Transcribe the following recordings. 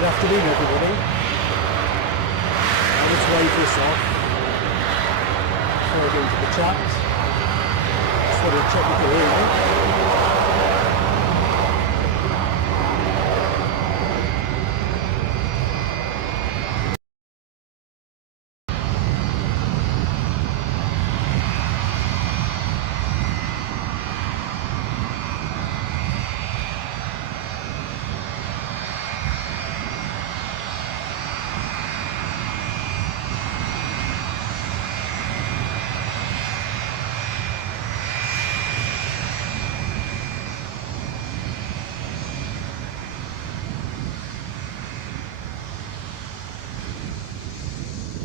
Good afternoon, everybody. I want to wave this off before I go into the chat. Just wanted to check if you hear me.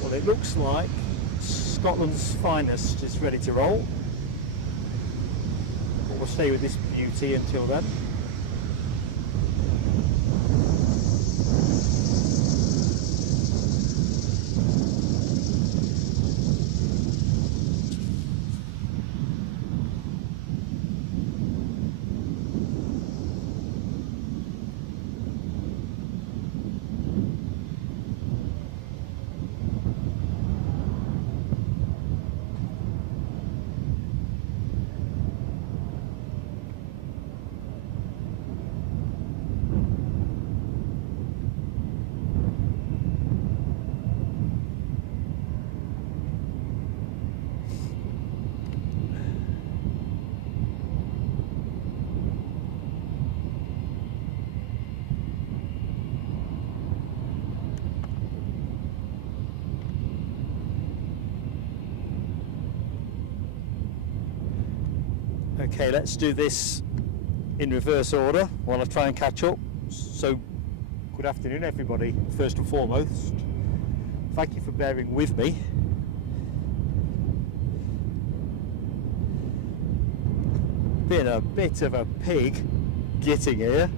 Well, it looks like Scotland's finest is ready to roll. But we'll stay with this beauty until then. Okay, let's do this in reverse order while I try and catch up. So, good afternoon everybody, first and foremost. Thank you for bearing with me. Been a bit of a pig getting here,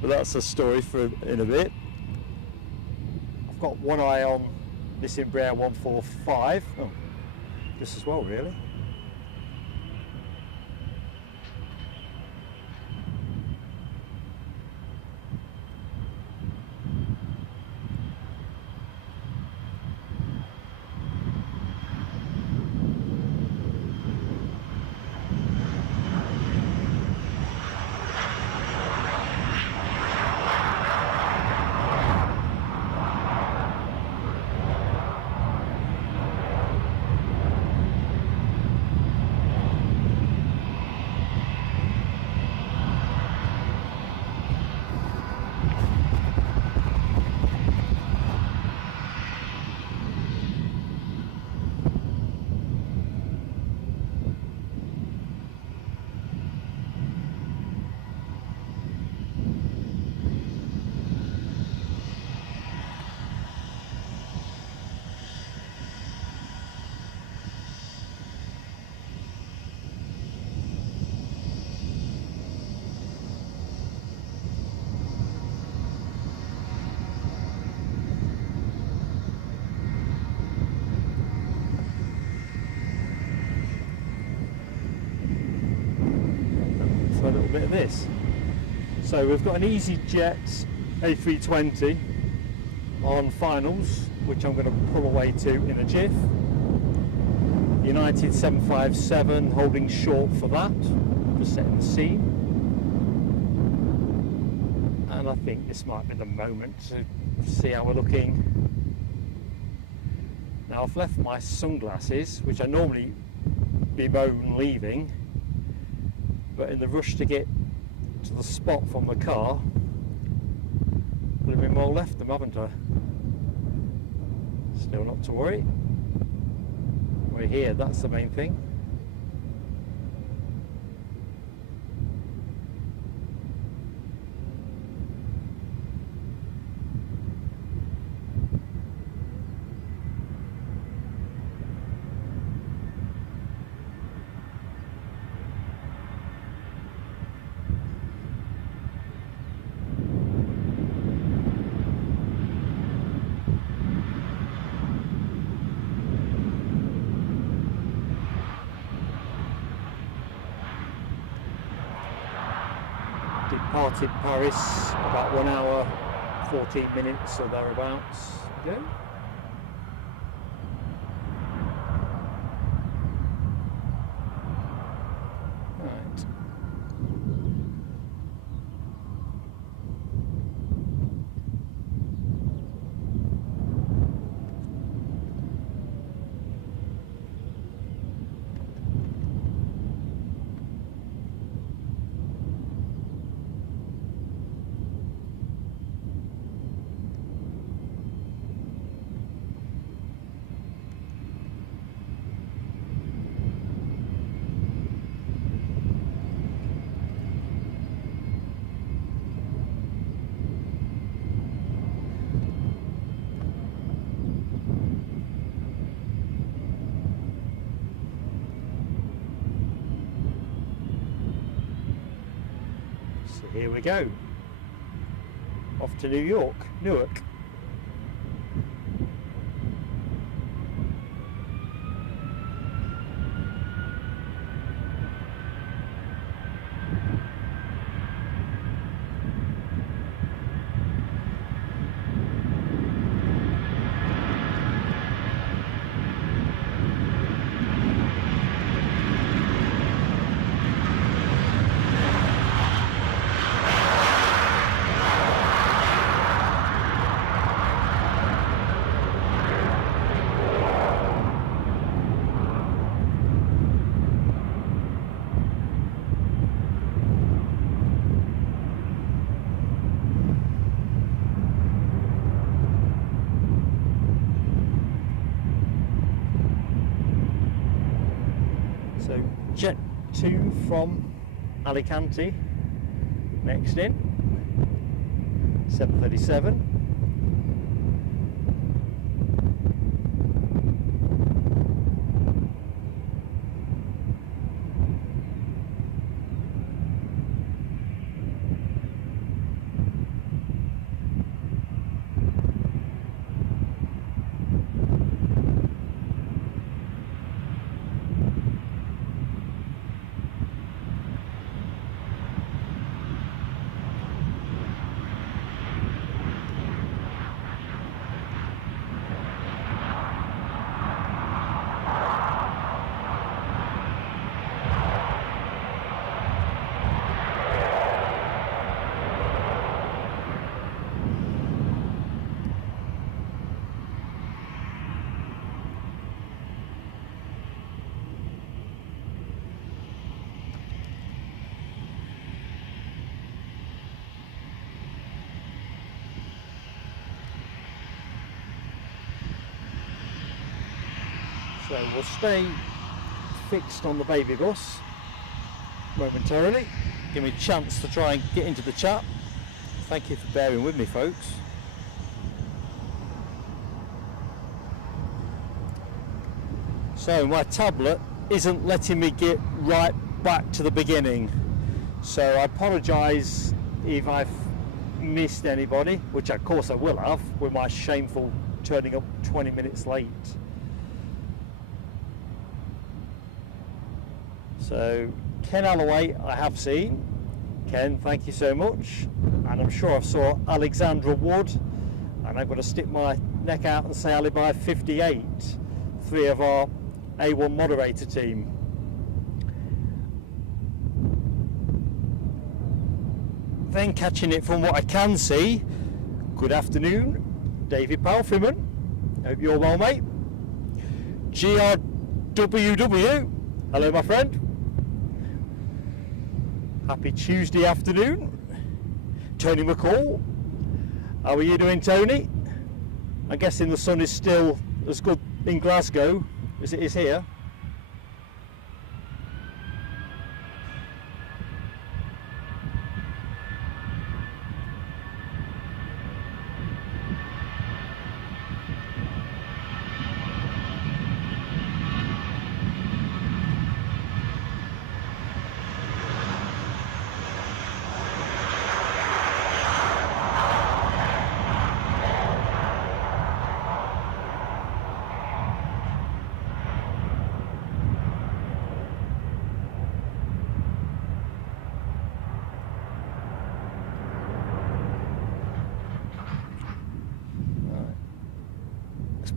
but that's a story for in a bit. I've got one eye on this Embraer 145, just as well really. A little bit of this. So we've got an EasyJet A320 on finals, which I'm going to pull away to in a jiff. United 757 holding short for that, just setting the scene. And I think this might be the moment to see how we're looking. Now I've left my sunglasses, which I normally bemoan leaving, but in the rush to get to the spot from the car, blooming well left them, haven't I? Still not to worry. We're here, that's the main thing. Departed Paris about 1 hour 14 minutes or thereabouts ago. Right. So here we go, off to Newark. So Jet 2 from Alicante, next in, 737. So we'll stay fixed on the baby bus momentarily. Give me a chance to try and get into the chat. Thank you for bearing with me, folks. So my tablet isn't letting me get right back to the beginning. So I apologise if I've missed anybody, which of course I will have with my shameful turning up 20 minutes late. So Ken Alloway I have seen. Ken, thank you so much. And I'm sure I saw Alexandra Wood, and I've got to stick my neck out and say Alibi 58, 3 of our A1 moderator team. Then catching it from what I can see, good afternoon, David Palfreeman. Hope you're well, mate. GRWW, hello my friend. Happy Tuesday afternoon. Tony McCall, how are you doing, Tony? I'm guessing the sun is still as good in Glasgow as it is here.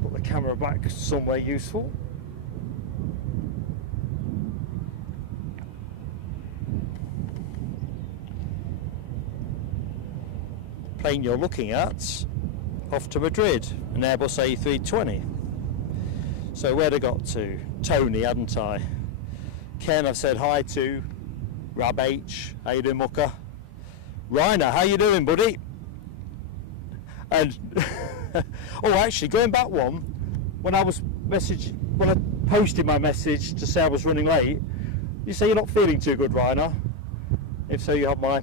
put the camera back somewhere useful. The plane you're looking at, off to Madrid, an Airbus A320. So where'd I got to? Tony, hadn't I? Ken I've said hi to. Rab H, how you doing, mucker? Rainer, how you doing, buddy? And oh, actually, going back one, when I posted my message to say I was running late, you say you're not feeling too good, Rainer. If so, you have my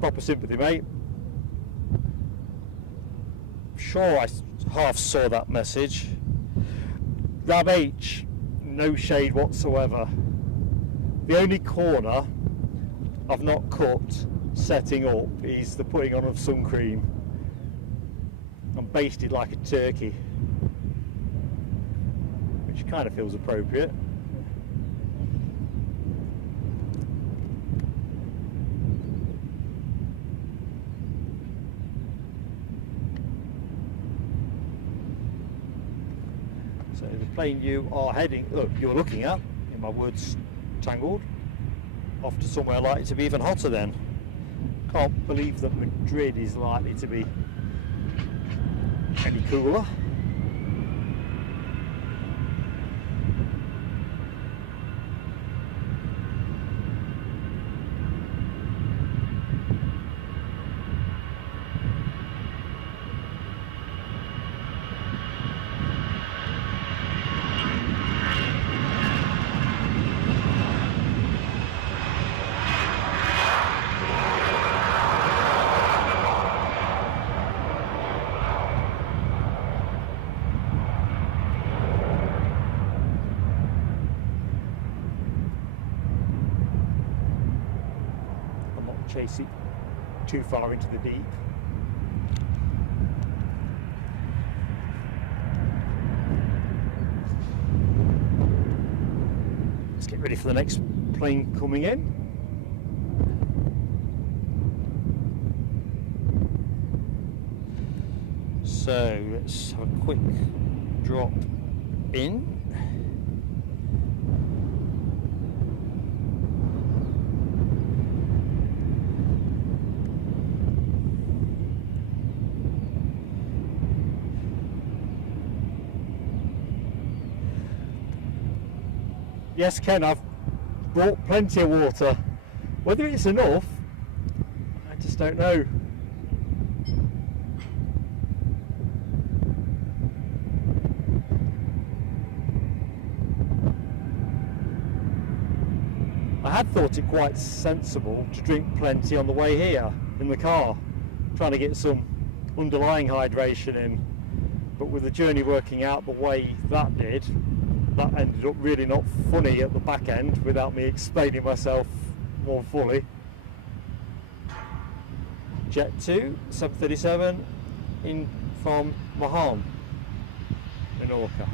proper sympathy, mate. I'm sure I half saw that message. Rab H, no shade whatsoever. The only corner I've not cut setting up is the putting on of sun cream. I'm basted like a turkey, which kind of feels appropriate. So the plane you are you're looking at, in my words tangled, off to somewhere likely to be even hotter then. Can't believe that Madrid is likely to be any cooler. Chase it too far into the deep. Let's get ready for the next plane coming in. So let's have a quick drop in. Yes, Ken, I've brought plenty of water. Whether it's enough, I just don't know. I had thought it quite sensible to drink plenty on the way here in the car, trying to get some underlying hydration in. But with the journey working out the way that did, that ended up really not funny at the back end without me explaining myself more fully. Jet 2, 737, in from Mahan, Menorca.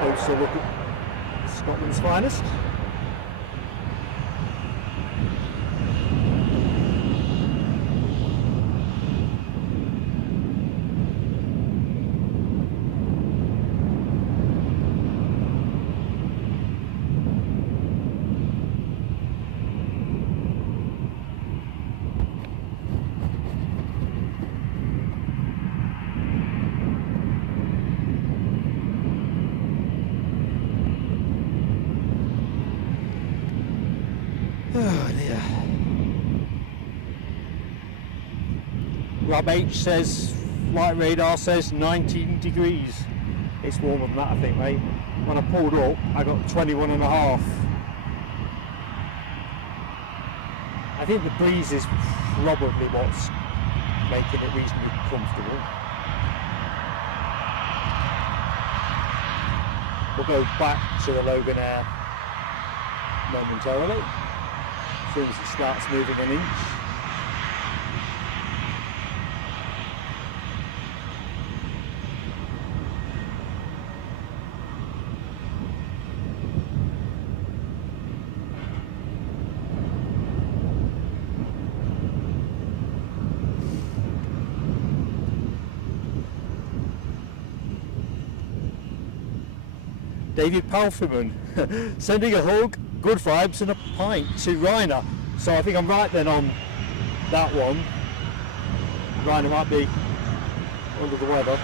Closer look at Scotland's finest. Oh dear. Rob H says, flight radar says 19 degrees. It's warmer than that, I think, mate. When I pulled up, I got 21 and a half. I think the breeze is probably what's making it reasonably comfortable. We'll go back to the Logan Air momentarily. As soon as it starts moving an inch. David Palfreman, sending a hug, good vibes and a pint to Rainer. So I think I'm right then on that one. Rainer might be under the weather.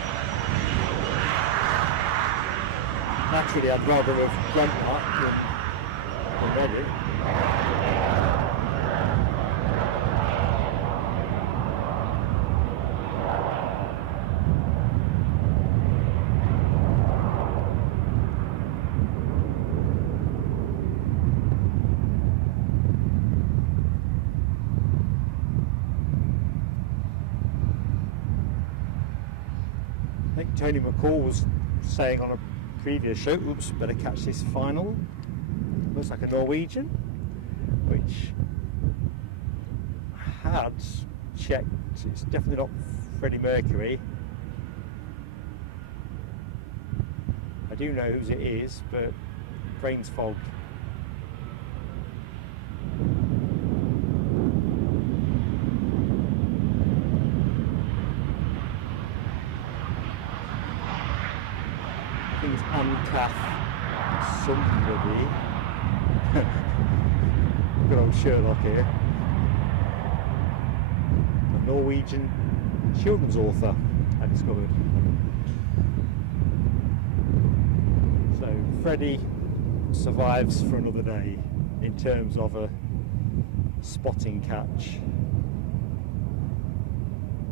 Naturally I'd rather have dreamt that than read it. I think Tony McCall was saying on a previous show, oops, better catch this final. Looks like a Norwegian, which I had checked, it's definitely not Freddie Mercury. I do know whose it is, but brain's fogged. I think it's Ancath somebody. Good old Sherlock here. A Norwegian children's author, I discovered. So Freddie survives for another day in terms of a spotting catch.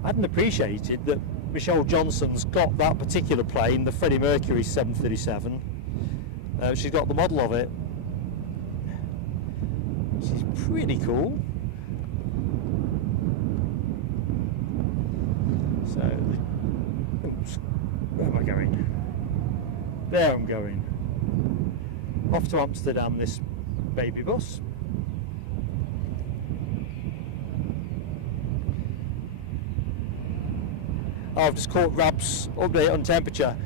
I hadn't appreciated that Michelle Johnson's got that particular plane, the Freddie Mercury 737. She's got the model of it. She's pretty cool. So, oops, where am I going? There I'm going. Off to Amsterdam, this baby bus. Oh, I've just caught Rab's update on temperature.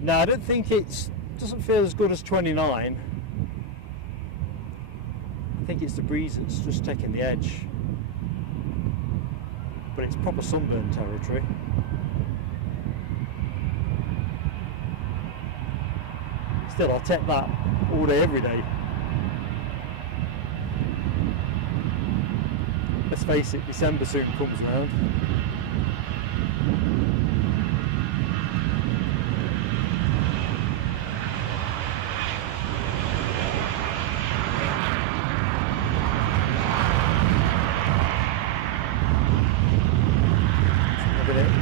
No, I don't think doesn't feel as good as 29. I think it's the breeze that's just taking the edge. But it's proper sunburn territory. Still, I'll take that all day, every day. Let's face it, December soon comes around.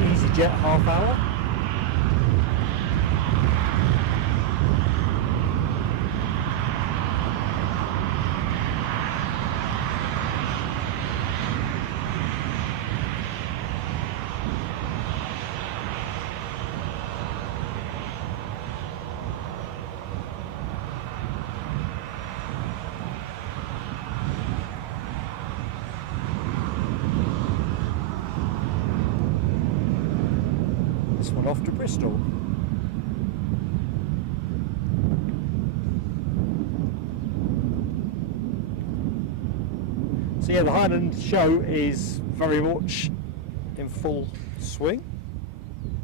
EasyJet half hour. This one off to Bristol. So yeah, the Highland show is very much in full swing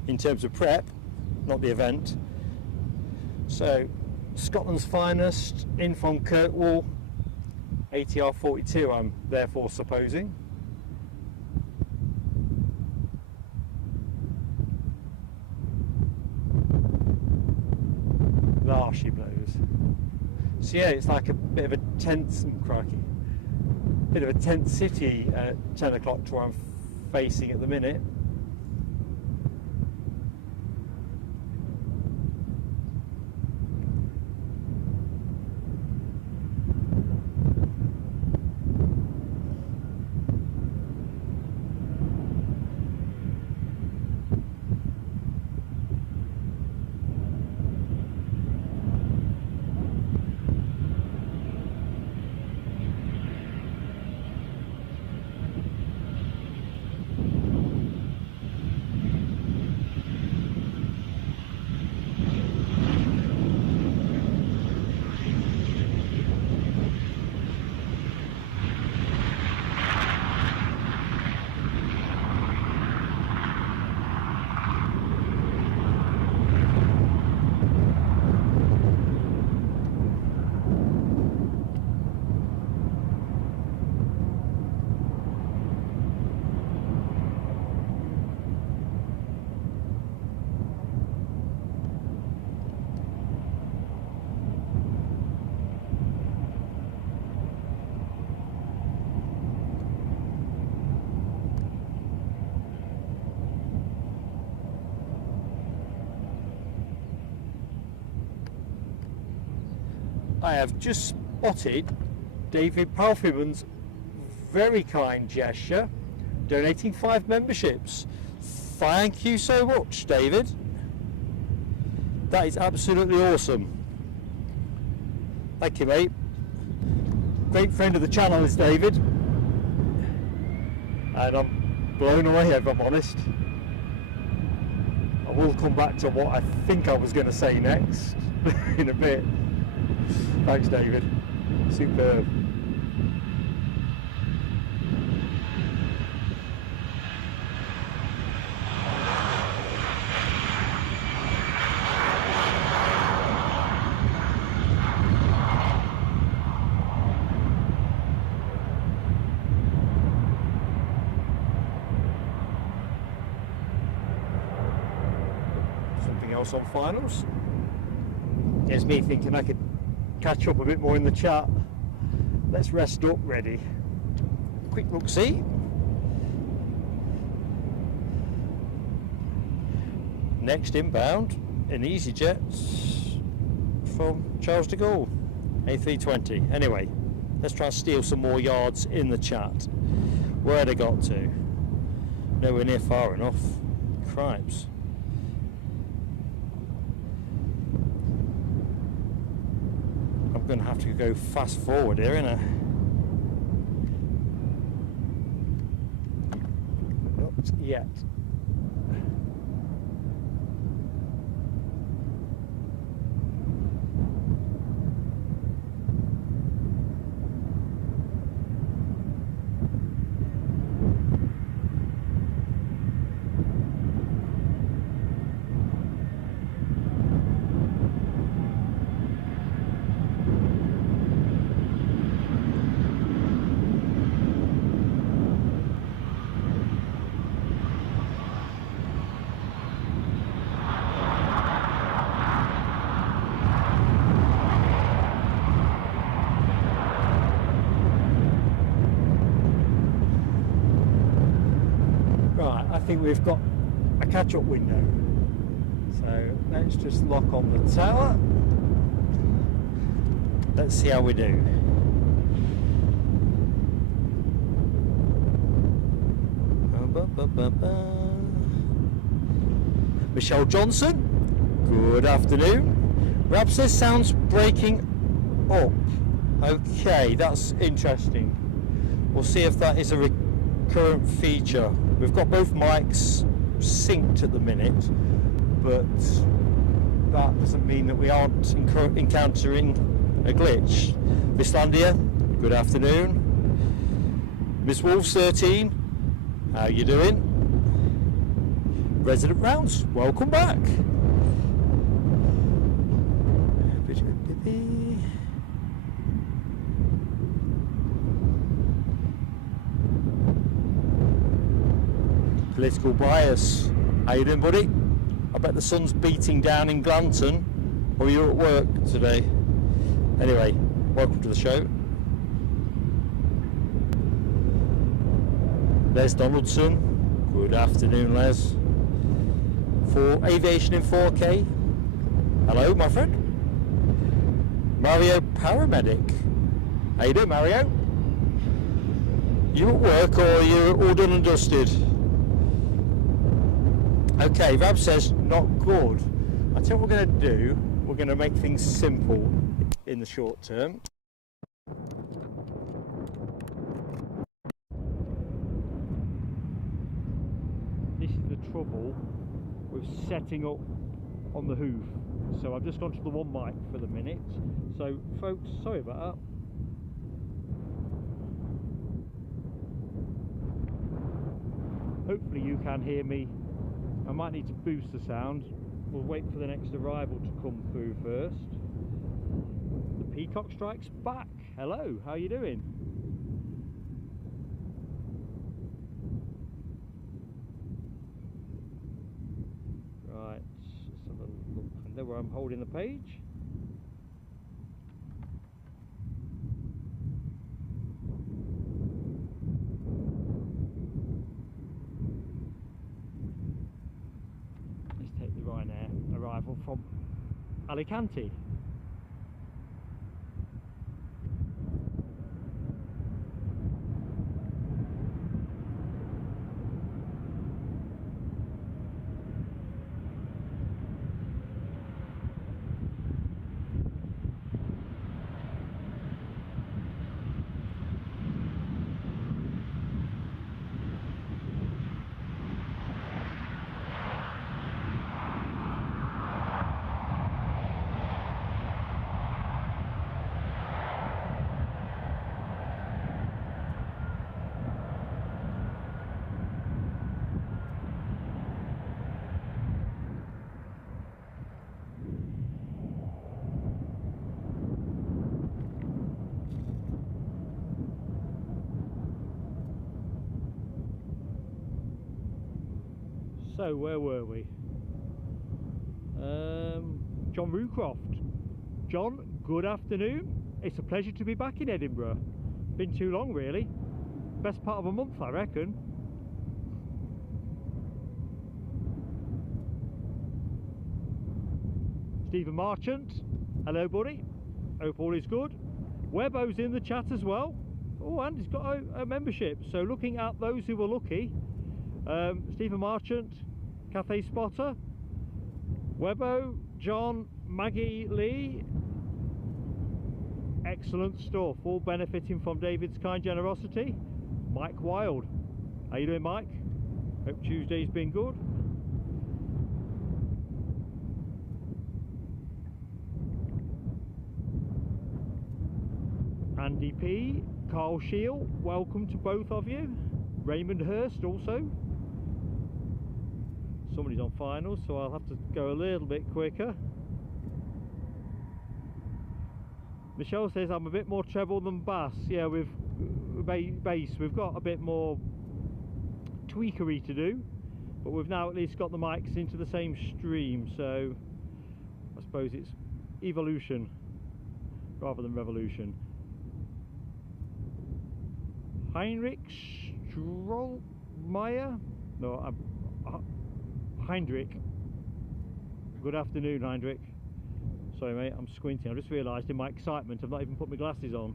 in terms of prep, not the event. So Scotland's finest in from Kirkwall, ATR 42 I'm therefore supposing. She blows. So yeah, it's like a bit of a tent, crikey, bit of a tent city at 10 o'clock to where I'm facing at the minute. I have just spotted David Palfreyman's very kind gesture, donating 5 memberships. Thank you so much, David. That is absolutely awesome. Thank you, mate. Great friend of the channel is David. And I'm blown away, if I'm honest. I will come back to what I think I was going to say next in a bit. Thanks, David. Superb. Something else on finals. There's me thinking I could catch up a bit more in the chat. Let's rest up, ready. Quick look see. Next inbound in EasyJet from Charles de Gaulle, A320. Anyway, let's try and steal some more yards in the chat. Where had I got to? Nowhere near far enough. Cripes. I'm going to have to go fast forward here, innit? Not yet. I think we've got a catch-up window, so let's just lock on the tower. Let's see how we do. Michelle Johnson, good afternoon. Rab says sounds breaking up. Okay, that's interesting. We'll see if that is a recurrent feature. We've got both mics synced at the minute, but that doesn't mean that we aren't encountering a glitch. Vislandia, good afternoon. Miss Wolves 13, how you doing? Resident Rounds, welcome back. Political bias. How you doing, buddy? I bet the sun's beating down in Glanton, or you're at work today. Anyway, welcome to the show. Les Donaldson, good afternoon, Les. For Aviation in 4K, hello, my friend. Mario Paramedic, how you doing, Mario? You at work, or you're all done and dusted? Okay, Rab says not good. I tell you what we're going to do. We're going to make things simple in the short term. This is the trouble with setting up on the hoof. So I've just gone to the one mic for the minute. So folks, sorry about that. Hopefully you can hear me. I might need to boost the sound. We'll wait for the next arrival to come through first. The Peacock Strike's back. Hello, how you doing? Right, let's have a look. And there where I'm holding the page. Ryanair arrival from Alicante. So where were we? John Rucroft. John, good afternoon. It's a pleasure to be back in Edinburgh. Been too long really. Best part of a month I reckon. Stephen Marchant, hello buddy. Hope all is good. Webbo's in the chat as well. Oh, and he's got a membership. So looking at those who were lucky, Stephen Marchant, Cathay Spotter, Webbo, John, Maggie Lee. Excellent stuff, all benefiting from David's kind generosity. Mike Wild, how you doing Mike? Hope Tuesday's been good. Andy P, Carl Shield, welcome to both of you. Raymond Hurst also. Somebody's on finals, so I'll have to go a little bit quicker. Michelle says I'm a bit more treble than bass. Yeah, with bass we've got a bit more tweakery to do, but we've now at least got the mics into the same stream, so I suppose it's evolution rather than revolution. Heinrich Strollmeyer? No, Heinrich. Good afternoon, Heinrich. Sorry mate, I'm squinting. I just realised in my excitement I've not even put my glasses on.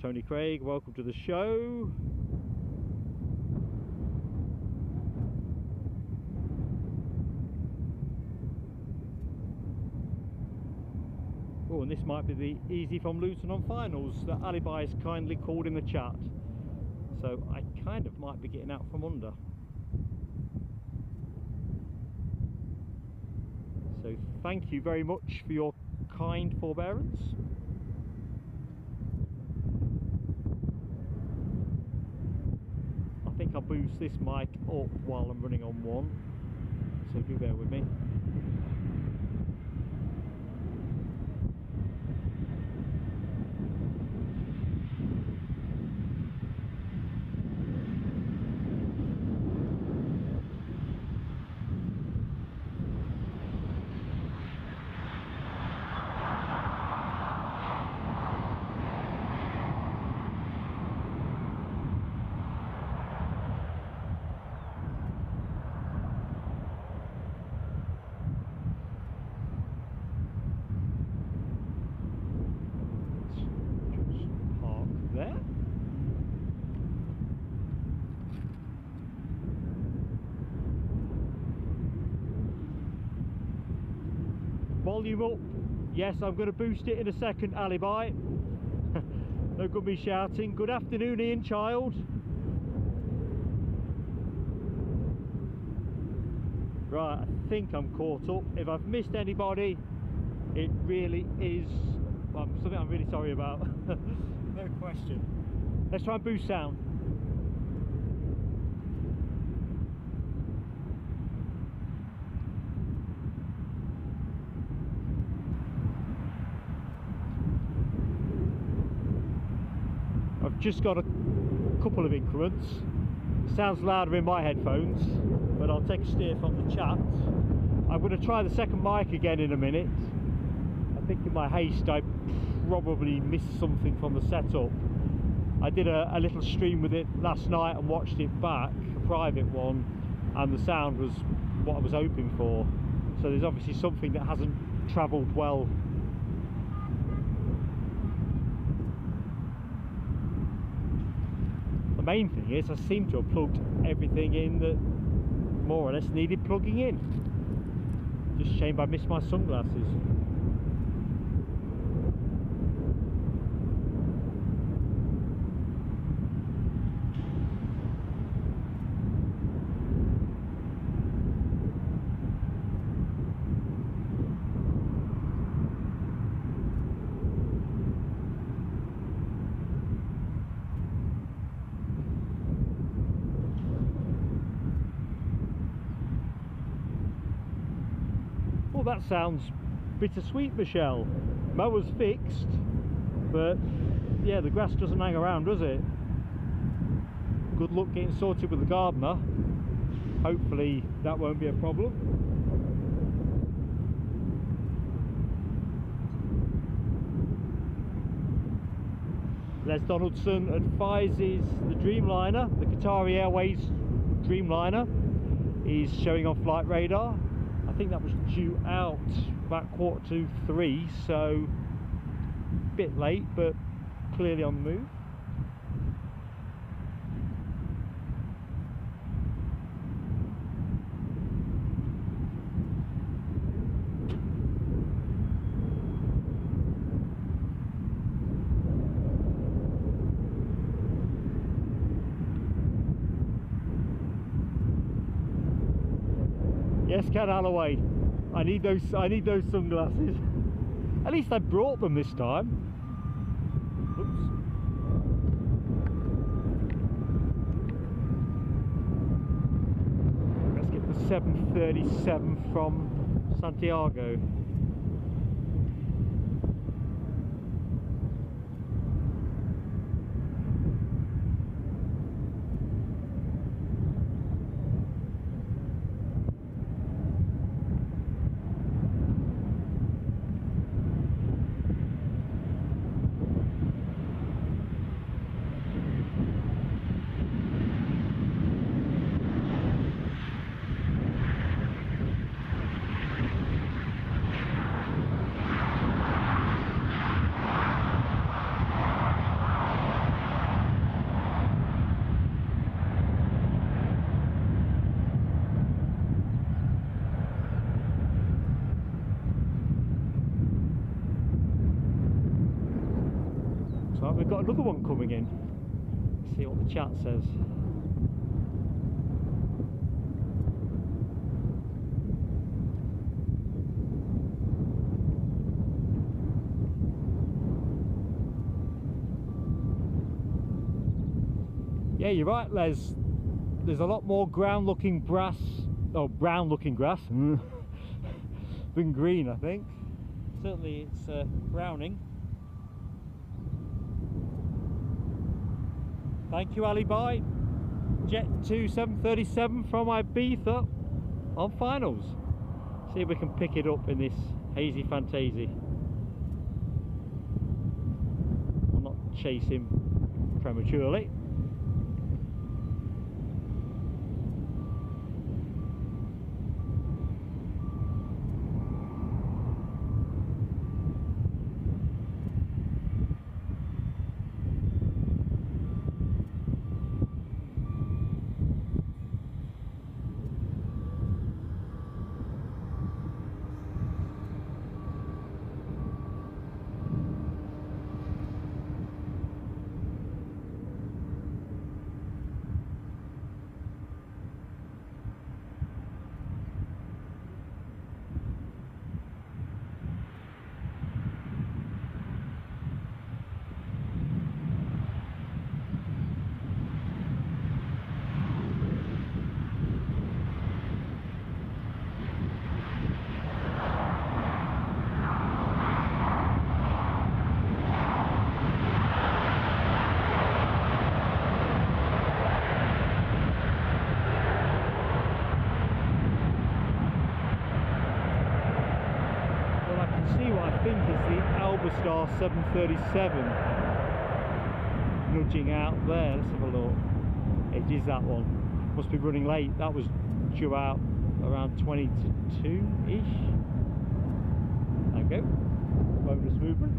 Tony Craig, welcome to the show. Oh, and this might be the Easy from Luton on finals that Alibi has kindly called in the chat. So I kind of might be getting out from under. So thank you very much for your kind forbearance. I think I'll boost this mic up while I'm running on one, so do bear with me. Volume up. Yes, I'm going to boost it in a second, Alibi. No good me shouting. Good afternoon, Ian Child. Right, I think I'm caught up. If I've missed anybody, it really is something I'm really sorry about. No question. Let's try and boost sound. I've just got a couple of increments. Sounds louder in my headphones, but I'll take a steer from the chat. I'm going to try the second mic again in a minute. I think in my haste I probably missed something from the setup. I did a little stream with it last night and watched it back, a private one, and the sound was what I was hoping for. So there's obviously something that hasn't travelled well. The main thing is I seem to have plugged everything in that more or less needed plugging in. Just a shame I missed my sunglasses. Well, that sounds bittersweet, Michelle. Mower's fixed, but yeah, the grass doesn't hang around, does it? Good luck getting sorted with the gardener. hopefully that won't be a problem. Les Donaldson advises the Dreamliner, the Qatar Airways Dreamliner, is showing on flight radar. I think that was due out about 2:45, so a bit late, but clearly on the move. Yes, Ken Alloway, I need those sunglasses. At least I brought them this time. Oops. Let's get the 737 from Santiago. So we've got another one coming in. Let's see what the chat says. Yeah, you're right, Les. There's a lot more brown looking grass than green, I think. Certainly it's browning. Thank you, Ali Bye. Jet 2 737 from Ibiza on finals. See if we can pick it up in this hazy fantasy. I'm not chasing prematurely. Star 737 nudging out there. Let's have a look. It is that one. Must be running late. That was due out around 22-ish. There we go. Bonus movement.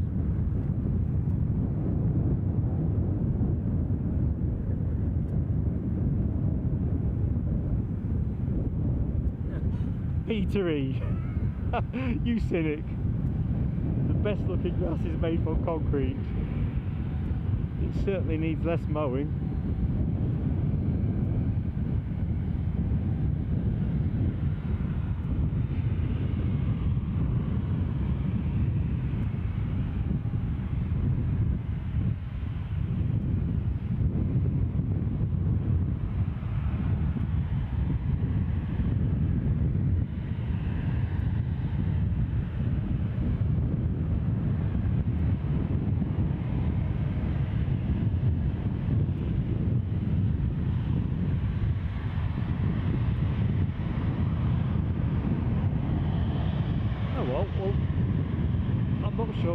Petery. You cynic. The best looking grass is made from concrete. It certainly needs less mowing.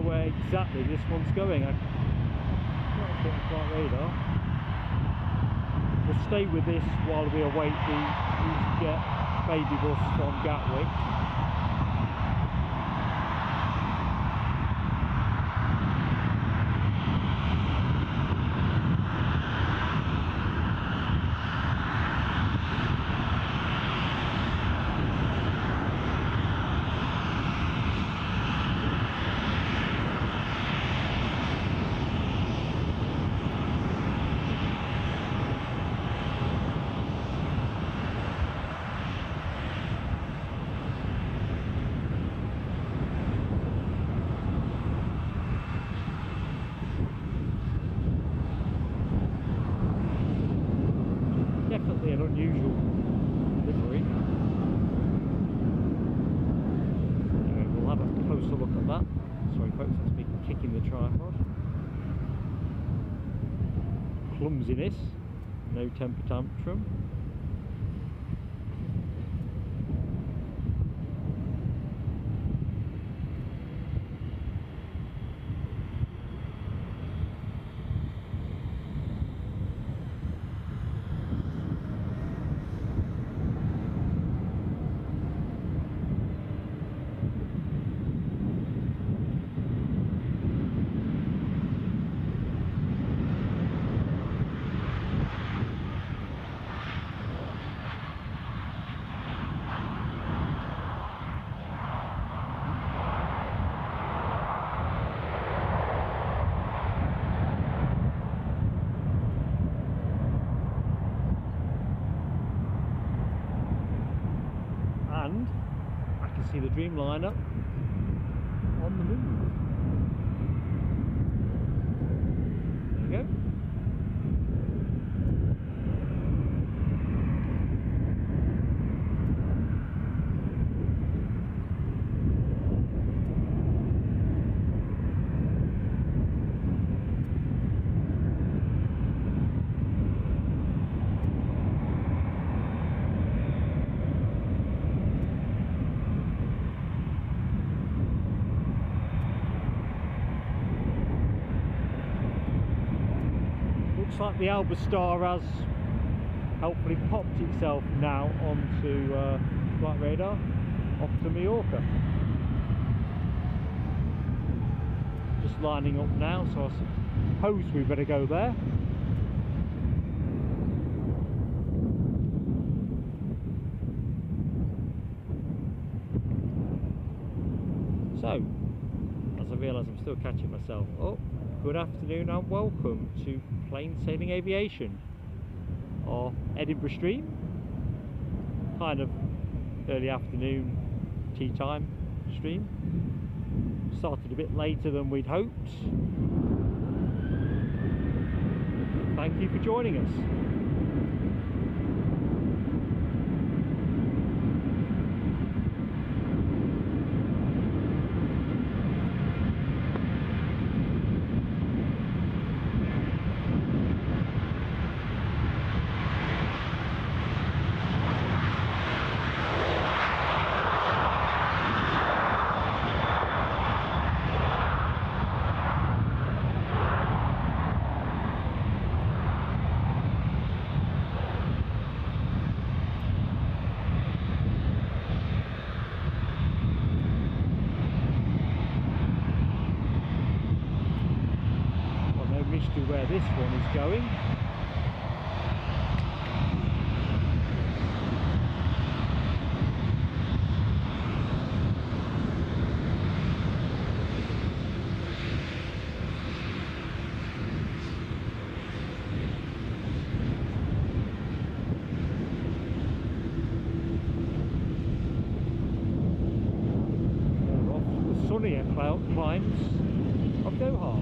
where exactly this one's going. I can't see on flight radar. We'll stay with this while we await the EasyJet baby bus from Gatwick. Definitely an unusual livery. We'll have a closer look at that. Sorry folks, that's me kicking the tripod. Clumsiness, no temper tantrum. And I can see the Dreamliner on the move. There we go. Looks like the Alba Star has helpfully popped itself now onto flight radar off to Mallorca. Just lining up now, so I suppose we better go there. So, as I realise I'm still catching myself up, good afternoon and welcome to Plain Sailing Aviation, our Edinburgh stream. Kind of early afternoon tea time stream. Started a bit later than we'd hoped. Thank you for joining us. Where this one is going. We're off to the sunnier climes of Doha.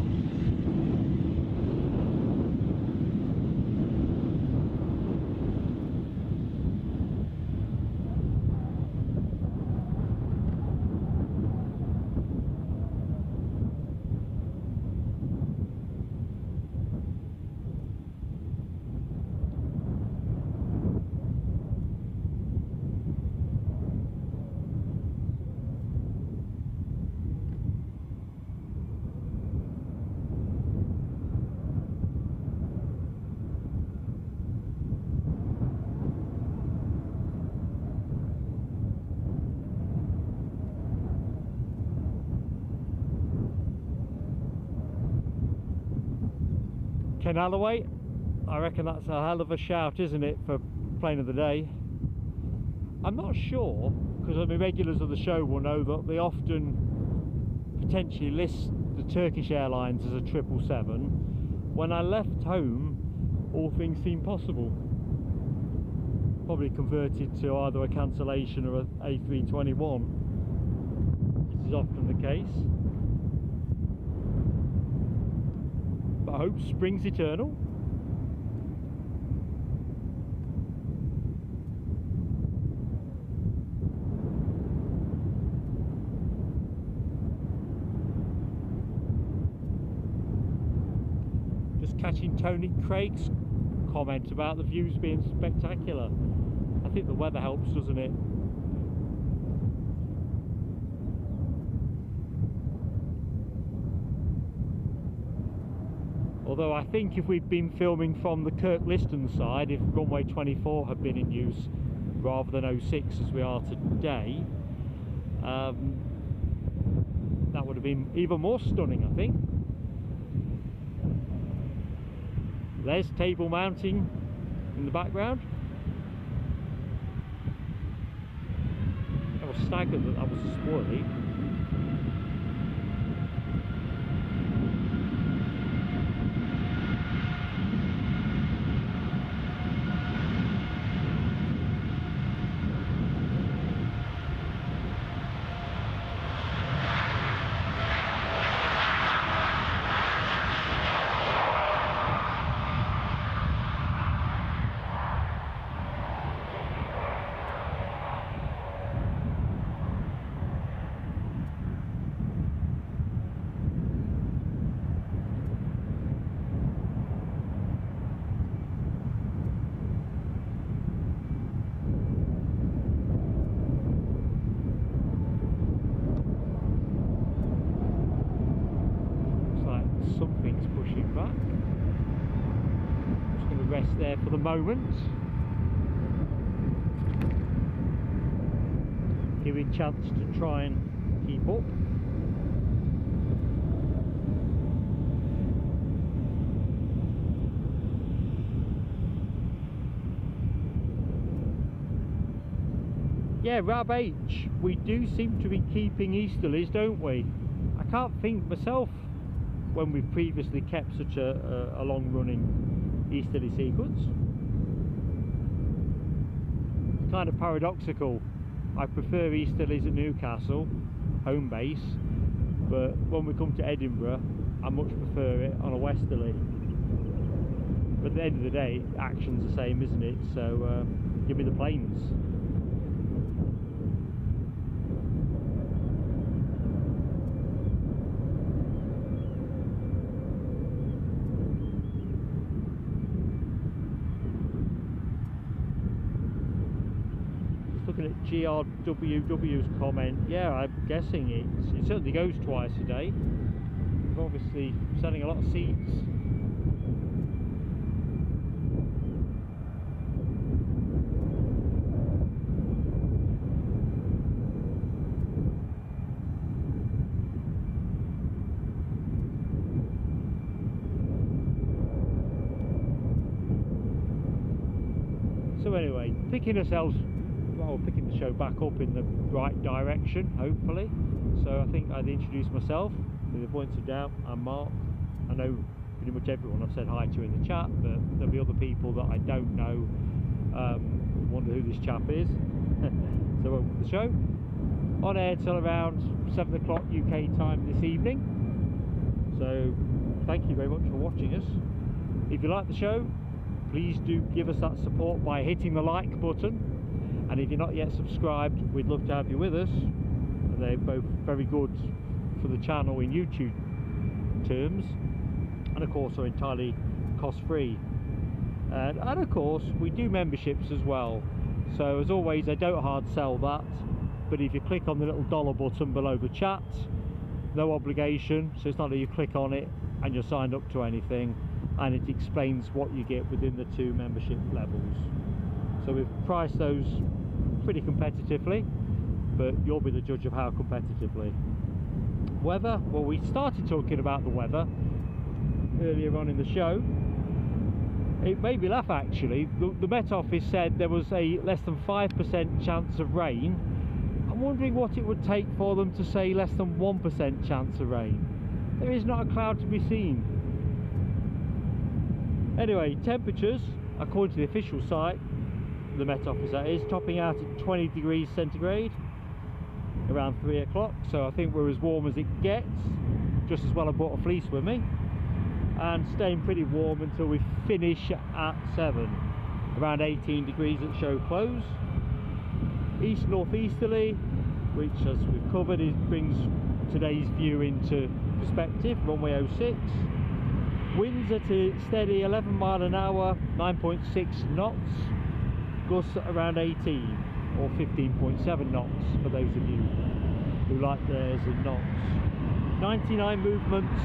Ken Alloway, I reckon that's a hell of a shout, isn't it, for plane of the day. I'm not sure, because I mean regulars of the show will know that they often potentially list the Turkish Airlines as a 777. When I left home, all things seemed possible. Probably converted to either a cancellation or a A321. This is often the case. But I hope spring's eternal. Catching Tony Craig's comment about the views being spectacular. I think the weather helps, doesn't it? Although I think if we'd been filming from the Kirkliston side, if runway 24 had been in use rather than 06 as we are today, that would have been even more stunning, I think. There's table mounting in the background. I was staggered that that was a spoilie. There for the moment, giving chance to try and keep up. Yeah, Rab H, we do seem to be keeping easterlies, don't we? I can't think myself when we've previously kept such a long running easterly sequence. It's kind of paradoxical. I prefer easterlies at Newcastle, home base, but when we come to Edinburgh I much prefer it on a westerly. But at the end of the day, action's the same, isn't it? So give me the planes. Looking at GRWW's comment, yeah, I'm guessing it certainly goes twice a day. We're obviously selling a lot of seats. So anyway, picking the show back up in the right direction, hopefully. So I think I'd introduce myself with a point of doubt. I'm Mark. I know pretty much everyone I've said hi to in the chat, but there'll be other people that I don't know wonder who this chap is. So welcome to the show. On air till around 7 o'clock UK time this evening. So thank you very much for watching us. If you like the show, please do give us that support by hitting the like button. And if you're not yet subscribed, we'd love to have you with us. They're both very good for the channel in YouTube terms, and of course are entirely cost-free. And of course we do memberships as well. So as always, I don't hard sell that, but if you click on the little dollar button below the chat, no obligation. So it's not that you click on it and you're signed up to anything, and it explains what you get within the 2 membership levels. So we've priced those pretty competitively, but you'll be the judge of how competitively. Weather, well, we started talking about the weather earlier on in the show. It made me laugh actually. The Met Office said there was a less than 5% chance of rain. I'm wondering what it would take for them to say less than 1% chance of rain. There is not a cloud to be seen. Anyway, temperatures, according to the official site, the Met Office that is, topping out at 20 degrees centigrade around 3 o'clock, so I think we're as warm as it gets. Just as well I brought a fleece with me, and staying pretty warm until we finish at 7, around 18 degrees at show close. East northeasterly, which as we've covered brings today's view into perspective. Runway 06, winds at a steady 11 mile an hour, 9.6 knots, gusts at around 18 or 15.7 knots for those of you who like theirs in knots. 99 movements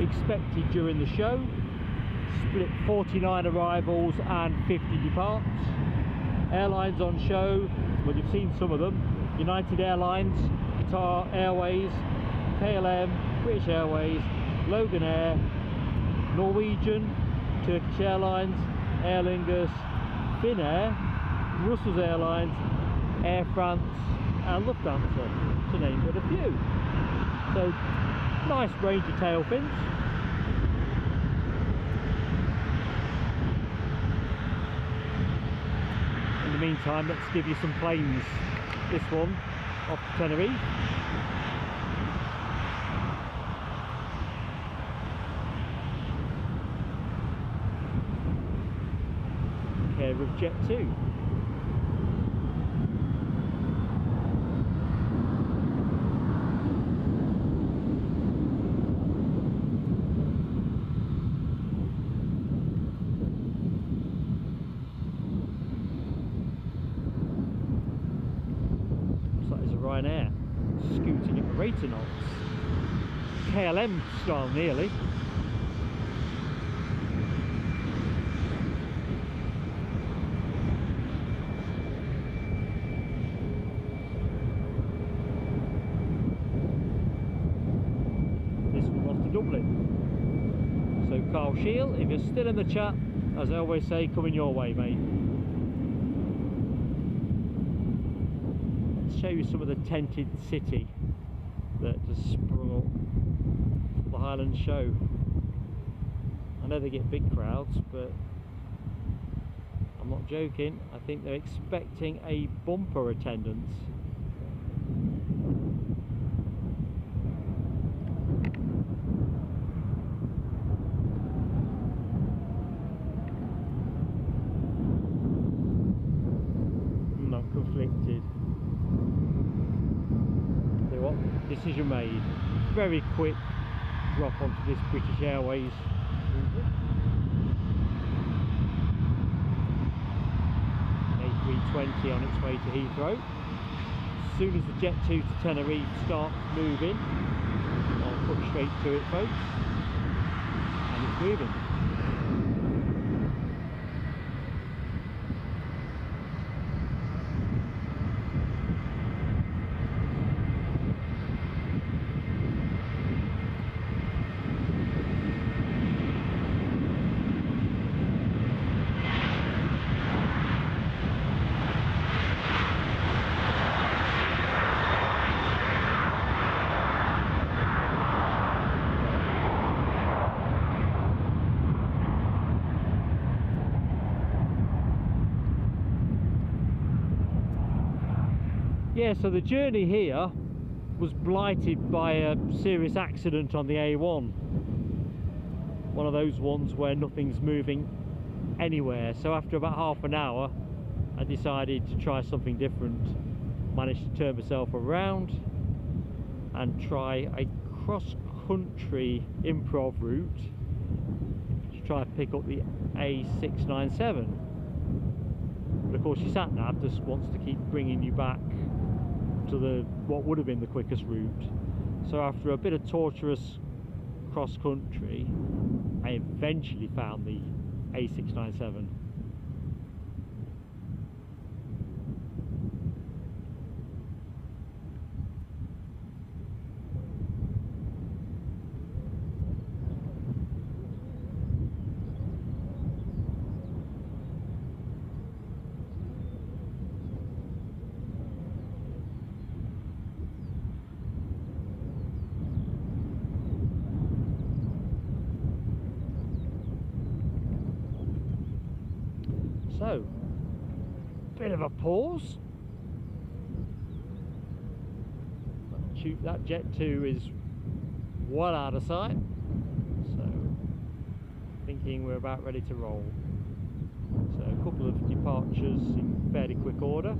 expected during the show, split 49 arrivals and 50 departs. Airlines on show, well, you've seen some of them: United Airlines, Qatar Airways, KLM, British Airways, Logan Air, Norwegian, Turkish Airlines, Aer Lingus, Finnair, Brussels Airlines, Air France and Lufthansa, to name but a few. So, nice range of tail fins. In the meantime, let's give you some planes. This one off to Tenerife. Care of Jet 2. Ryanair scooting at greater knots, KLM style nearly. This one off to Dublin. So Carl Shield, if you're still in the chat, as I always say, coming your way, mate. Show you some of the tented city that has sprung up for the Highland show. I know they get big crowds, but I'm not joking. I think they're expecting a bumper attendance. I'm conflicted. Decision made. Very quick drop onto this British Airways. A320 on its way to Heathrow. As soon as the Jet 2 to Tenerife starts moving, I'll put straight to it, folks. And it's moving. Yeah, so the journey here was blighted by a serious accident on the A1. One of those ones where nothing's moving anywhere. So after about half an hour, I decided to try something different. Managed to turn myself around and try a cross-country improv route to try and pick up the A697. But of course your sat-nav just wants to keep bringing you back to what would have been the quickest route. So after a bit of torturous cross country, I eventually found the A697. So, bit of a pause. That Jet 2 is well out of sight, so thinking we're about ready to roll. So a couple of departures in fairly quick order.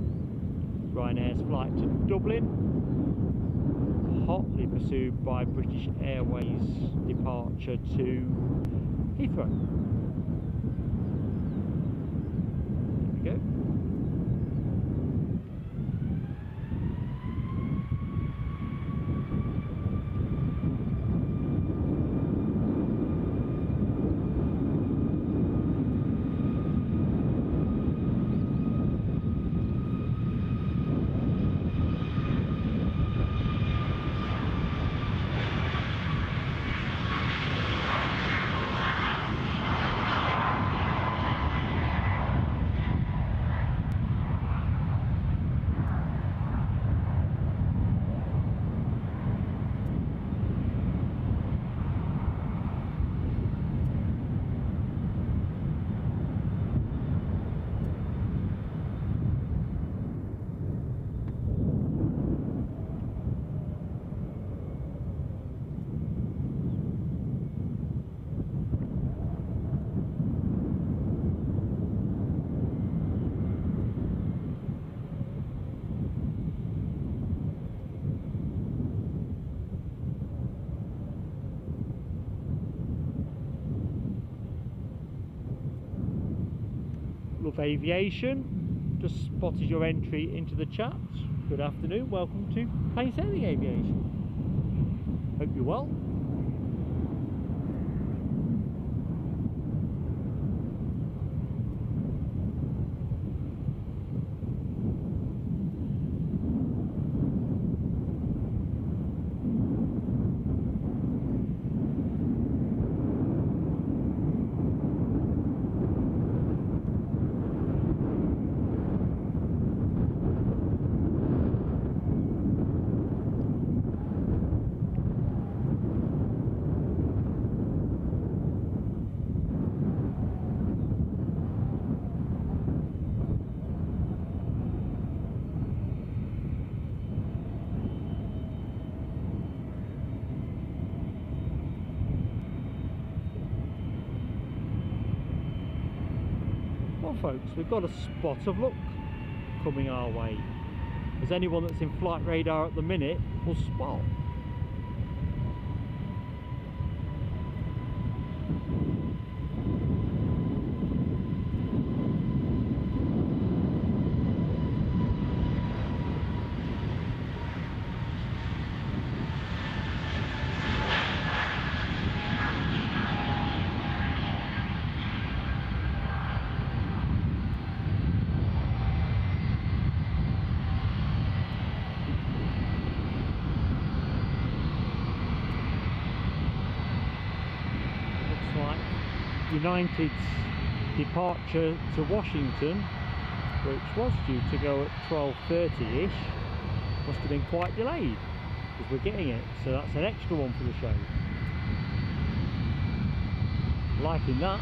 Ryanair's flight to Dublin, hotly pursued by British Airways departure to Heathrow. There we go. Love Aviation, just spotted your entry into the chat. Good afternoon, welcome to Plain Sailing Aviation. Hope you're well. Folks, we've got a spot of luck coming our way, as anyone that's in flight radar at the minute will spot. United's departure to Washington, which was due to go at 12:30ish, must have been quite delayed, because we're getting it, so that's an extra one for the show. Liking that.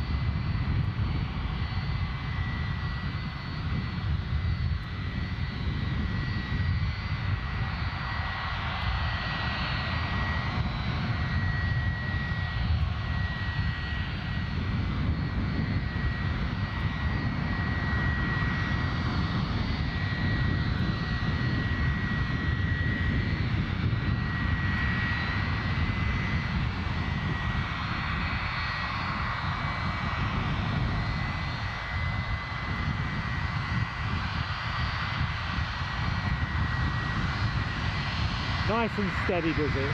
Nice and steady, does it?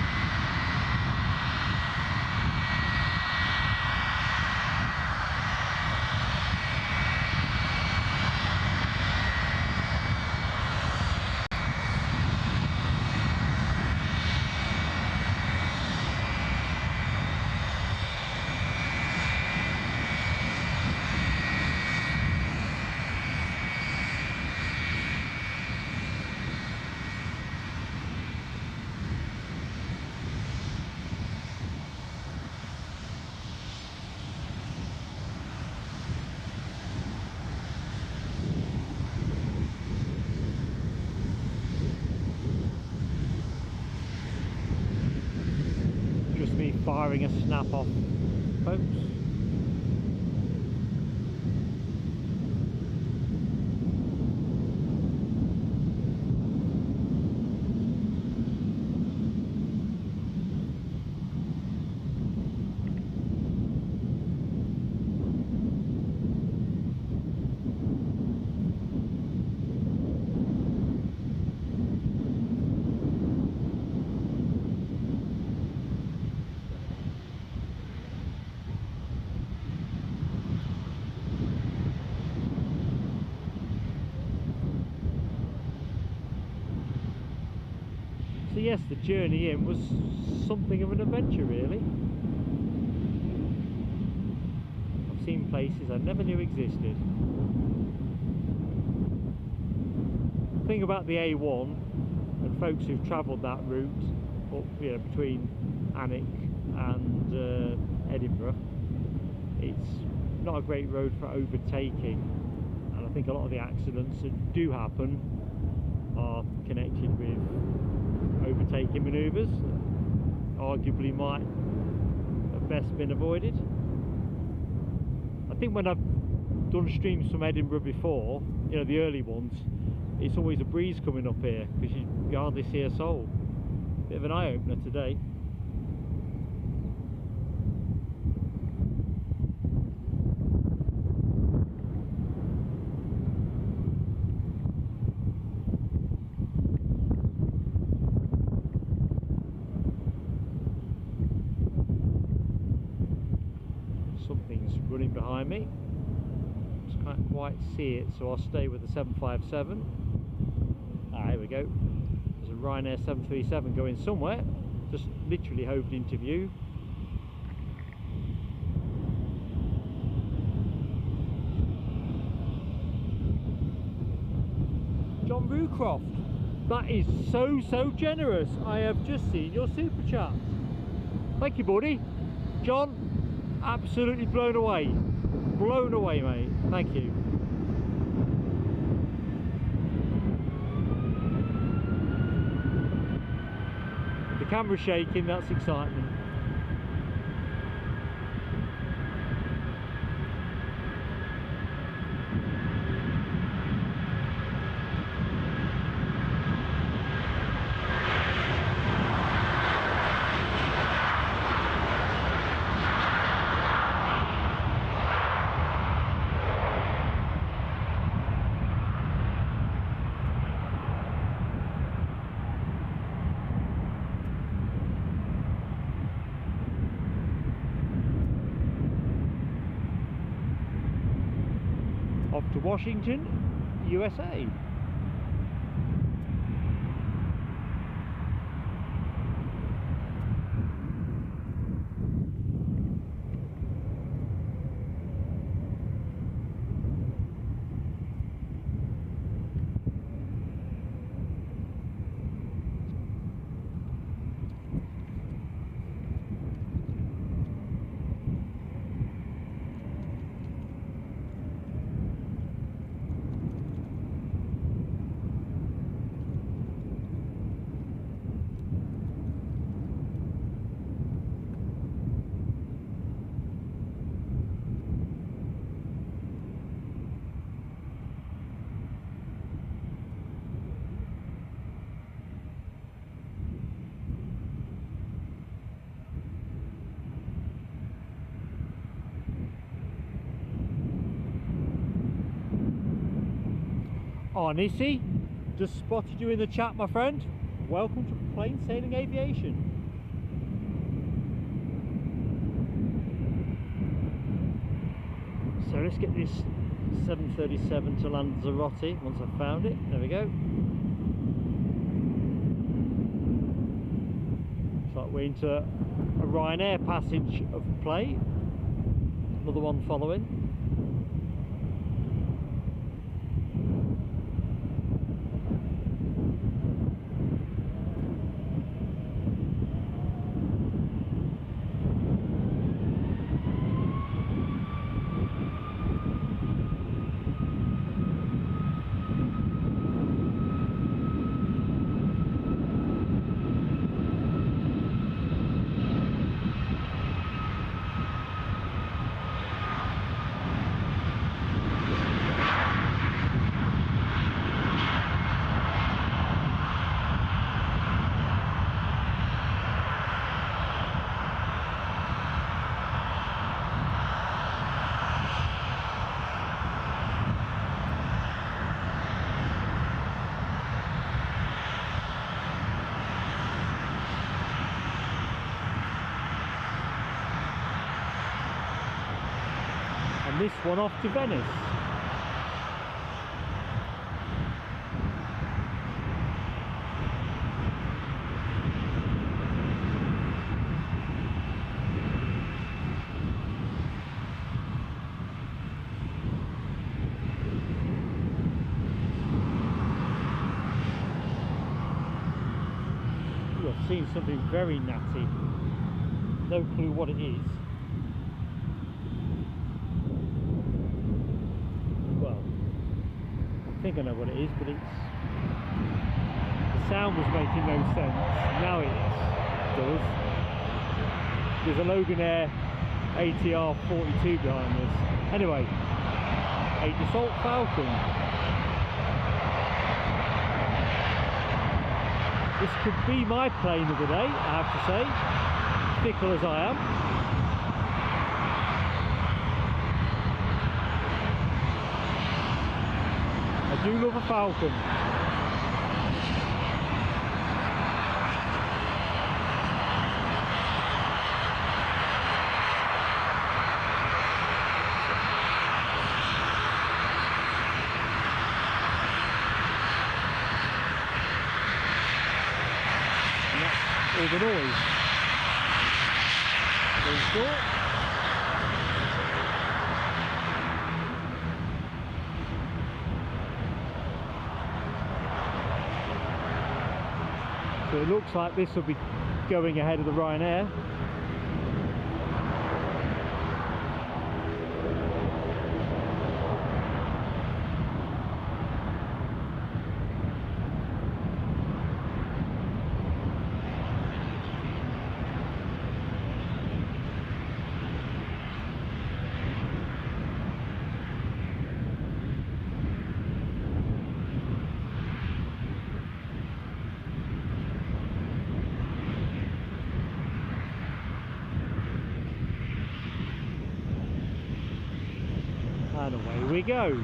firing a snap off, folks. So yes, the journey in was something of an adventure, really. I've seen places I never knew existed. The thing about the A1 and folks who've travelled that route up, you know, between Alnwick and Edinburgh, it's not a great road for overtaking, and I think a lot of the accidents that do happen are connected with overtaking manoeuvres that arguably might have best been avoided. I think when I've done streams from Edinburgh before, you know, the early ones, it's always a breeze coming up here because you hardly see a soul. Bit of an eye-opener today. Something's running behind me. Just can't quite see it, so I'll stay with the 757. Ah, here we go. There's a Ryanair 737 going somewhere. Just literally hoved into view. John Rucroft, that is so generous. I have just seen your super chat. Thank you, buddy. John, absolutely blown away. Blown away, mate. Thank you. The camera's shaking, that's excitement. Off to Washington, USA. Oh, Nissi, just spotted you in the chat, my friend. Welcome to Plain Sailing Aviation. So let's get this 737 to Lanzarote once I've found it. There we go. Looks like we're into a Ryanair passage of play. Another one following. and this one off to Venice. Ooh, I've seen something very natty. No clue what it is. Well, I think I know what it is, but it's... the sound was making no sense. Now it does. There's a Logan Air ATR 42 behind us. Anyway, a Dassault Falcon. This could be my plane of the day, I have to say. Fickle as I am. I do love a Falcon. And that's all the noise. So it looks like this will be going ahead of the Ryanair. And away we go.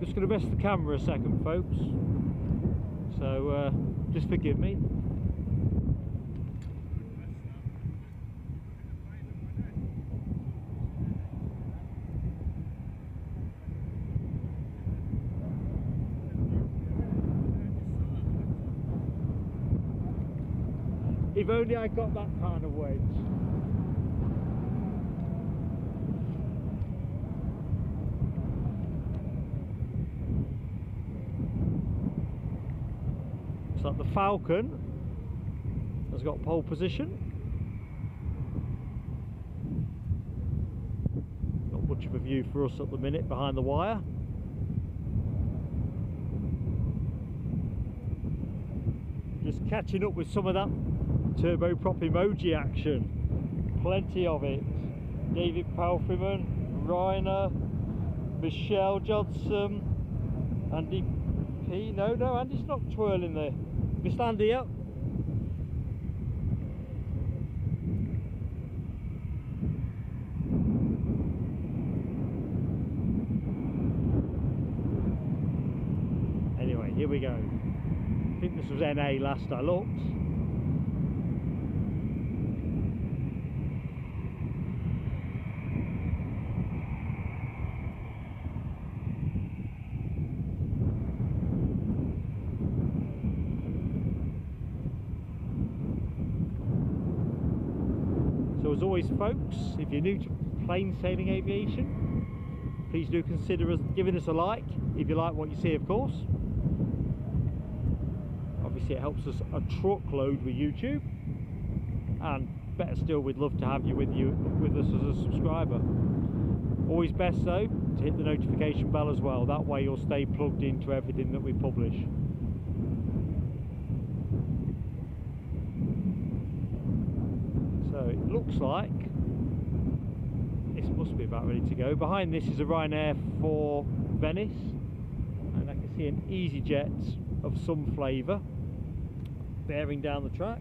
Just going to rest the camera a second, folks, so just forgive me. If only I got that kind of wedge. Looks like the Falcon has got pole position. Not much of a view for us at the minute behind the wire. Just catching up with some of that turboprop emoji action. Plenty of it. David Palfreyman, Rainer, Michelle Johnson, Andy P. No, Andy's not twirling there. Mr. Andy up. Anyway, here we go. I think this was NA last I looked. So as always, folks, if you're new to plain sailing aviation, please do consider giving us a like if you like what you see, of course. Obviously it helps us a truckload with YouTube, and better still, we'd love to have you with us as a subscriber. Always best though to hit the notification bell as well, that way you'll stay plugged into everything that we publish. So it looks like this must be about ready to go. Behind this is a Ryanair for Venice, and I can see an EasyJet of some flavour bearing down the track.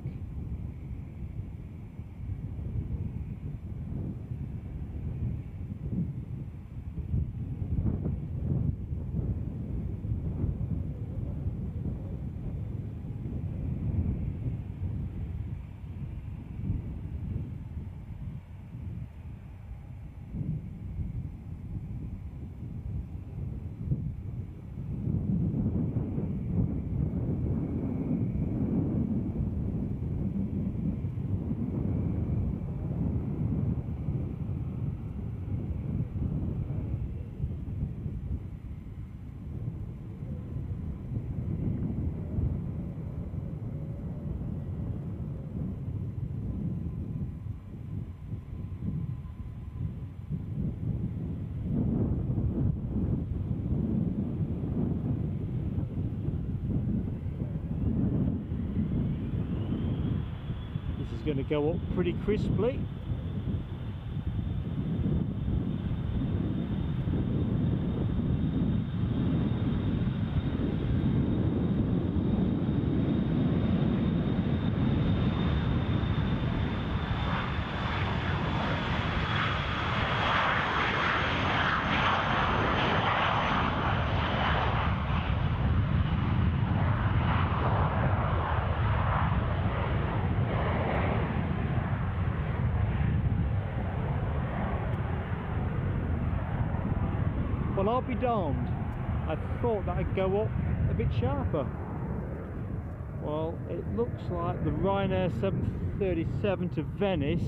Going to go up pretty crisply. Well, I'll be darned. I thought that I'd go up a bit sharper. Well, it looks like the Ryanair 737 to Venice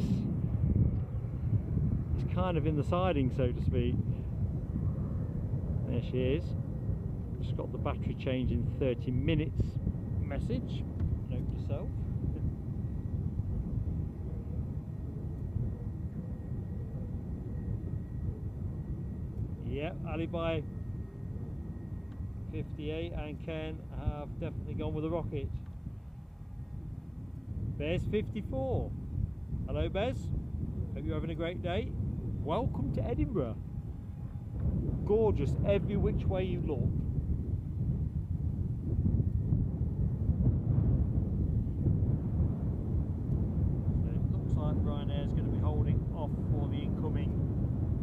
is kind of in the siding, so to speak. There she is. Just got the battery change in 30 minutes message. Note to self. Yeah, Alibi 58 and Ken have definitely gone with the rocket. Bez 54. Hello Bez, hope you're having a great day. Welcome to Edinburgh. Gorgeous every which way you look. So it looks like Ryanair is going to be holding off for the incoming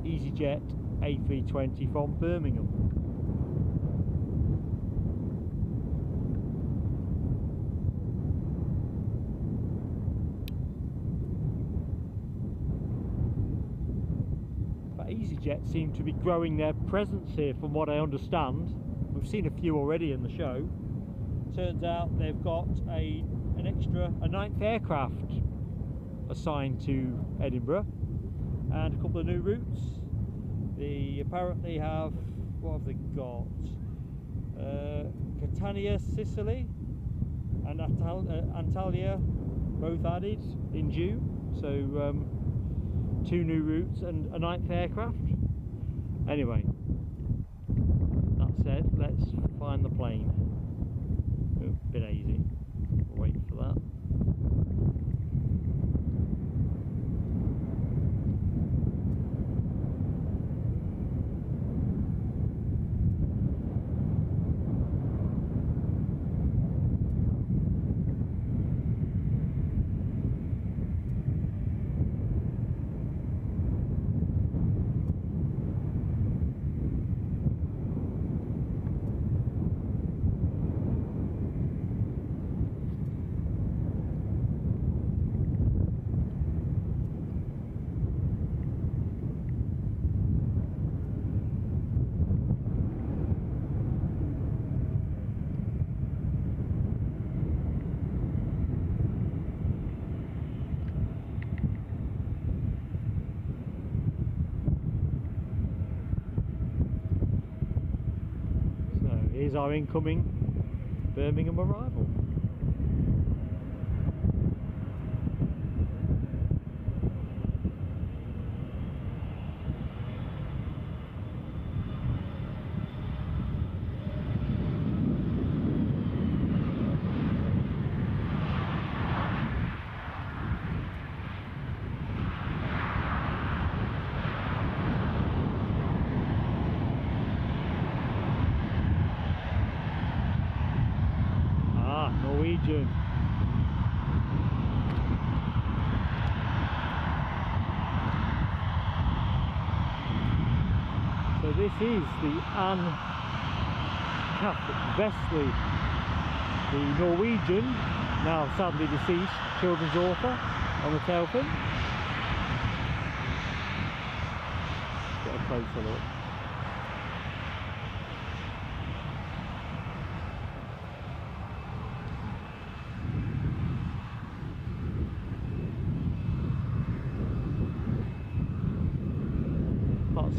EasyJet A320 from Birmingham. But EasyJet seem to be growing their presence here from what I understand. We've seen a few already in the show. Turns out they've got a ninth aircraft assigned to Edinburgh and a couple of new routes. They apparently have, what have they got? Catania, Sicily and Antalya both added in June. So 2 new routes and a 9th aircraft. Anyway, that said, let's find the plane. Oh, bit easy. We'll wait for that. Here's our incoming Birmingham arrival. Norwegian. So this is the Anne Vestley, the Norwegian, now sadly deceased, children's author on the tail fin. Get a closer look.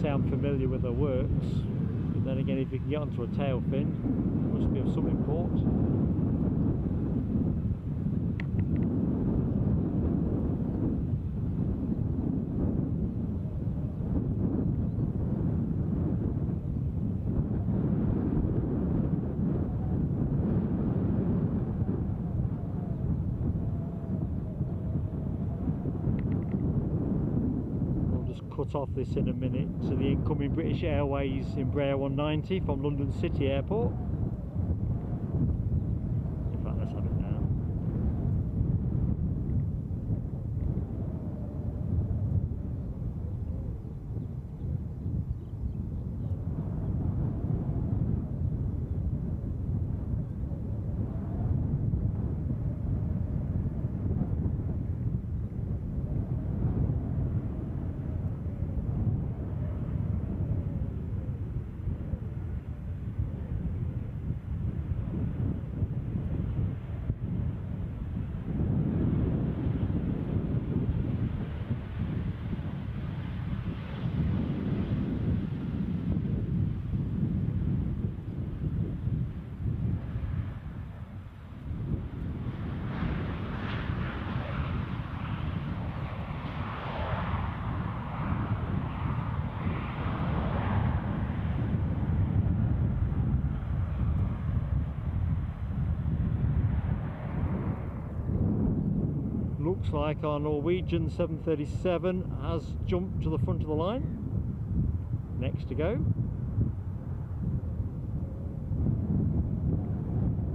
Sound familiar with her works, but then again, if you can get onto a tail fin, it must be of some import. Cut off this in a minute to the incoming British Airways Embraer 190 from London City Airport. In fact, let's have it now. Looks like our Norwegian 737 has jumped to the front of the line. Next to go.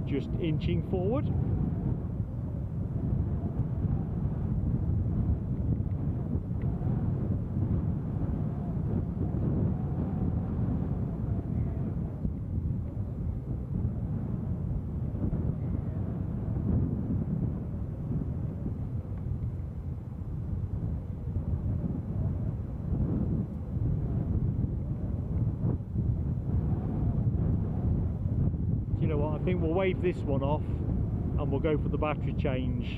Just inching forward. You know what, I think we'll wave this one off and we'll go for the battery change.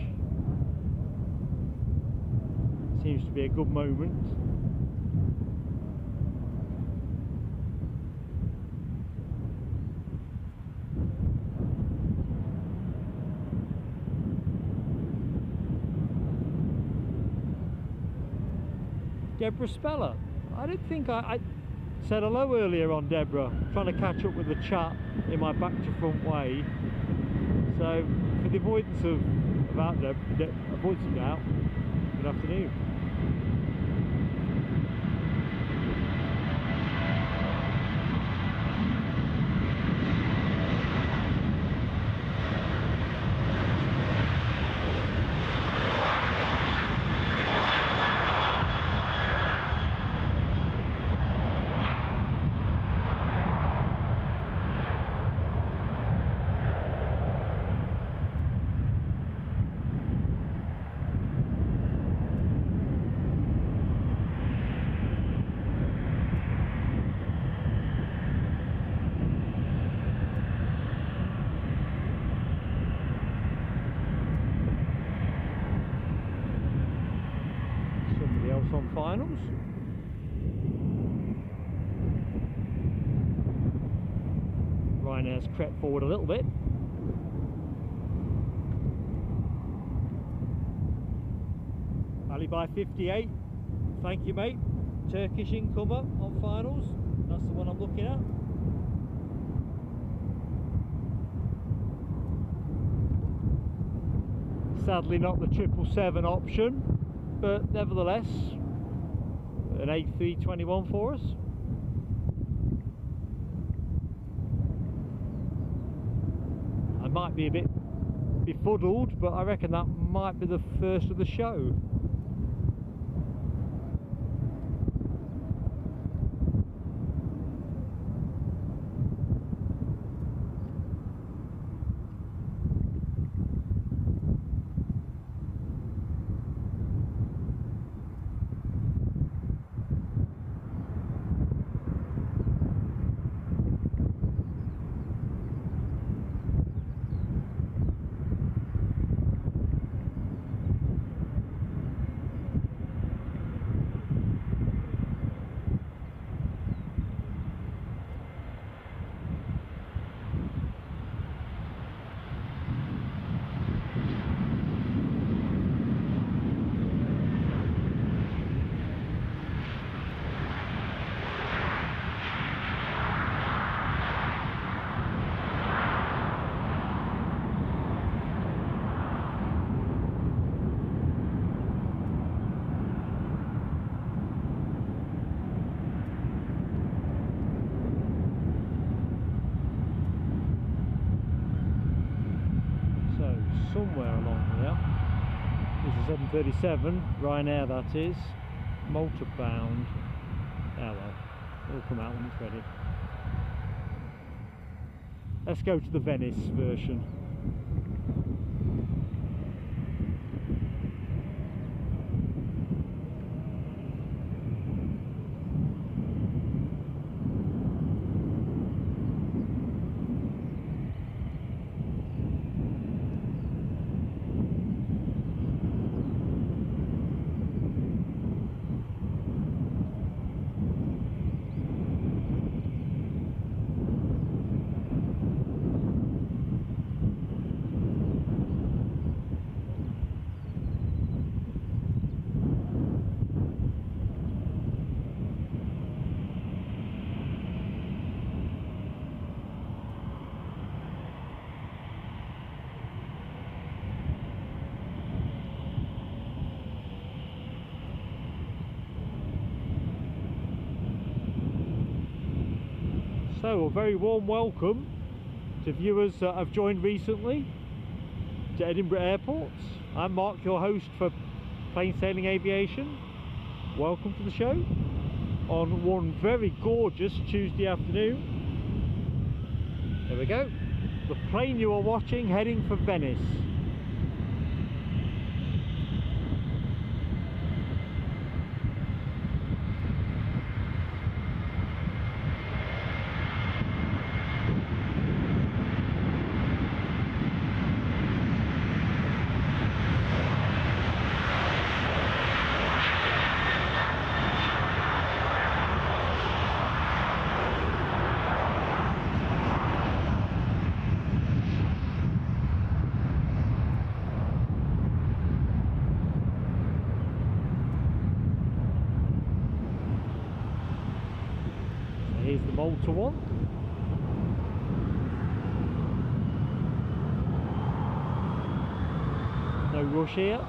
Seems to be a good moment. Deborah Speller. I didn't think I said hello earlier on, Deborah. Trying to catch up with the chat in my back to front way. So for the avoidance of doubt, good afternoon. On finals. Ryanair's crept forward a little bit. Ali by 58. Thank you, mate. Turkish incomer on finals. That's the one I'm looking at. Sadly not the 777 option, but nevertheless an A321 for us. I might be a bit befuddled, but I reckon that might be the first of the show. Somewhere along here is a 737 Ryanair, that is, Malta bound. Oh well, it'll come out when it's ready. Let's go to the Venice version. So a very warm welcome to viewers that have joined recently to Edinburgh Airport. I'm Mark, your host for Plain Sailing Aviation. Welcome to the show on one very gorgeous Tuesday afternoon. There we go, the plane you are watching heading for Venice. Here's the Malta one. No rush here.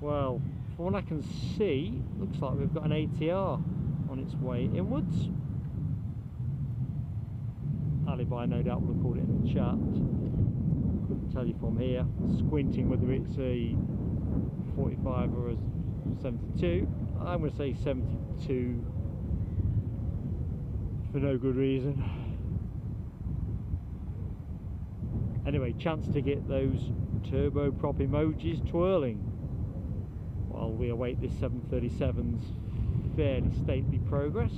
Well, from what I can see, looks like we've got an ATR on its way inwards. Alibi no doubt would have called it in the chat. Couldn't tell you from here, squinting whether it's a 45 or a 72. I'm going to say 72 for no good reason. Anyway, chance to get those turboprop emojis twirling while we await this 737's fairly stately progress.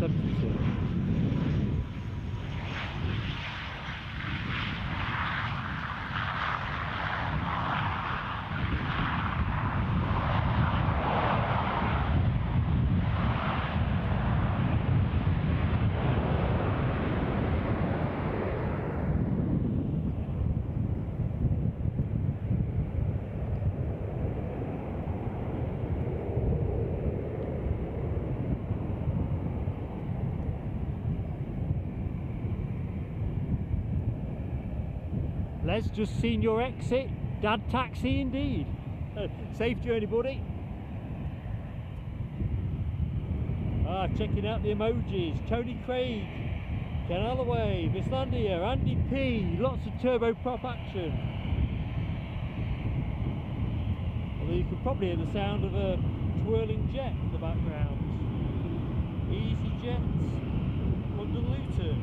72. Les just seen your exit. Dad taxi indeed. Safe journey, buddy. Checking out the emojis. Tony Craig, Ken Alloway, Miss Landia, Andy P. Lots of turboprop action. Although you could probably hear the sound of a twirling jet in the background. Easy Jets, London Luton.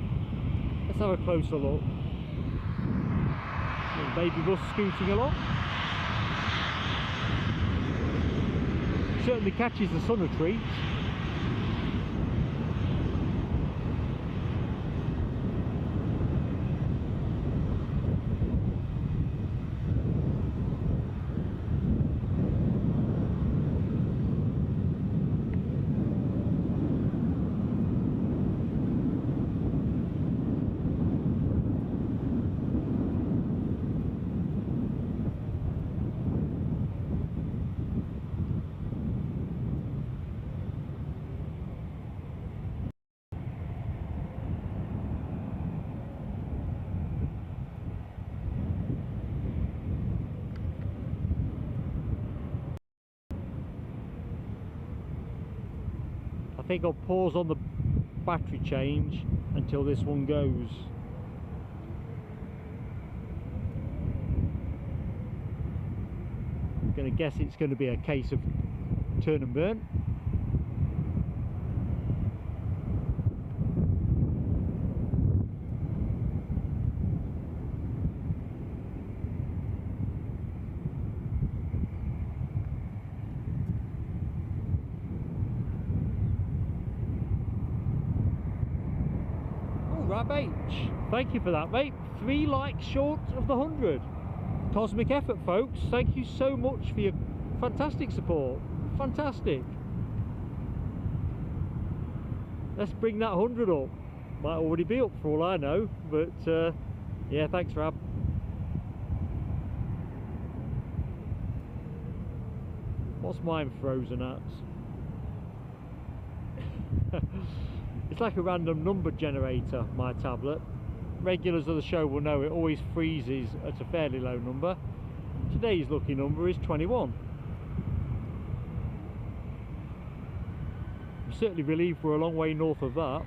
Let's have a closer look. Little baby bus scooting along. Certainly catches the sun a treat. I think I'll pause on the battery change until this one goes. I'm going to guess it's going to be a case of turn and burn. Rab H, thank you for that, mate. 3 likes short of the 100. Cosmic effort, folks. Thank you so much for your fantastic support. Fantastic. Let's bring that 100 up. Might already be up for all I know, but yeah, thanks, Rab. What's mine frozen at? It's like a random number generator, my tablet. Regulars of the show will know it always freezes at a fairly low number. Today's lucky number is 21. I'm certainly relieved we're a long way north of that.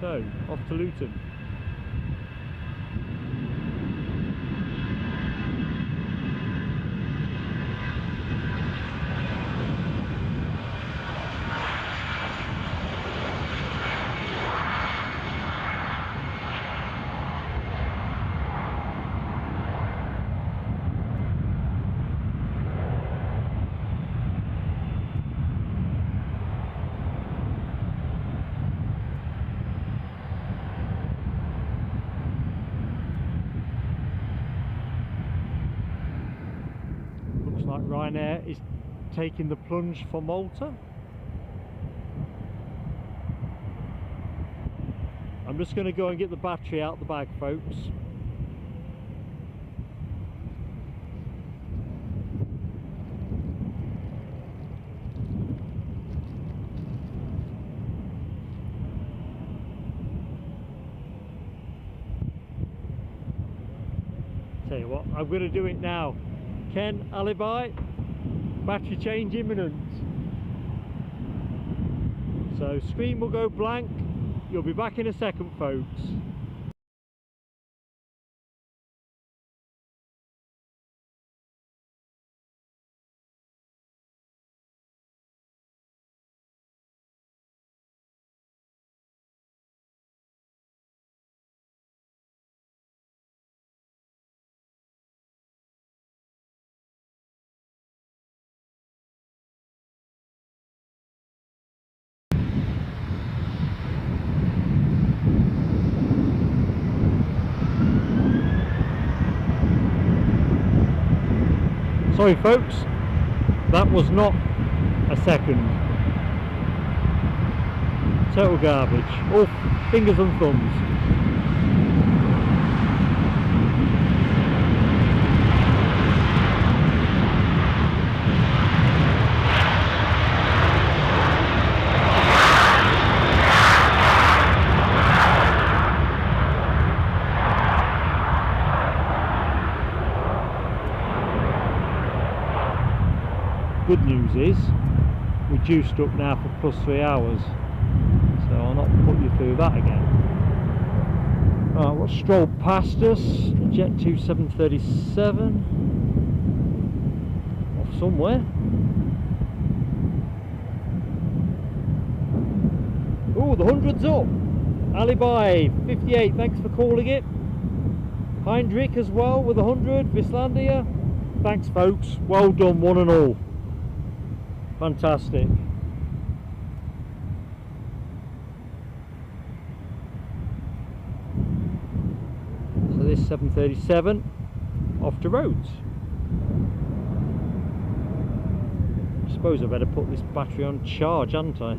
So, off to Luton. Like Ryanair is taking the plunge for Malta. I'm just going to go and get the battery out the bag, folks. Tell you what, I'm going to do it now. Ken, alibi, battery change imminent. So screen will go blank. You'll be back in a second, folks. Sorry folks, that was not a second. Total garbage. All fingers and thumbs. Good news is we're juiced up now for +3 hours, so I'll not put you through that again. Right, what strolled past us? Jet 2 737 off somewhere. Oh, the 100's up. Alibi 58, thanks for calling it. Heinrich as well with 100. Vislandia, thanks folks, well done one and all. Fantastic. So this 737 off to roads. I suppose I better put this battery on charge, hadn't I?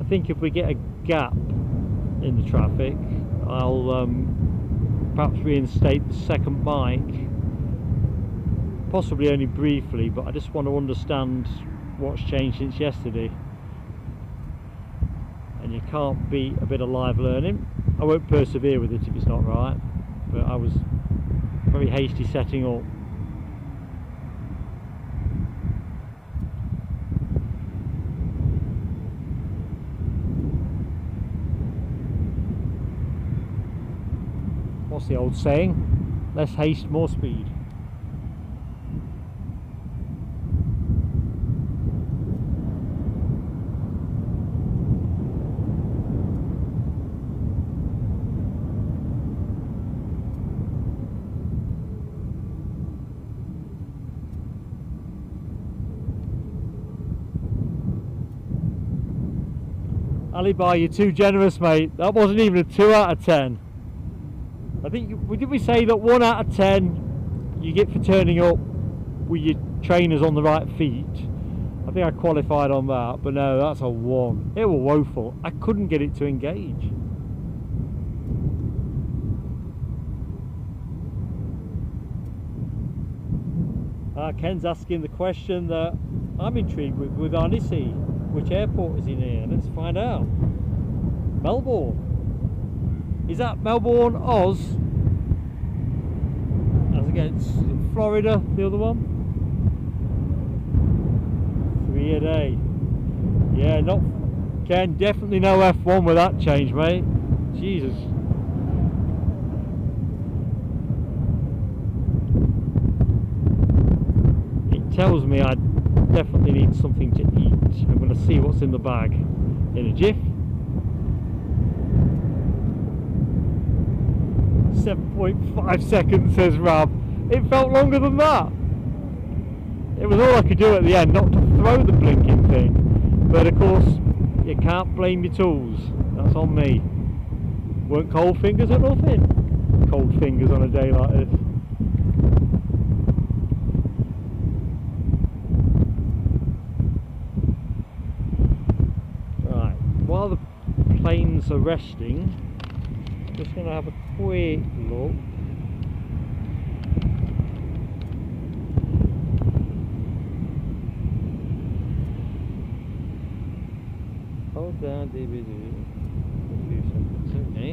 I think if we get a gap in the traffic, I'll perhaps reinstate the second mic, possibly only briefly, but I just want to understand what's changed since yesterday. And you can't beat a bit of live learning. I won't persevere with it if it's not right, but I was very hasty setting up. What's the old saying? Less haste, more speed. Alibi, you're too generous, mate. That wasn't even a 2 out of 10. I think, did we say that 1 out of 10 you get for turning up with your trainers on the right feet? I think I qualified on that, but no, that's a 1. It was woeful. I couldn't get it to engage. Ken's asking the question that I'm intrigued with Arnissi. Which airport is he near? Let's find out. Melbourne. Is that Melbourne, Oz? As against Florida, the other one? 3 a day. Yeah, not Ken, definitely no F1 with that change, mate. Jesus. It tells me I definitely need something to eat. I'm going to see what's in the bag in a jiff. 7.5 seconds, says Rob. It felt longer than that. It was all I could do at the end, not to throw the blinking thing. But of course, you can't blame your tools. That's on me. Weren't cold fingers or nothing? Cold fingers on a day like this. Right, while the planes are resting, just going to have a quick look. Hold down DVD. A few seconds, okay.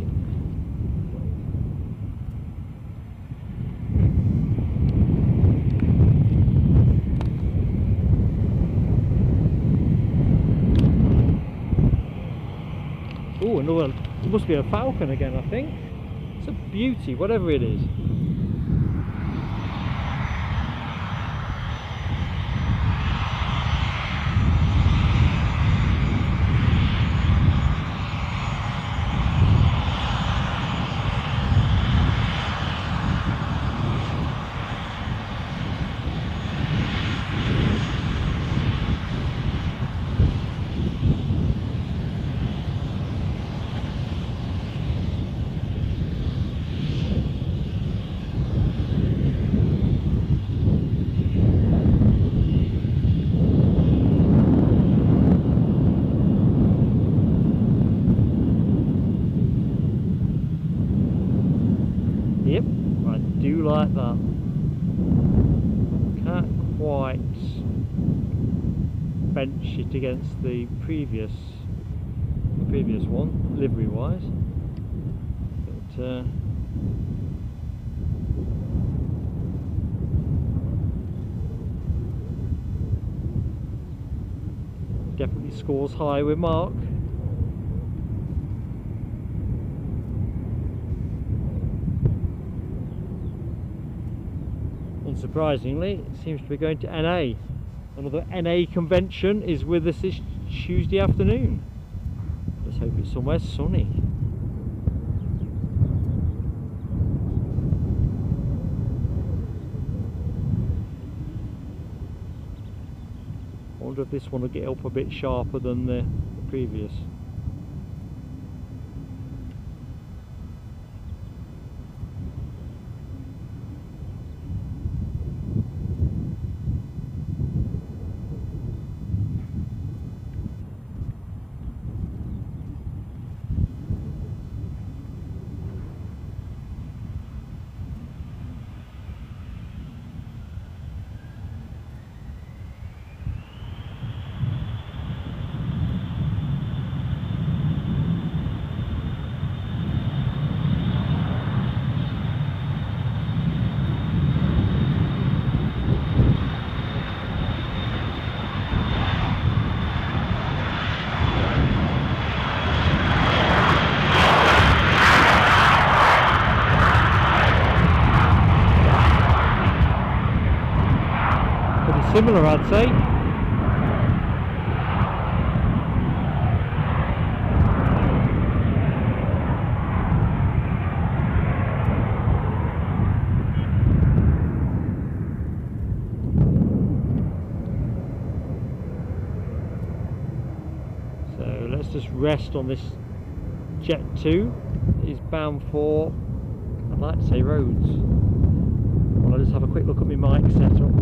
Oh, another. It must be a Falcon again, I think. It's a beauty, whatever it is. I do like that. Can't quite bench it against the previous one, livery wise, but definitely scores high with Mark. Unsurprisingly, it seems to be going to NA. Another NA convention is with us this Tuesday afternoon. Let's hope it's somewhere sunny. I wonder if this one will get up a bit sharper than the previous. Similar, I'd say. So let's just rest on this Jet 2. It's bound for, I'd like to say, Rhodes. Well, I'll just have a quick look at my mic setup.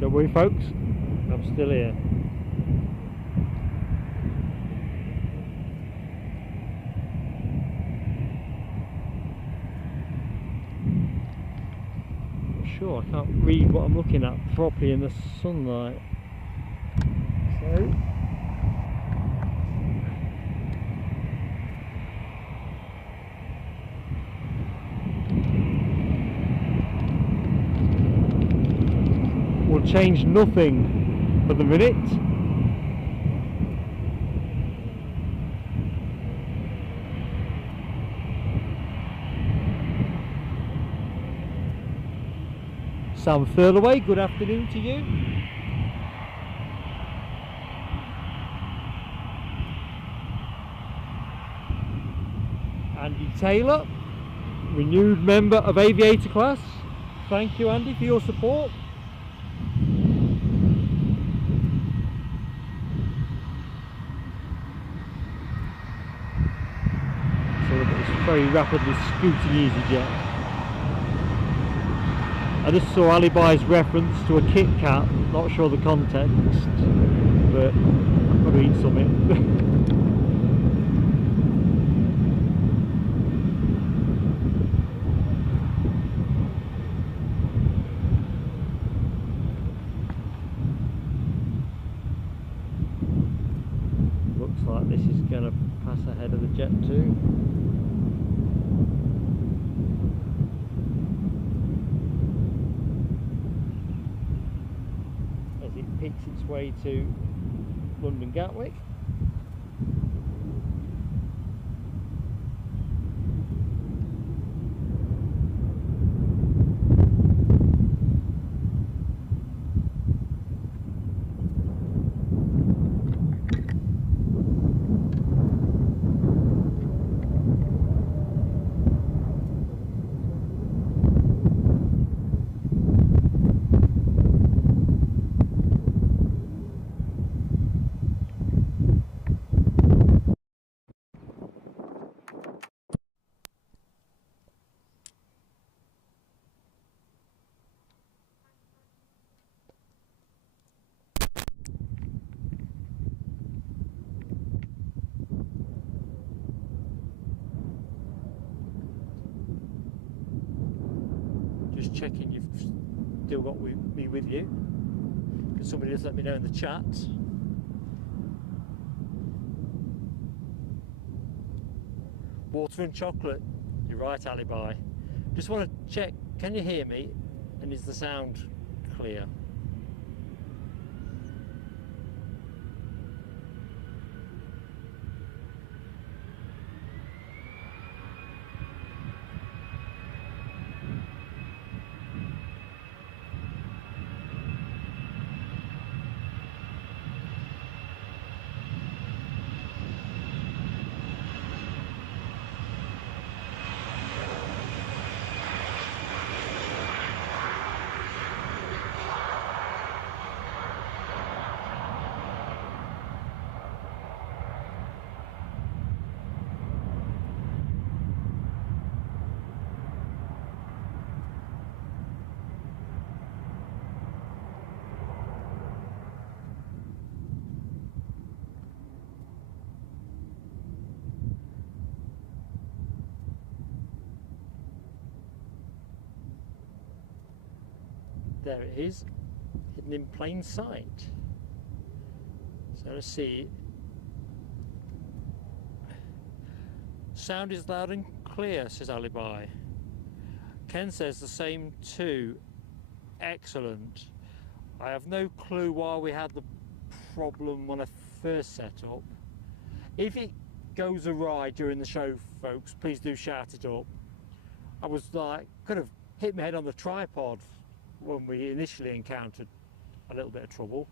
Don't worry folks, I'm still here. I'm sure I can't read what I'm looking at properly in the sunlight. So we'll change nothing for the minute. Sam Thirlaway, good afternoon to you. Andy Taylor, renewed member of Aviator class. Thank you, Andy, for your support. Very rapidly scooting EasyJet. I just saw Alibi's reference to a Kit Kat, not sure the context, but I've got to eat something. Looks like this is going to pass ahead of the Jet 2. Picks its way to London Gatwick. checking you've still got me with you. Can somebody just let me know in the chat? Water and chocolate. You're right, Alibi. Just want to check, can you hear me? And is the sound clear? There it is, hidden in plain sight. So let's see. Sound is loud and clear, says Alibi. Ken says the same too. Excellent. I have no clue why we had the problem when I first set up. If it goes awry during the show, folks, please do shout it up. I was like, kind of hit my head on the tripod when we initially encountered a little bit of trouble,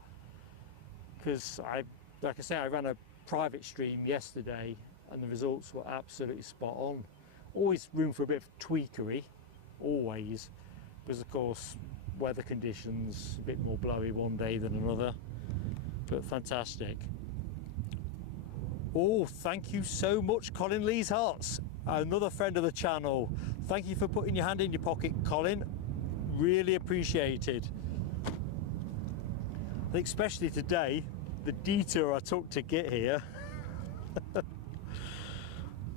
because like I say, I ran a private stream yesterday and the results were absolutely spot on. Always room for a bit of tweakery, always, because of course weather conditions a bit more blowy one day than another, but fantastic. Oh, thank you so much, Colin Lee's Hearts, another friend of the channel. Thank you for putting your hand in your pocket, Colin. Really appreciated. I think especially today, the detour I took to get here.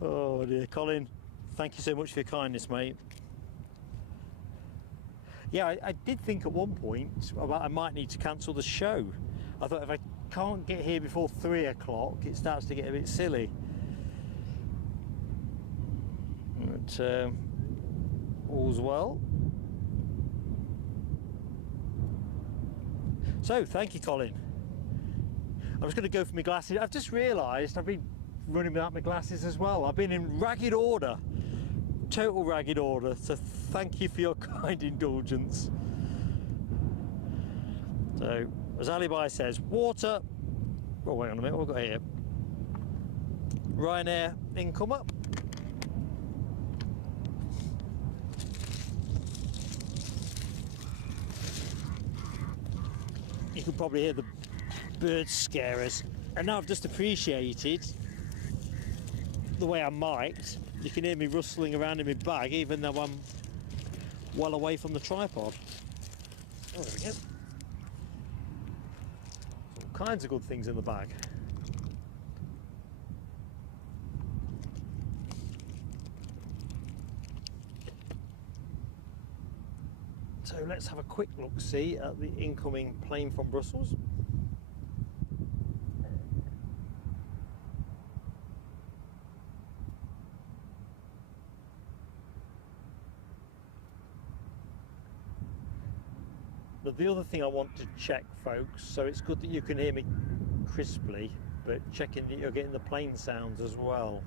Oh dear, Colin, thank you so much for your kindness, mate. Yeah, I did think at one point about I might need to cancel the show. I thought if I can't get here before 3 o'clock, it starts to get a bit silly. But all's well. So, thank you, Colin. I'm just going to go for my glasses. I've just realised I've been running without my glasses as well. I've been in ragged order, total ragged order, so thank you for your kind indulgence. So, as Alibi says, water. Oh, wait on a minute, what have we got here? Ryanair incomer. You can probably hear the birds scare us. And now I've just appreciated the way I'm mic'd. You can hear me rustling around in my bag even though I'm well away from the tripod. Oh, there we go. All kinds of good things in the bag. So let's have a quick look-see at the incoming plane from Brussels. But the other thing I want to check, folks, so it's good that you can hear me crisply, but checking that you're getting the plane sounds as well.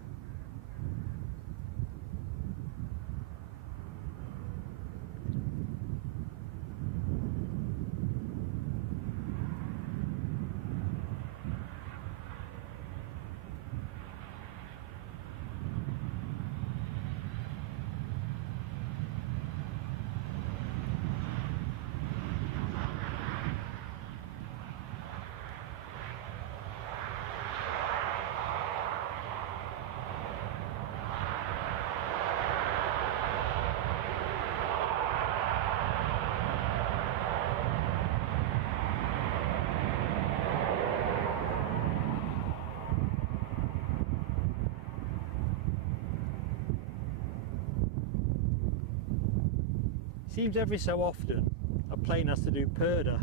Seems every so often a plane has to do purdah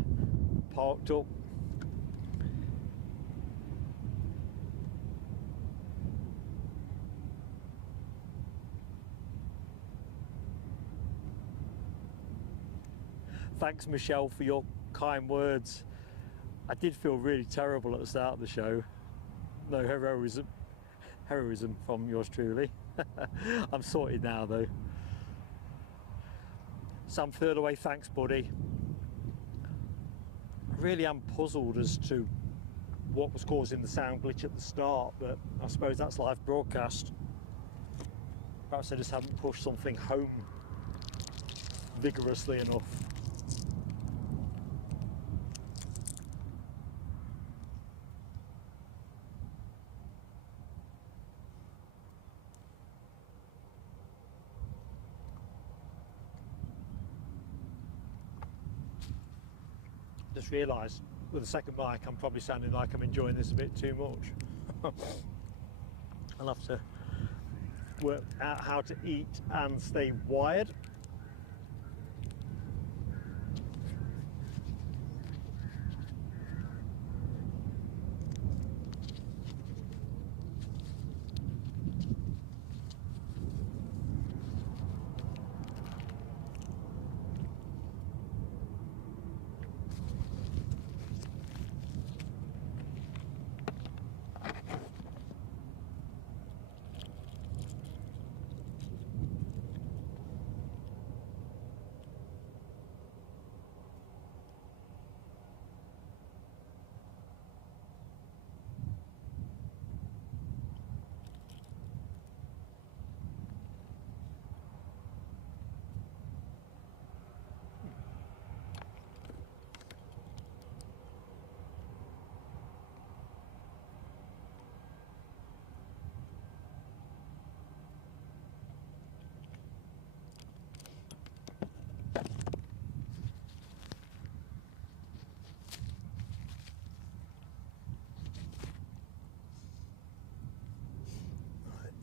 parked up. Thanks, Michelle, for your kind words. I did feel really terrible at the start of the show. No heroism from yours truly. I'm sorted now though. Sam Thirdaway, thanks buddy. I really am puzzled as to what was causing the sound glitch at the start, but I suppose that's live broadcast. Perhaps I just haven't pushed something home vigorously enough. Just realised with the second mic I'm probably sounding like I'm enjoying this a bit too much. I'll have to work out how to eat and stay wired.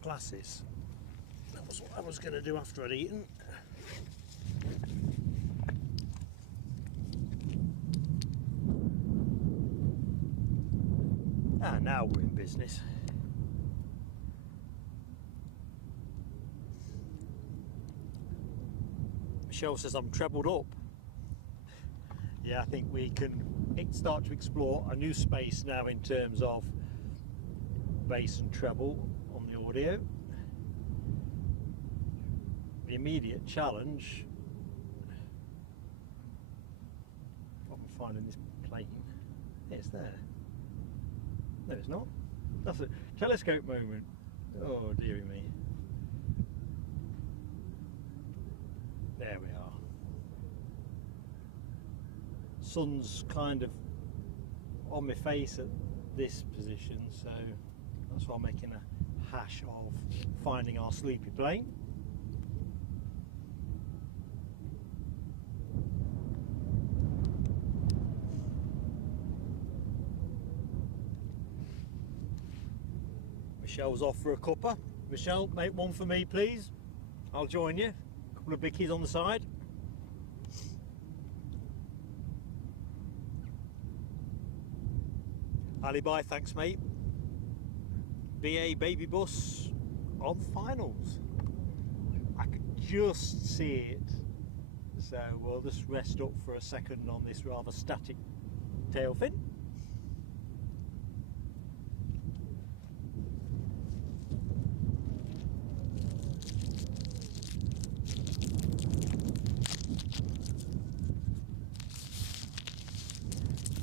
Glasses. That was what I was going to do after I'd eaten. Ah, now we're in business. Michelle says I'm trebled up. Yeah, I think we can start to explore a new space now in terms of bass and treble on the audio. The immediate challenge, what I'm finding this plane, it's there. No, it's not. That's a telescope moment. Oh dearie me. There we are. Sun's kind of on my face at this position, so that's why I'm making a hash of finding our sleepy plane. Michelle's off for a cuppa. Michelle, make one for me please. I'll join you. A couple of bickies on the side. Alibi, thanks mate. BA baby bus on finals. I could just see it, so we'll just rest up for a second on this rather static tail fin.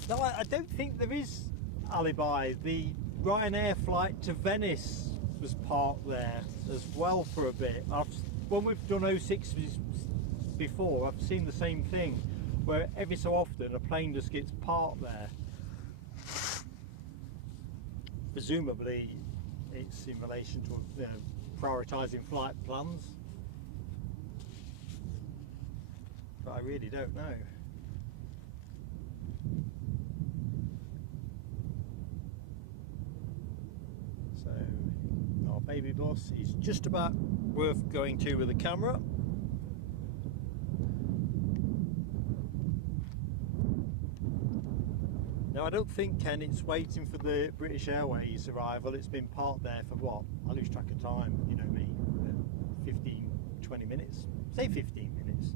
No, I don't think there is Alibi. The Ryanair flight to Venice was parked there as well for a bit. When we've done 06s before, I've seen the same thing, where every so often a plane just gets parked there. Presumably it's in relation to prioritising flight plans, but I really don't know. So our baby bus is just about worth going to with the camera. I don't think, Ken, it's waiting for the British Airways arrival. It's been parked there for what? I lose track of time, you know me. 15, 20 minutes. Say 15 minutes.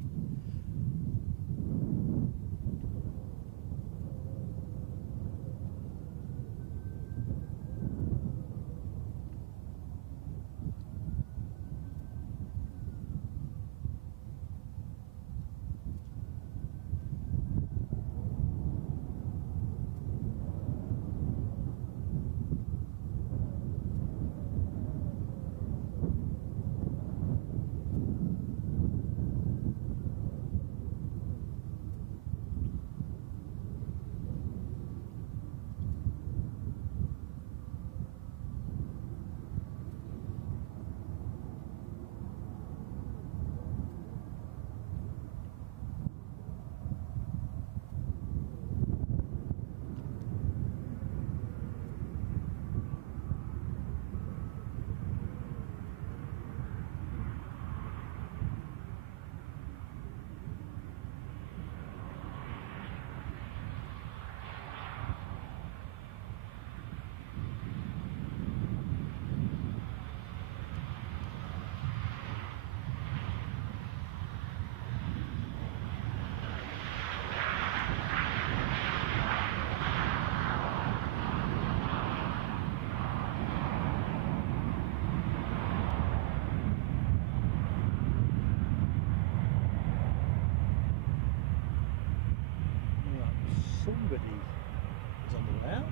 Somebody is on the way out.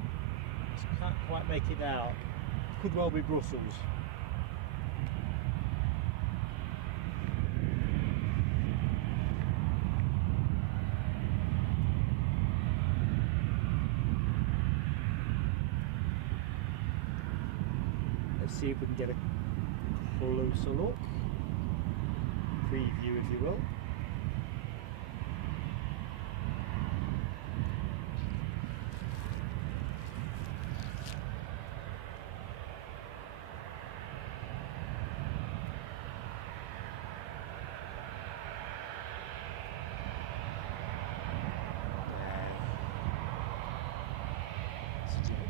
Just can't quite make it out. Could well be Brussels. Let's see if we can get a closer look. Preview, if you will.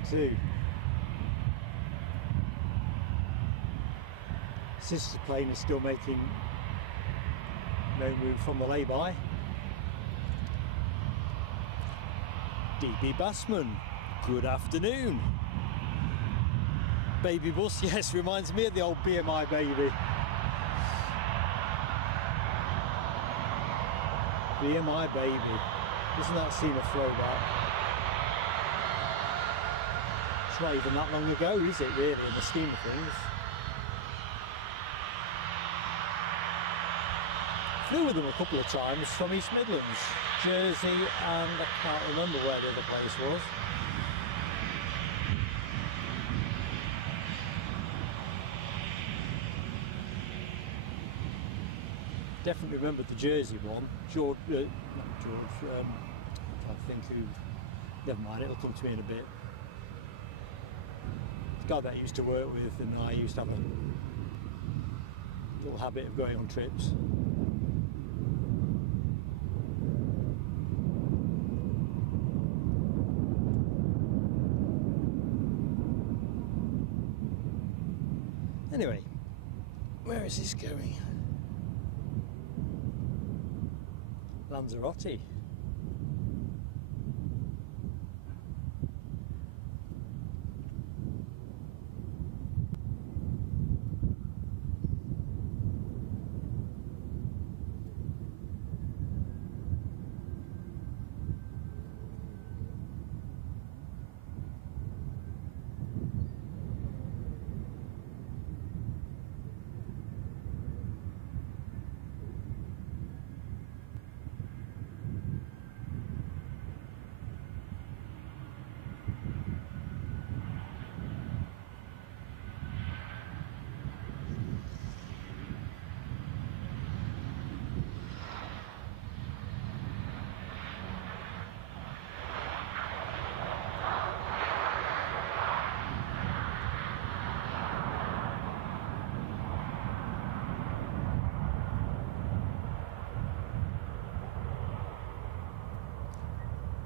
Two. Sister plane is still making no move from the lay-by. DB Bassman, good afternoon. Baby bus, yes, reminds me of the old BMI baby. BMI baby, doesn't that seem a throwback? It's not even that long ago, is it, really, in the scheme of things? Flew with them a couple of times from East Midlands, Jersey, and I can't remember where the other place was. Definitely remember the Jersey one. George, not George, I think who, never mind, it'll come to me in a bit. Guy that I used to work with, and I used to have a little habit of going on trips. Anyway, where is this going? Lanzarote.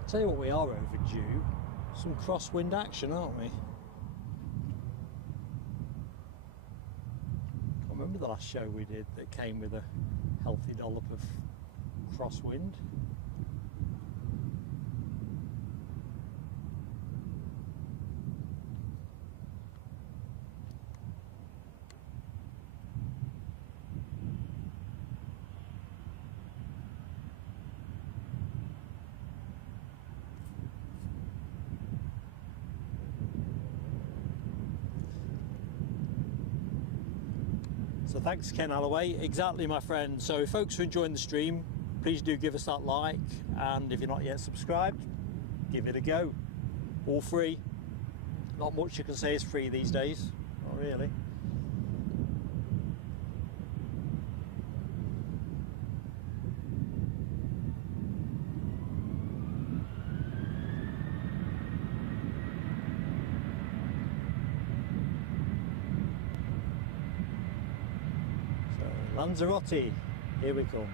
Tell you what, we are overdue. Some crosswind action, aren't we? Can't remember the last show we did that came with a healthy dollop of crosswind. So thanks Ken Alloway. Exactly, my friend. So if folks are enjoying the stream, please do give us that like, and if you're not yet subscribed, give it a go. All free. Not much you can say is free these days. Not really. Lanzarote, here we come.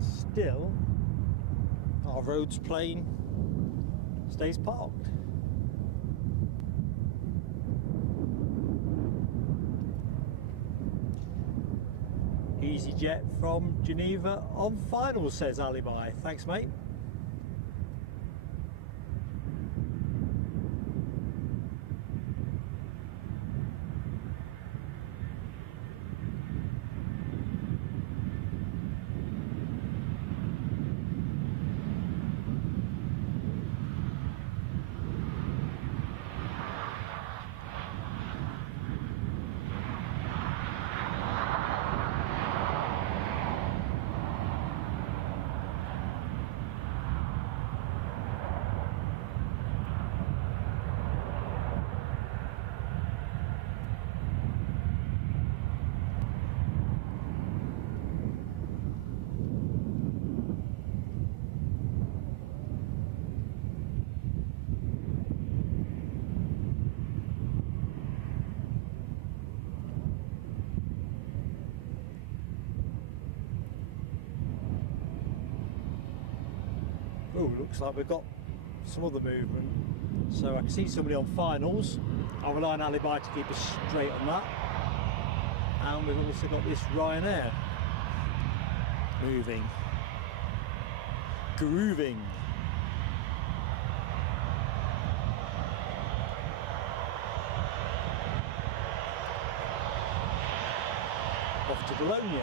Still, our road's plane stays parked. EasyJet from Geneva on finals, says Alibi. Thanks, mate. Oh, looks like we've got some other movement. So I can see somebody on finals. I'll rely on Alibi to keep us straight on that. And we've also got this Ryanair moving, grooving. Off to Bologna.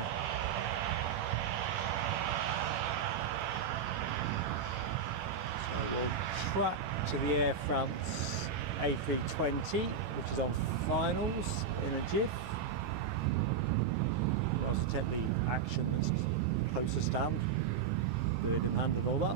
Track to the Air France A320, which is on finals in a jiff. We'll also take the Action that's closest stand, bird in hand and all that.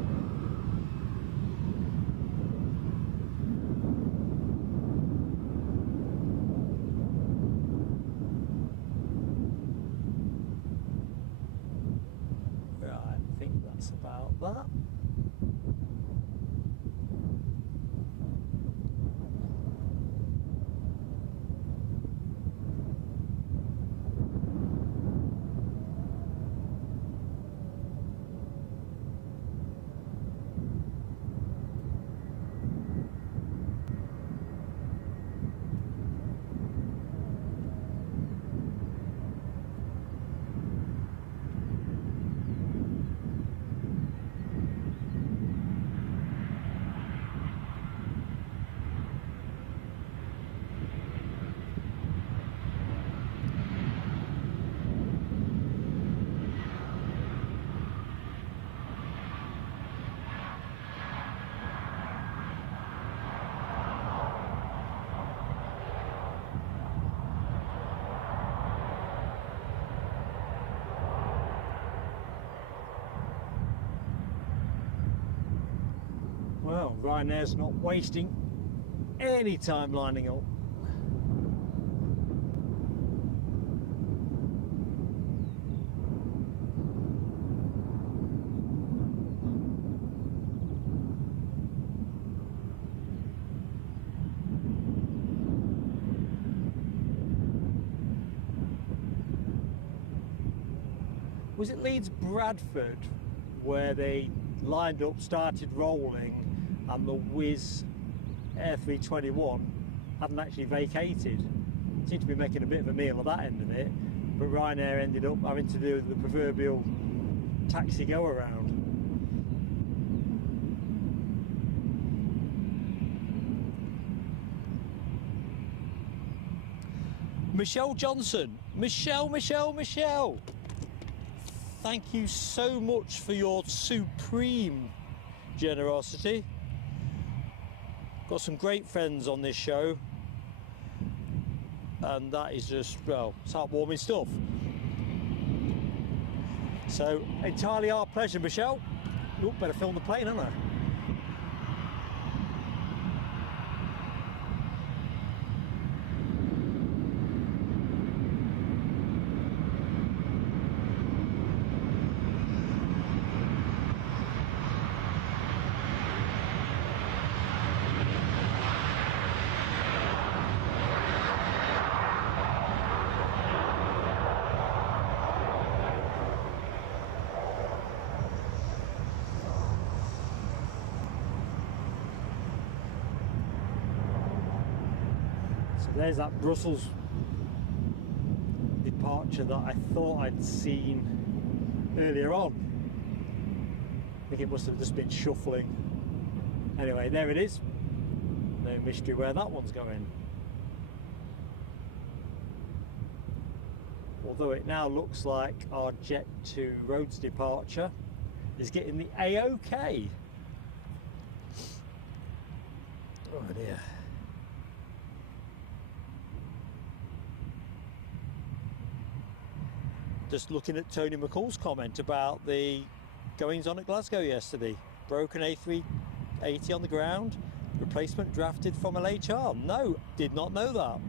Right, I think that's about that. Well, Ryanair's not wasting any time lining up. Was it Leeds Bradford where they lined up, started rolling, and the Wizz Air 321 hadn't actually vacated? Seemed to be making a bit of a meal of that end of it, but Ryanair ended up having to do the proverbial taxi go around. Michelle Johnson, Michelle, thank you so much for your supreme generosity. Got some great friends on this show, and that is just, well, it's heartwarming stuff. So, entirely our pleasure, Michelle. Oh, better film the plane, haven't I? There's that Brussels departure that I thought I'd seen earlier on. I think it must have just been shuffling. Anyway, there it is. No mystery where that one's going. Although it now looks like our Jet 2 Rhodes departure is getting the A-OK. Oh dear. Just looking at Tony McCall's comment about the goings on at Glasgow yesterday. Broken A380 on the ground, replacement drafted from LHR. No, did not know that.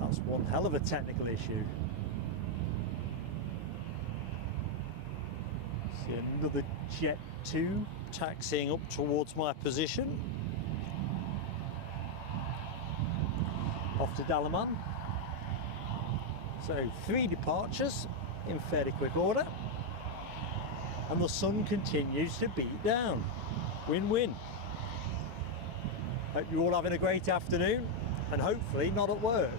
That's one hell of a technical issue. See another Jet 2 taxiing up towards my position. Off to Dalaman. So 3 departures in fairly quick order, and the sun continues to beat down. Win-win. Hope you're all having a great afternoon, and hopefully not at work.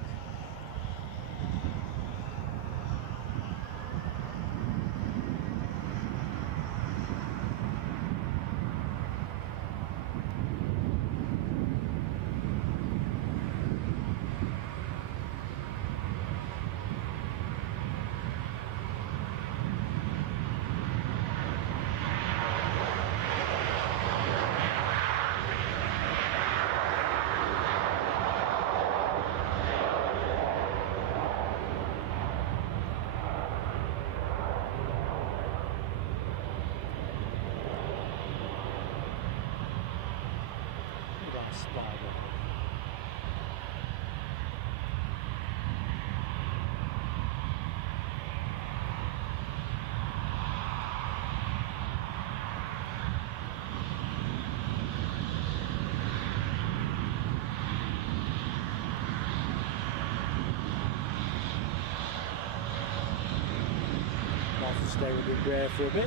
Stay with the air for a bit.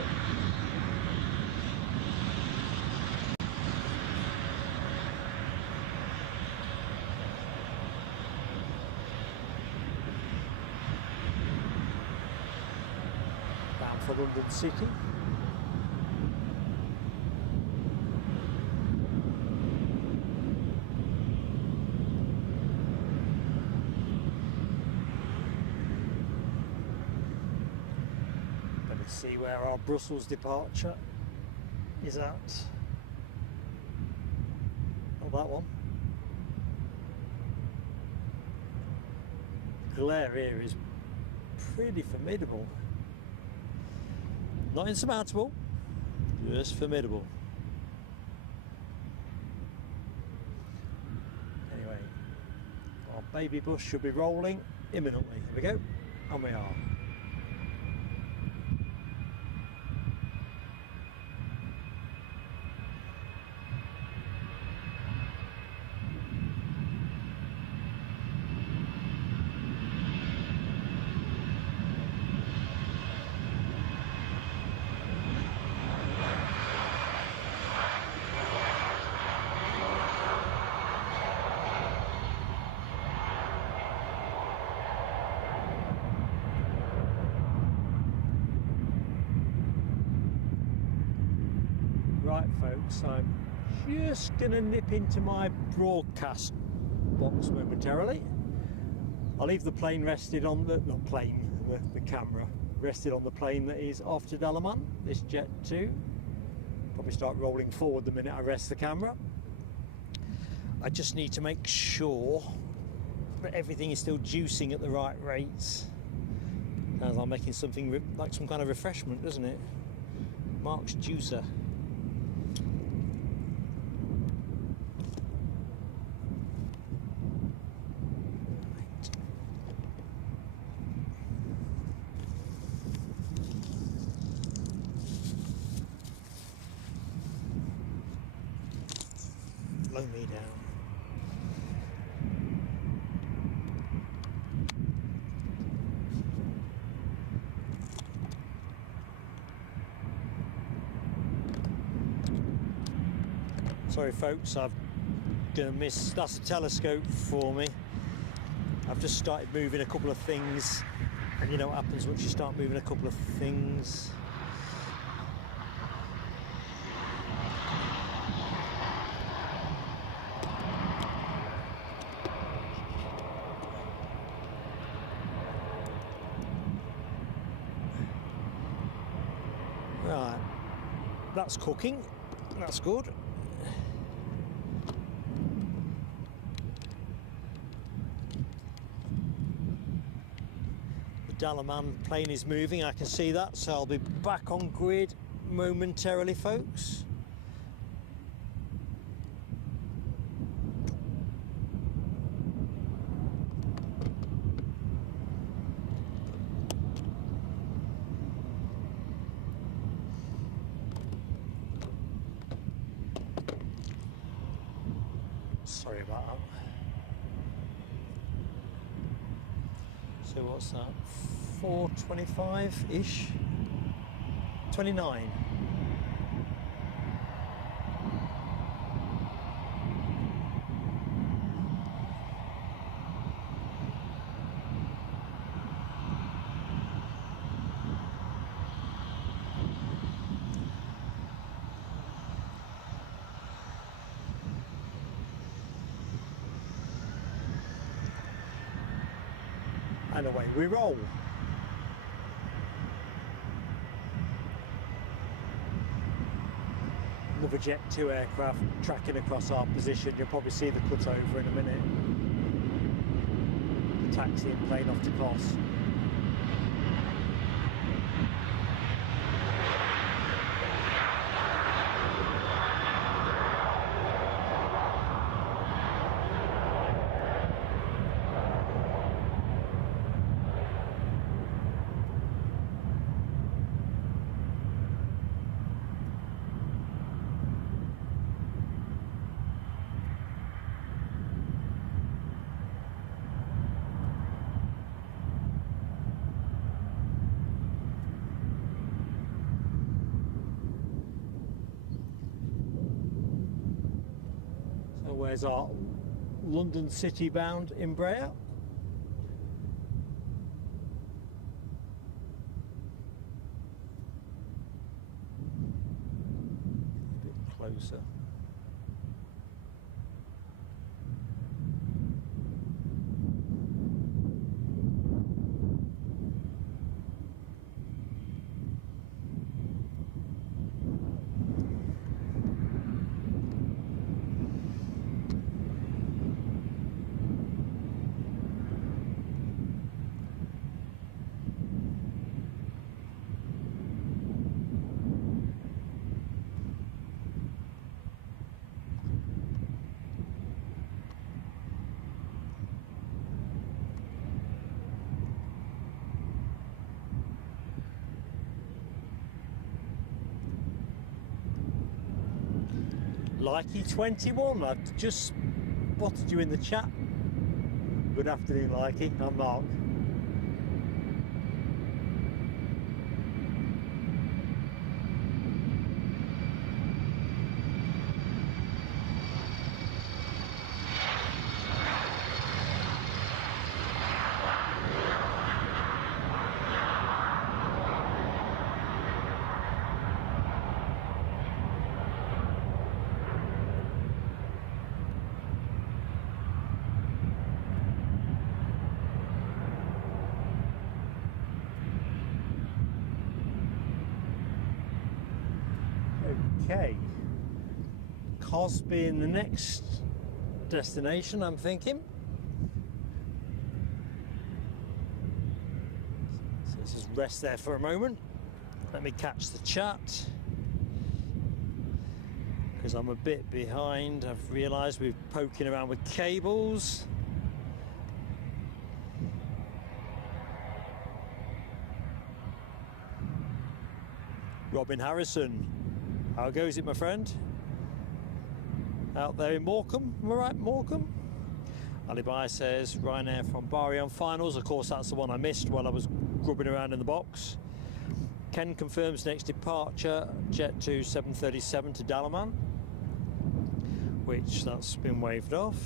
Down for London City. See where our Brussels departure is at. Oh, that one. glare here is pretty formidable. Not insurmountable, just formidable. Anyway, our baby bus should be rolling imminently. Here we go, and we are. Right folks, I'm just going to nip into my broadcast box momentarily. I'll leave the plane rested on the, not plane, the camera rested on the plane that is off to Dalaman, this Jet 2. Probably start rolling forward the minute I rest the camera. I just need to make sure that everything is still juicing at the right rates. Sounds like making something like some kind of refreshment, doesn't it? Mark's Juicer. Blow me down. Sorry folks, I'm gonna miss, that's a telescope for me. I've just started moving a couple of things, and you know what happens once you start moving a couple of things. Right, that's cooking, that's good. The Dalaman plane is moving, I can see that, so I'll be back on grid momentarily, folks. Sorry about that. So what's that? 425-ish? 29. And away we roll. Another Jet 2 aircraft tracking across our position. You'll probably see the cutover in a minute. The taxiing plane off to Kos. Where's our London City bound Embraer? A bit closer. Likey21, I've just spotted you in the chat. Good afternoon, Likey. I'm Mark. Okay, Cos being the next destination, I'm thinking. So let's just rest there for a moment. Let me catch the chat, because I'm a bit behind. I've realised we're poking around with cables. Robin Harrison. How goes it, my friend? Out there in Morecambe, am I right, Morecambe? Alibi says Ryanair from Bari on finals. Of course, that's the one I missed while I was grubbing around in the box. Ken confirms next departure, Jet2 737 to Dalaman, which that's been waved off.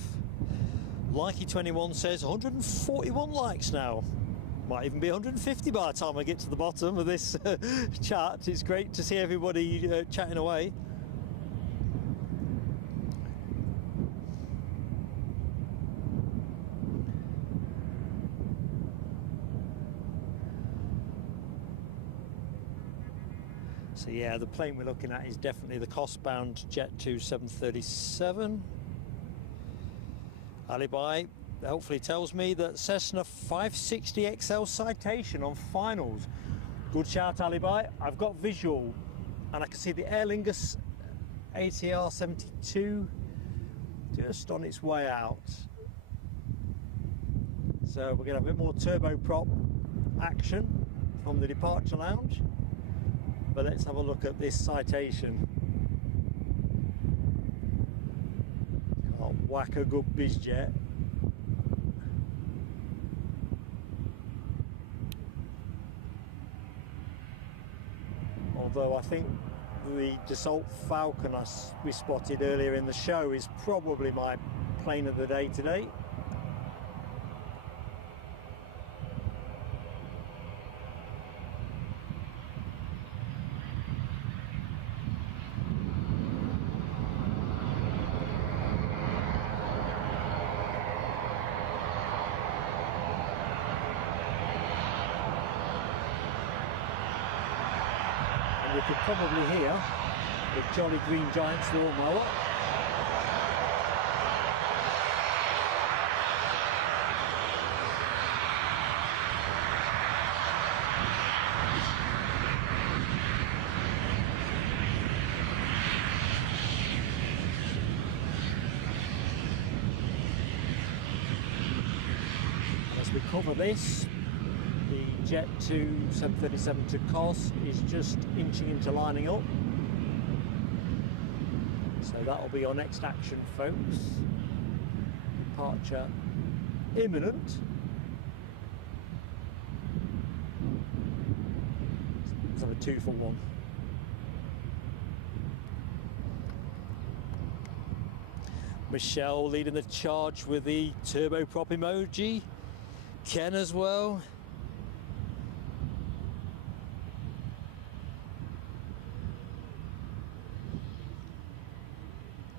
Likey21 says 141 likes now. Might even be 150 by the time I get to the bottom of this chat. It's great to see everybody chatting away. So yeah, the plane we're looking at is definitely the cost-bound Jet2 737. Alibi hopefully tells me that Cessna 560 XL citation on finals. Good shout, Alibi. I've got visual and I can see the Aer Lingus ATR 72 just on its way out. So we're going to have a bit more turboprop action from the departure lounge. But let's have a look at this citation. Can't whack a good bizjet. Although I think the Dassault Falcon we spotted earlier in the show is probably my plane of the day today. You could probably hear the Jolly Green Giant's lawnmower. As we cover this, the Jet2 737 to Kos is just inching into lining up. So that'll be our next action, folks. Departure imminent. Let's have a 2 for 1. Michelle leading the charge with the turboprop emoji. Ken as well.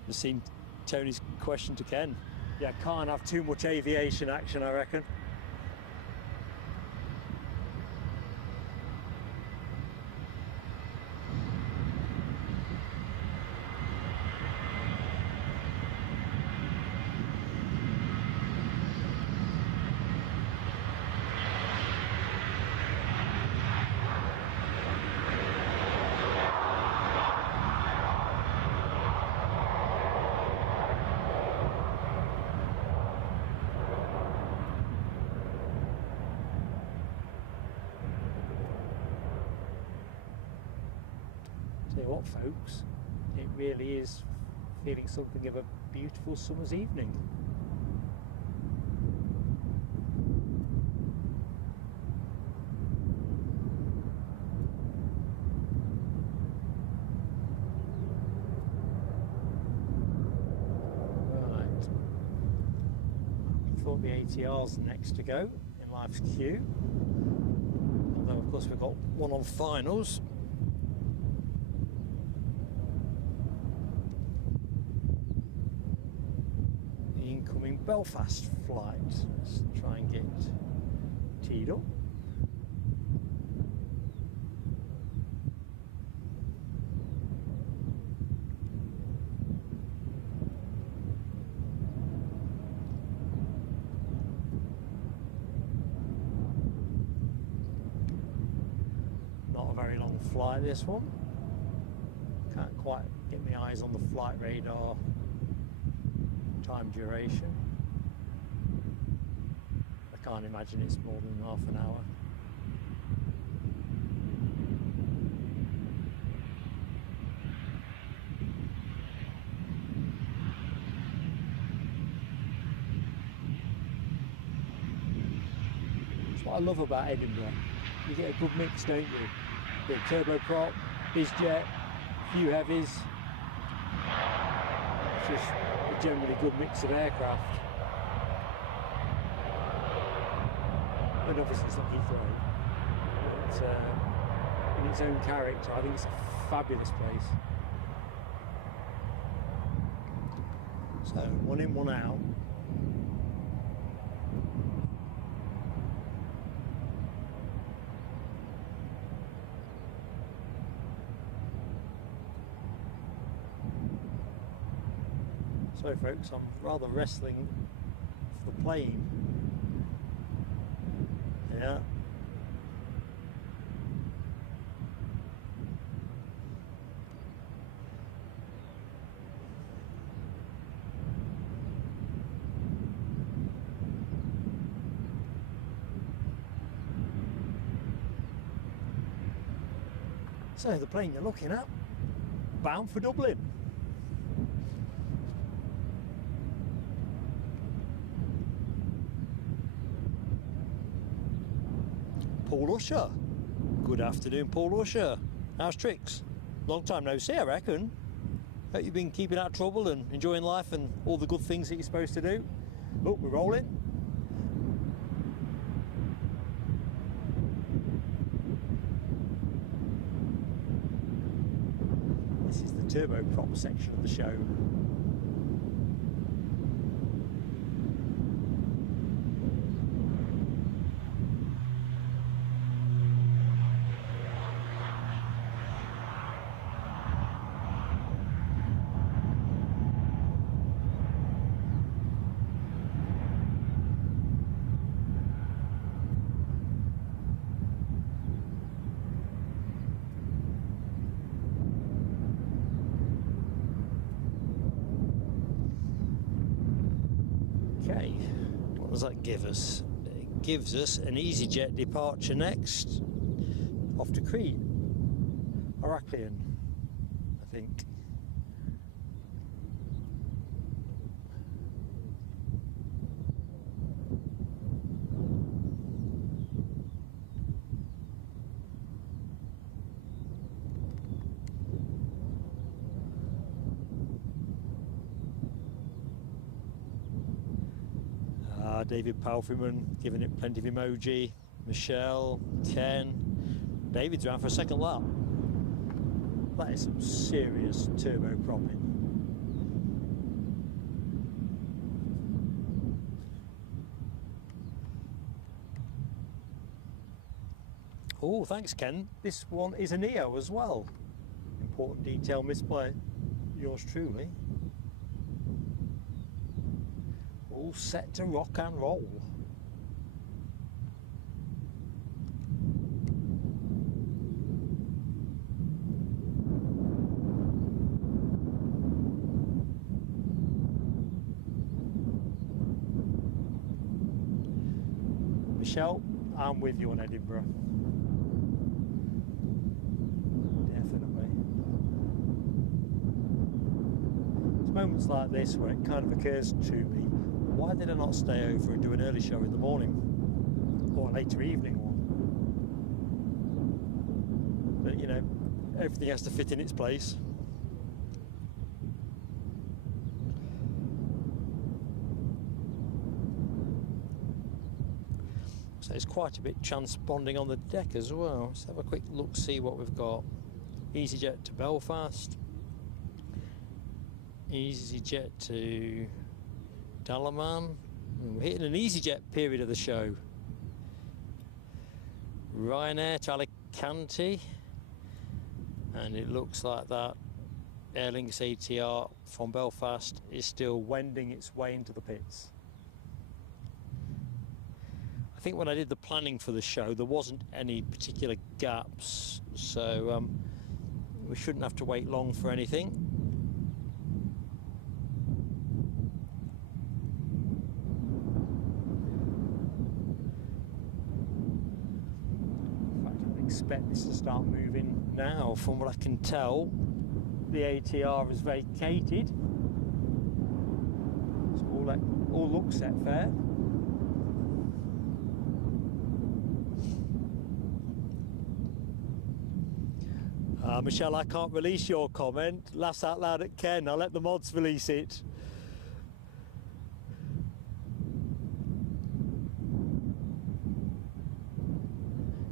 I've seen Tony's question to Ken. Yeah, can't have too much aviation action, I reckon. Tell you what, folks, it really is feeling something of a beautiful summer's evening. Right. I thought the ATR's next to go in life's queue. Although of course we've got one on finals. Incoming Belfast flight. Let's try and get teed up. Not a very long flight, this one. Can't quite get my eyes on the flight radar time duration. I can't imagine it's more than half an hour. That's what I love about Edinburgh. You get a good mix, don't you? Bit of turboprop, bizjet, a few heavies. It's just a generally good mix of aircraft. And obviously it's not Heathrow, but in its own character, I think it's a fabulous place. So, one in, one out. So folks, I'm rather wrestling for the plane. Yeah. So the plane you're looking at, bound for Dublin. Paul Usher. Good afternoon, Paul Usher. How's tricks? Long time no see, I reckon. Hope you've been keeping out of trouble and enjoying life and all the good things that you're supposed to do. Oh, we're rolling. This is the turboprop section of the show. Okay, what does that give us? It gives us an EasyJet departure next, off to Crete, Heraklion, I think. David Palfreyman giving it plenty of emoji. Michelle, Ken. David's around for a second lap. That is some serious turbopropping. Oh, thanks, Ken. This one is a Neo as well. Important detail missed by yours truly. All set to rock and roll. Michelle, I'm with you on Edinburgh. Definitely. moments like this where it kind of occurs to me, why did I not stay over and do an early show in the morning or a later evening one? But you know, everything has to fit in its place. So it's quite a bit transponding on the deck as well. Let's have a quick look, see what we've got. EasyJet to Belfast, EasyJet to Dalaman. We're hitting an EasyJet period of the show. Ryanair to Alicante, and it looks like that Aer Lingus ATR from Belfast is still wending its way into the pits. I think when I did the planning for the show there wasn't any particular gaps, so we shouldn't have to wait long for anything. In fact, I expect this to start moving now. From what I can tell, the ATR has vacated. So all looks set fair. Michelle, I can't release your comment. Laughs out loud at Ken. I'll let the mods release it.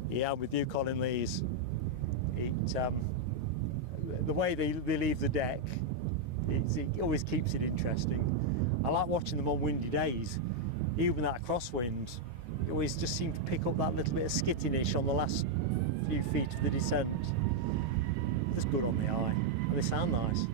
Yeah, I'm with you, Colin Lees. The way they leave the deck, it always keeps it interesting. I like watching them on windy days. Even that crosswind, it always just seems to pick up that little bit of skittiness on the last few feet of the descent. It's good on the eye, and they sound nice.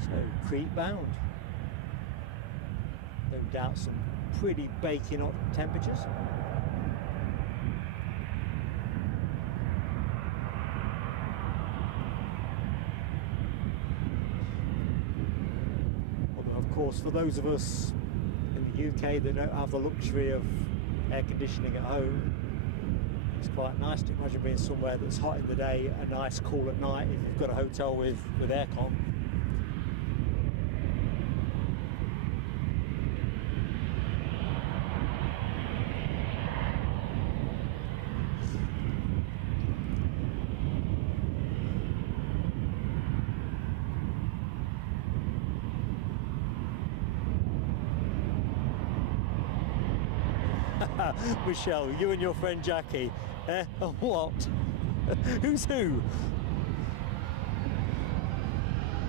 So, Crete bound. No doubt some pretty baking hot temperatures. Although of course for those of us in the UK that don't have the luxury of air conditioning at home, it's quite nice to imagine being somewhere that's hot in the day and nice cool at night if you've got a hotel with aircon. Michelle, you and your friend Jackie, eh? Oh, what? Who's who?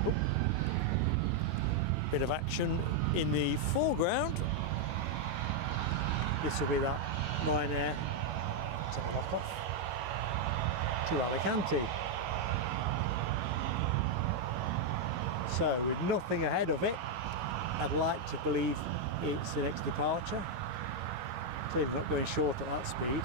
Oh. Bit of action in the foreground. This will be that Ryanair to knock off to Alicante. So, with nothing ahead of it, I'd like to believe it's the next departure. Clearly not going short at that speed.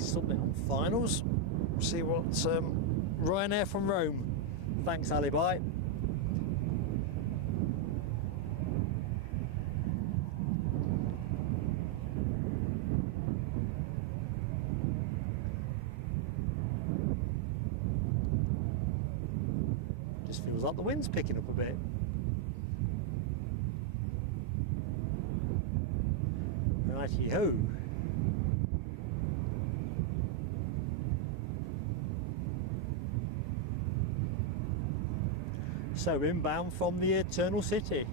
Something on finals. See what Ryanair from Rome. Thanks, Alibi. Just feels like the wind's picking up a bit. Righty-ho. So inbound from the Eternal City.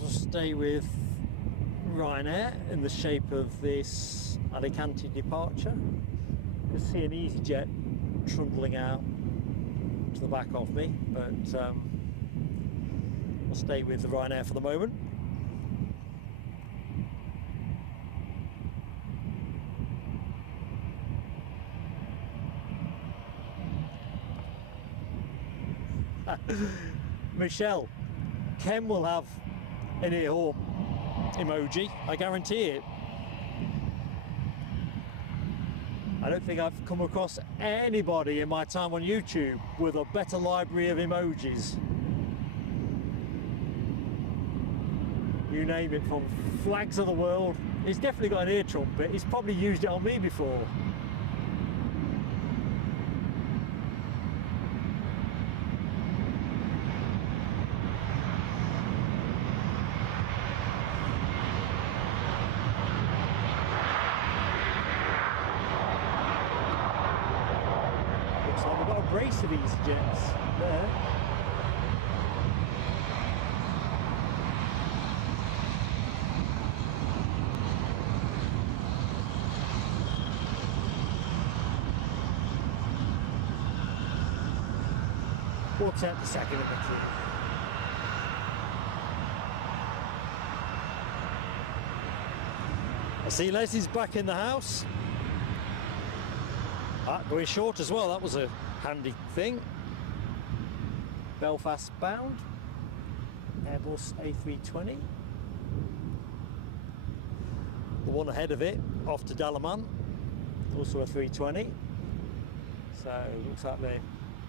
I'll stay with Ryanair in the shape of this Alicante departure. You can see an EasyJet trundling out to the back of me, but I'll stay with the Ryanair for the moment. Michelle, Ken will have an ear horn emoji, I guarantee it. I don't think I've come across anybody in my time on YouTube with a better library of emojis. You name it, from flags of the world. He's definitely got an ear trumpet. He's probably used it on me before. Brace of EasyJets there. We'll take the second of the queue. I see Leslie's back in the house. Going short as well, that was a handy thing. Belfast bound, Airbus A320. The one ahead of it, off to Dalaman, also a 320. So looks like they're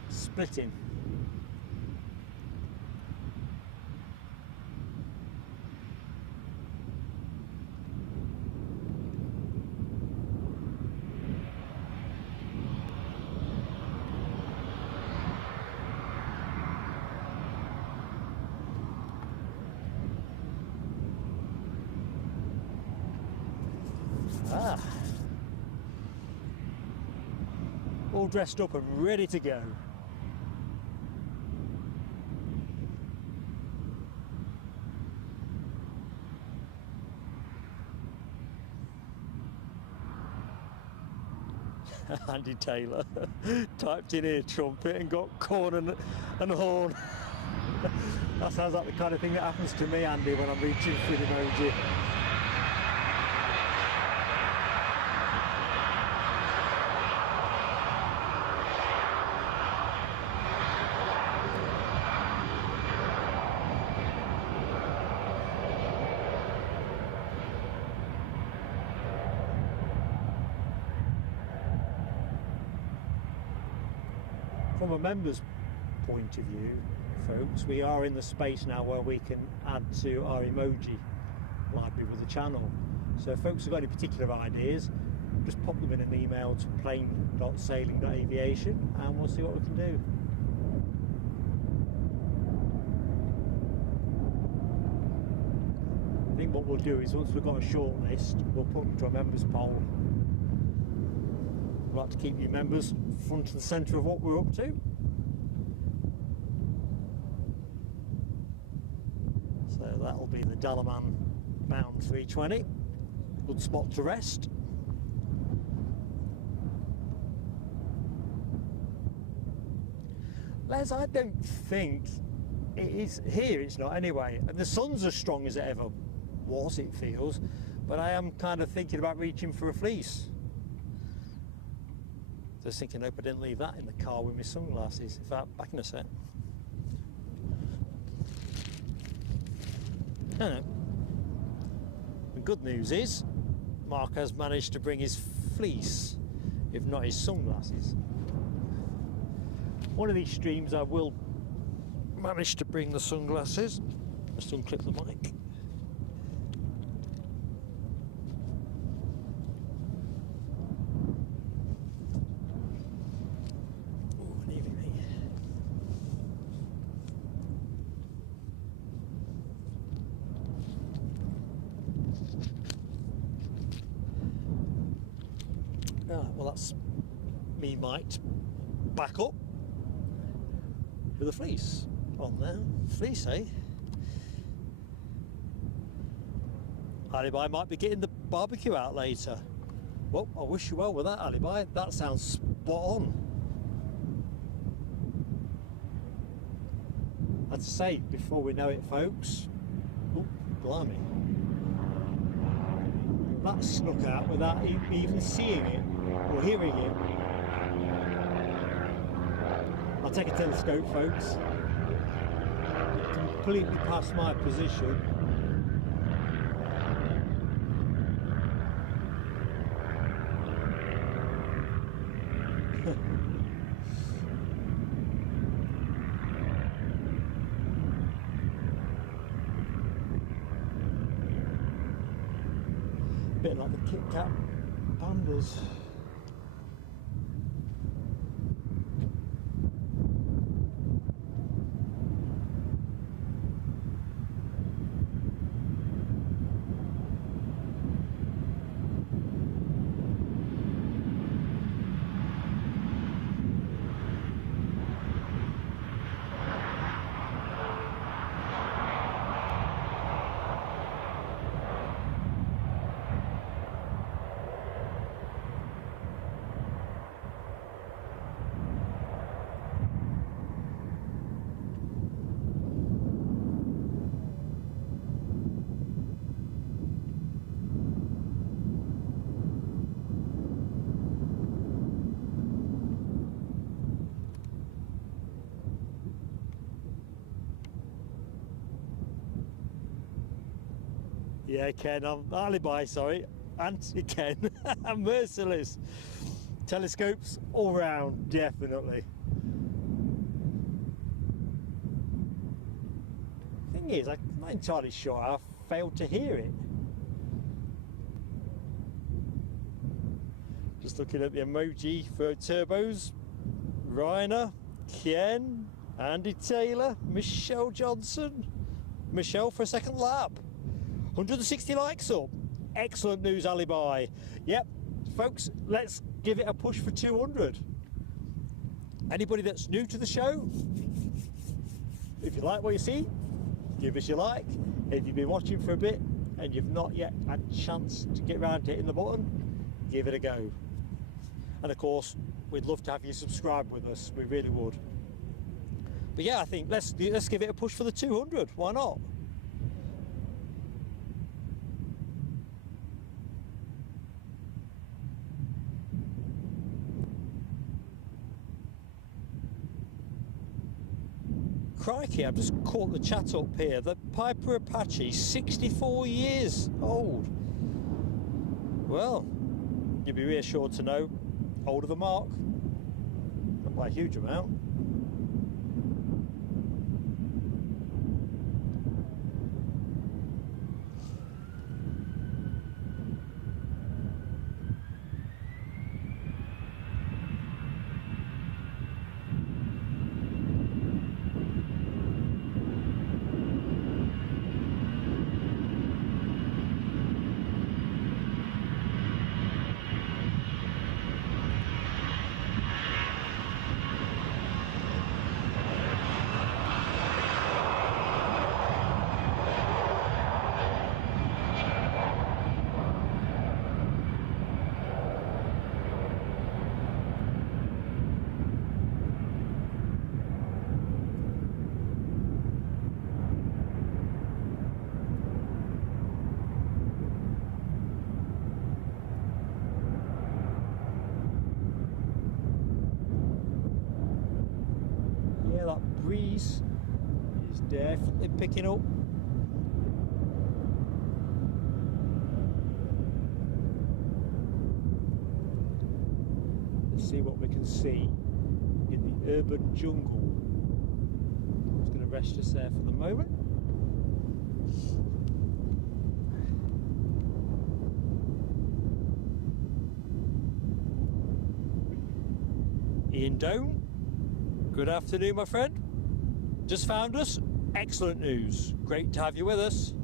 splitting. All dressed up and ready to go. Andy Taylor typed in ear trumpet and got corn and horn. That sounds like the kind of thing that happens to me, Andy, when I'm reaching for the emoji. From a member's point of view, folks, we are in the space now where we can add to our emoji library with the channel. So if folks have got any particular ideas, just pop them in an email to plane.sailing.aviation and we'll see what we can do. I think what we'll do is once we've got a short list, we'll put them to a members poll. We'd like to keep you members front and centre of what we're up to. So that'll be the Dalaman bound 320. Good spot to rest. Les, I don't think it is here, it's not anyway. And the sun's as strong as it ever was, it feels. But I am kind of thinking about reaching for a fleece. Just thinking, hope I didn't leave that in the car with my sunglasses. In fact, back in a sec. No. The good news is, Mark has managed to bring his fleece, if not his sunglasses. One of these streams I will manage to bring the sunglasses. Just unclip the mic. Well, that's me might back up with a fleece on there. Fleece, eh? Alibi might be getting the barbecue out later. Well, I wish you well with that, Alibi. That sounds spot on. I'd say, before we know it, folks, oh, blimey, that snuck out without even seeing it or hearing it. I'll take a telescope, folks. Completely past my position. Bit like the Kit Kat pandas. Yeah, Ken, I'm Alibi, sorry. Ken, I'm merciless. Telescopes all round, definitely. Thing is, I'm not entirely sure I failed to hear it. Just looking at the emoji for turbos. Rainer, Ken, Andy Taylor, Michelle Johnson. Michelle for a second lap. 160 likes up. Excellent news, Alibi. Yep, folks, let's give it a push for 200. Anybody that's new to the show, if you like what you see, give us your like. If you've been watching for a bit and you've not yet had a chance to get around to hitting the button, give it a go. And of course, we'd love to have you subscribe with us. We really would. But yeah, I think let's give it a push for the 200. Why not? Crikey, I've just caught the chat up here. The Piper Apache, 64 years old. Well, you'll be reassured to know, older than Mark. Not by a huge amount. Breeze is definitely picking up. Let's see what we can see in the urban jungle. I'm just going to rest just there for the moment. Ian Doan, good afternoon, my friend. Just found us. Excellent news. Great to have you with us.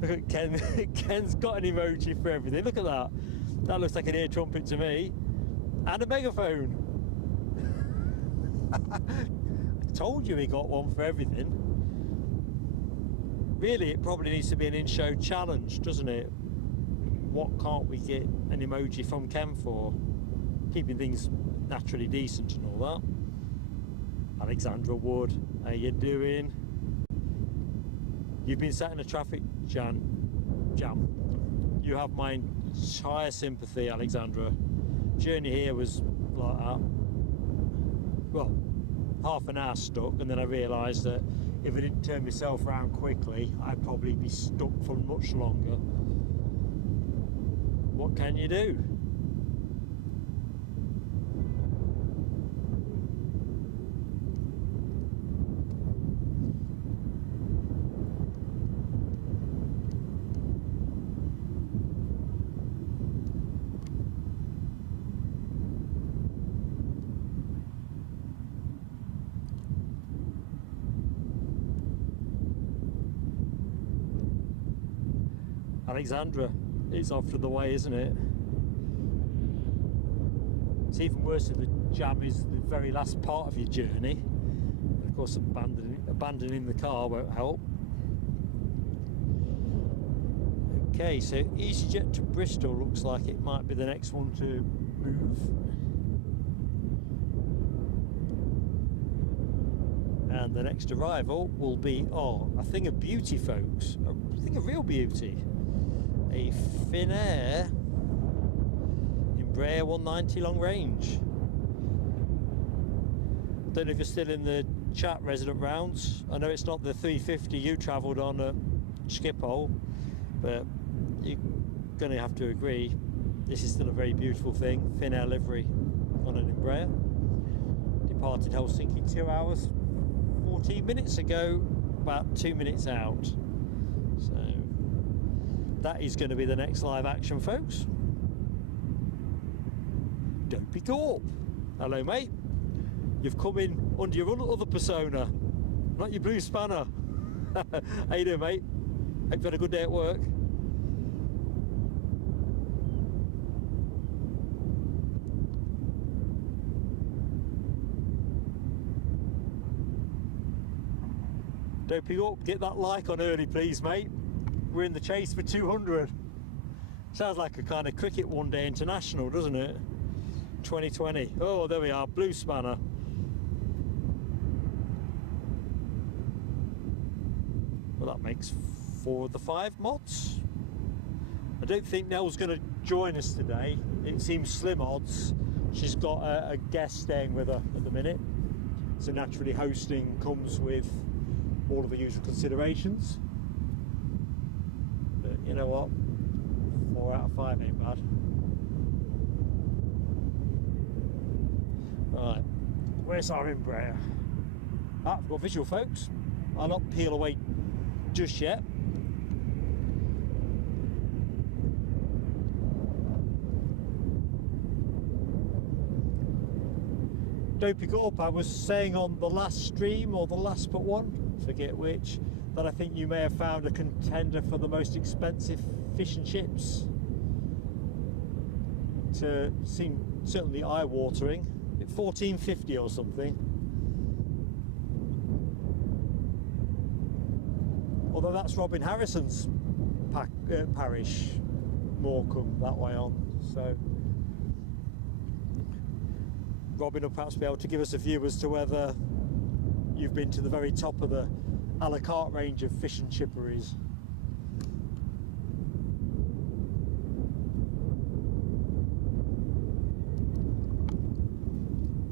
Look at Ken. Ken's got an emoji for everything. Look at that. That looks like an ear trumpet to me. And a megaphone. I told you he got one for everything. Really, it probably needs to be an in-show challenge, doesn't it? What can't we get an emoji from Ken for? Keeping things naturally decent and all that. Alexandra Wood, how you doing? You've been sat in a traffic jam. You have my entire sympathy, Alexandra. Journey here was like that. Well, half an hour stuck, and then I realised that if I didn't turn myself around quickly, I'd probably be stuck for much longer. What can you do? Alexandra, it's off to the way, isn't it? It's even worse if the jam is the very last part of your journey. And of course, abandoning the car won't help. Okay, so EasyJet to Bristol looks like it might be the next one to move. And the next arrival will be, oh, a thing of beauty, folks. A thing of real beauty. A Finnair Embraer 190 long range. Don't know if you're still in the chat, resident rounds. I know it's not the 350 you travelled on at Schiphol, but you're going to have to agree this is still a very beautiful thing. Finnair livery on an Embraer. Departed Helsinki 2 hours 14 minutes ago, about 2 minutes out. So that is going to be the next live action, folks. Dopey Corp. Hello, mate. You've come in under your other persona, not your blue spanner. How you doing, mate? Hope you've had a good day at work. Dopey Corp, get that like on early, please, mate. We're in the chase for 200. Sounds like a kind of cricket one day international, doesn't it? 2020. Oh, there we are, blue spanner. Well, that makes 4 of the 5 mods. I don't think Nell's going to join us today. It seems slim odds. She's got a guest staying with her at the minute. So naturally hosting comes with all of the usual considerations. But you know what? 4 out of 5 ain't bad. Right, where's our Embraer? Ah, I've got visual, folks. I'll not peel away just yet. Dopey Corp, I was saying on the last stream, or the last but one, forget which, that I think you may have found a contender for the most expensive fish and chips. To seem certainly eye-watering. $14.50 or something. Although that's Robin Harrison's parish, Morecambe, that way on. So Robin will perhaps be able to give us a view as to whether you've been to the very top of the a la carte range of fish and chipperies.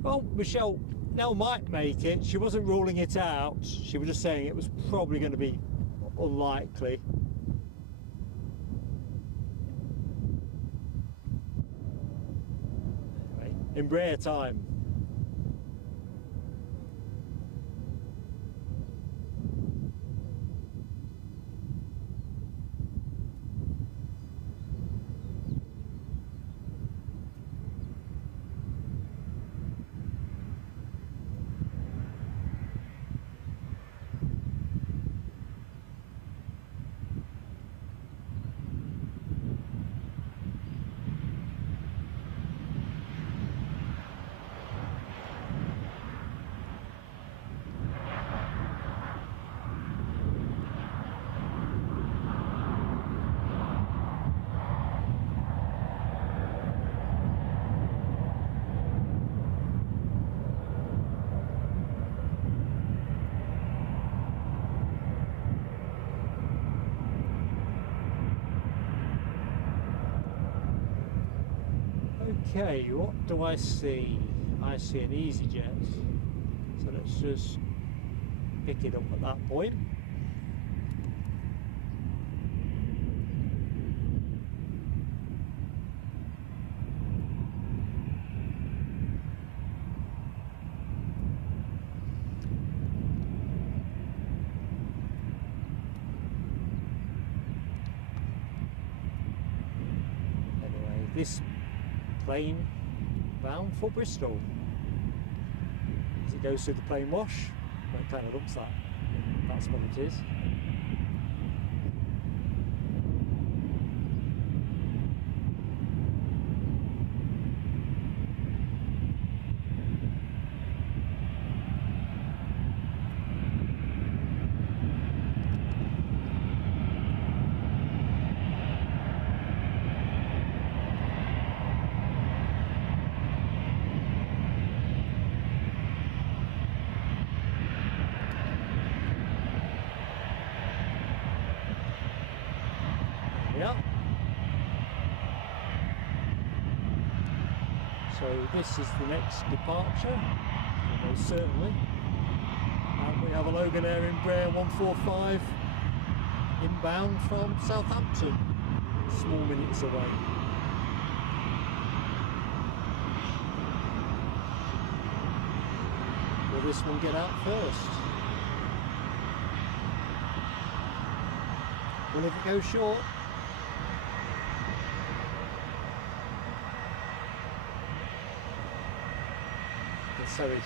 Well, Michelle, Nell might make it. She wasn't ruling it out. She was just saying it was probably going to be unlikely. Anyway, Embraer time. Okay, what do I see? I see an EasyJet. So let's just pick it up at that point. This plane bound for Bristol. As it goes through the plane wash, well, it kind of looks that. That's what it is. Yeah. So this is the next departure, most certainly. And we have a Loganair Embraer 145 inbound from Southampton, small minutes away. Will this one get out first? Will it go short? So it is.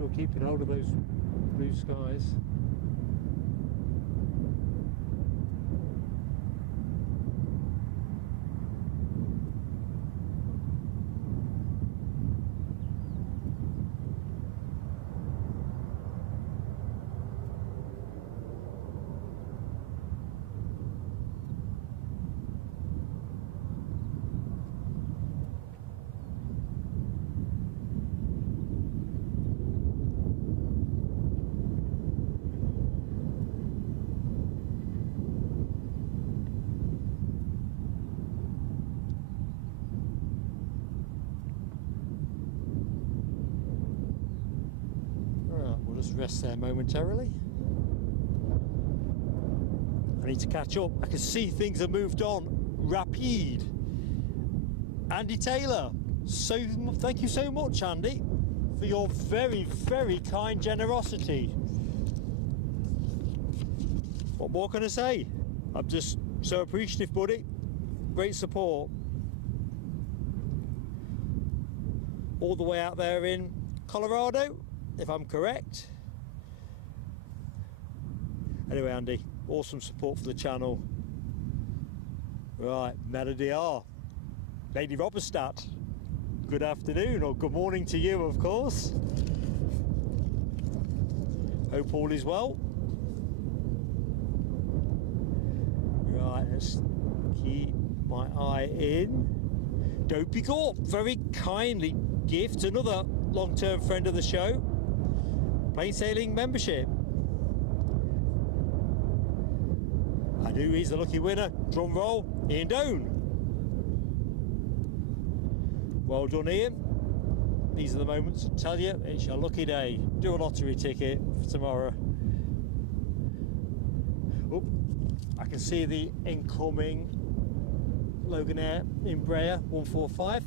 Still keeping hold of those blue skies. Just rest there momentarily. I need to catch up. I can see things have moved on. Rapide. Andy Taylor. So thank you so much, Andy, for your very, very kind generosity. What more can I say? I'm just so appreciative, buddy. Great support. All the way out there in Colorado, if I'm correct. Anyway, Andy, awesome support for the channel. Right, Melody R. Lady Roberstadt, good afternoon, or good morning to you, of course. Hope all is well. Right, let's keep my eye in. Dopey Corp very kindly gift another long-term friend of the show plain sailing membership. And who is the lucky winner? Drum roll, Ian Doan. Well done, Ian. These are the moments to tell you it's your lucky day. Do a lottery ticket for tomorrow. Oh, I can see the incoming Loganair Embraer 145.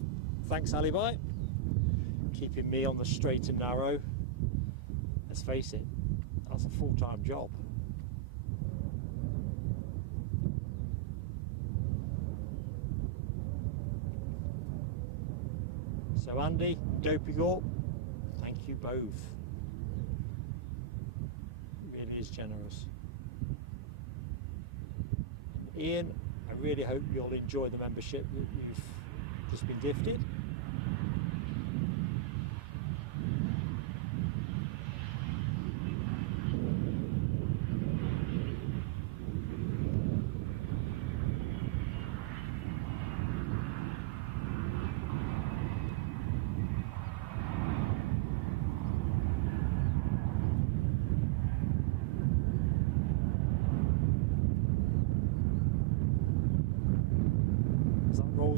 Thanks, Alibi. Keeping me on the straight and narrow. Let's face it, that's a full-time job. So Andy, Dopey Gorp, thank you both. It really is generous. Ian, I really hope you'll enjoy the membership that you've just been gifted.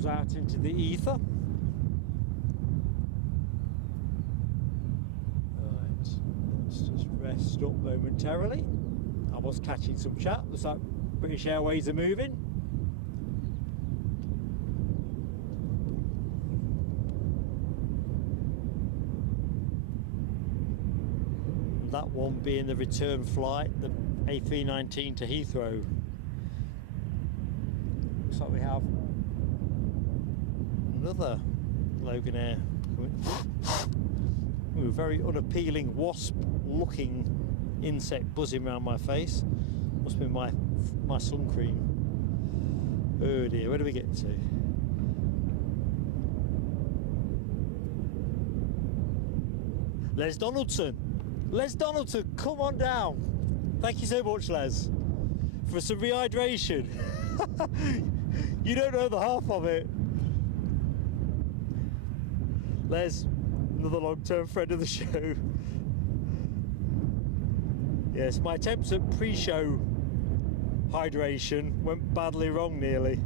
Out into the ether. Right, let's just rest up momentarily. I was catching some chat. Looks like British Airways are moving. That one being the return flight, the A319 to Heathrow. Looks like we have another Loganair. Ooh, very unappealing wasp looking insect buzzing around my face. Must be my sun cream. Oh dear, where do we get to? Les Donaldson, come on down. Thank you so much, Les, for some rehydration. You don't know the half of it. Les, another long-term friend of the show. Yes, my attempts at pre-show hydration went badly wrong nearly.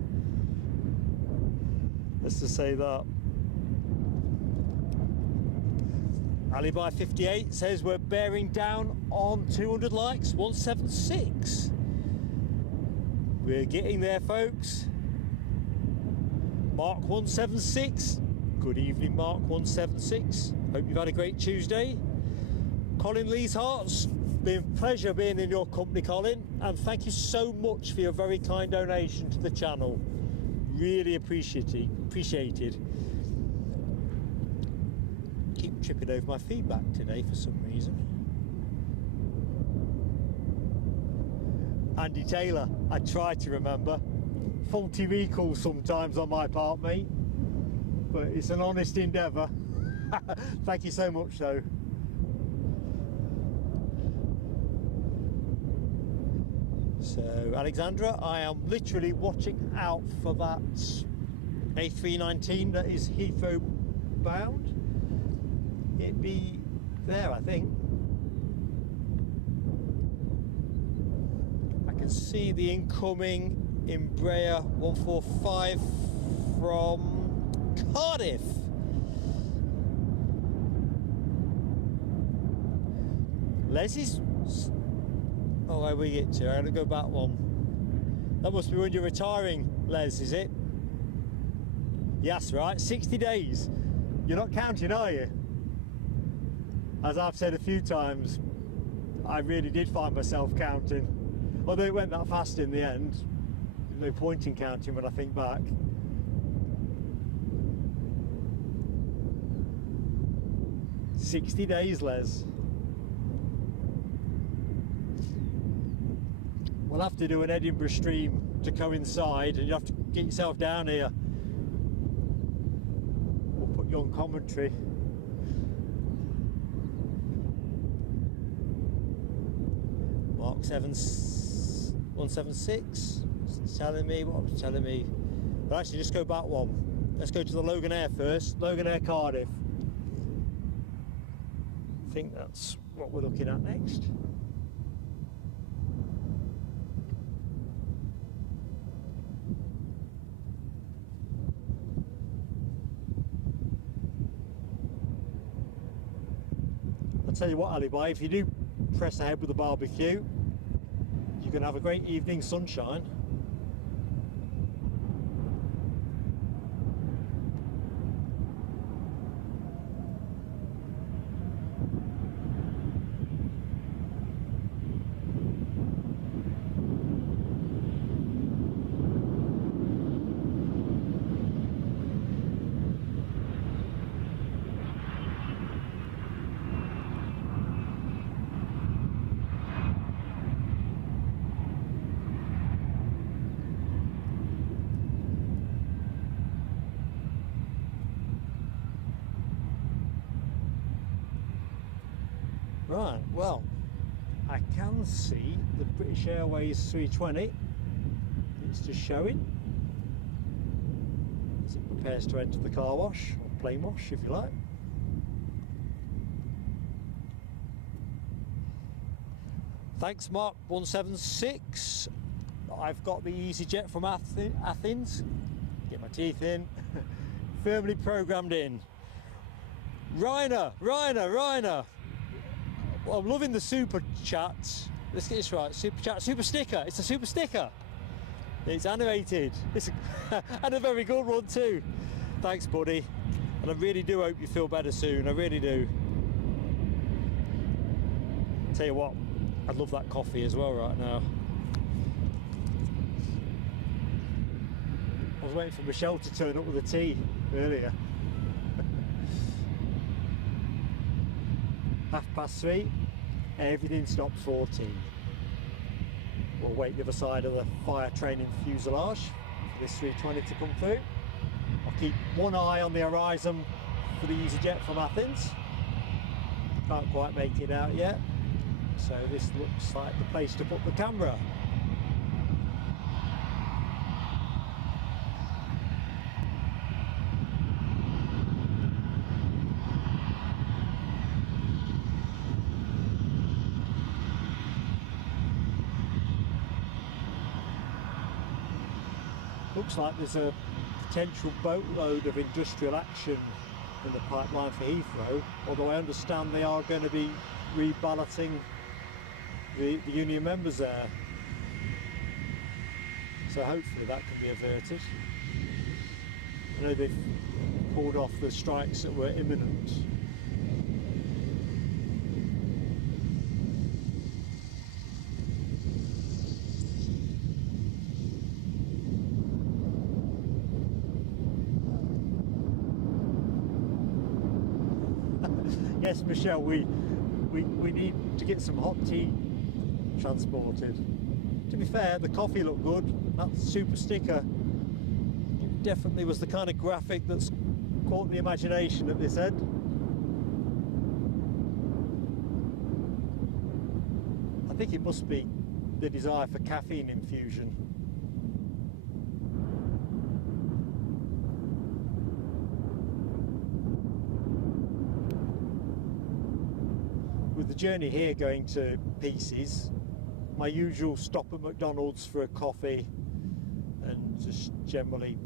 Let's just say that. Alibi 58 says we're bearing down on 200 likes, 176. We're getting there, folks. Mark 176. Good evening, Mark 176. Hope you've had a great Tuesday. Colin Lee's Hearts, been a pleasure being in your company, Colin, and thank you so much for your very kind donation to the channel. Really appreciated. Keep tripping over my feedback today for some reason. Andy Taylor, I try to remember. Faulty recall sometimes on my part, mate. But it's an honest endeavour. Thank you so much though. So Alexandra, I am literally watching out for that A319 that is Heathrow bound. It'd be there, I think. I can see the incoming Embraer 145 from Cardiff. Leslie's. Oh, where we get to? I'm gonna go back one. That must be when you're retiring, Les, is it? Yes, right. 60 days. You're not counting, are you? As I've said a few times, I really did find myself counting. Although it went that fast in the end. There's no point in counting when I think back. "60 days, Les." We'll have to do an Edinburgh stream to coincide, and you have to get yourself down here. We'll put you on commentary. Mark 176 it's telling me what it's telling me. But actually, just go back one. Let's go to the Logan Air first. Logan Air Cardiff. I think that's what we're looking at next. I'll tell you what, Alibi, if you do press ahead with the barbecue, you can have a great evening sunshine. Right, well, I can see the British Airways 320. It's just showing as it prepares to enter the car wash, or plane wash if you like. Thanks Mark 176. I've got the EasyJet from Athens. Get my teeth in. Firmly programmed in. Rainer. Well, I'm loving the super chats. Let's get this right. Super chat, super sticker. It's a super sticker. It's animated. And a very good one too. Thanks, buddy. And I really do hope you feel better soon. I really do. Tell you what, I'd love that coffee as well right now. I was waiting for Michelle to turn up with a tea earlier. 3:30, everything stops for tea. We'll wait the other side of the fire training fuselage for this 320 to come through. I'll keep one eye on the horizon for the EasyJet from Athens. Can't quite make it out yet, so this looks like the place to put the camera. Looks like there's a potential boatload of industrial action in the pipeline for Heathrow, although I understand they are going to be reballoting the union members there. So hopefully that can be averted. I know they've called off the strikes that were imminent. Yes, Michelle, we need to get some hot tea transported. To be fair, the coffee looked good. That super sticker, it definitely was the kind of graphic that's caught the imagination at this end. I think it must be the desire for caffeine infusion. With the journey here going to pieces, my usual stop at McDonald's for a coffee and just generally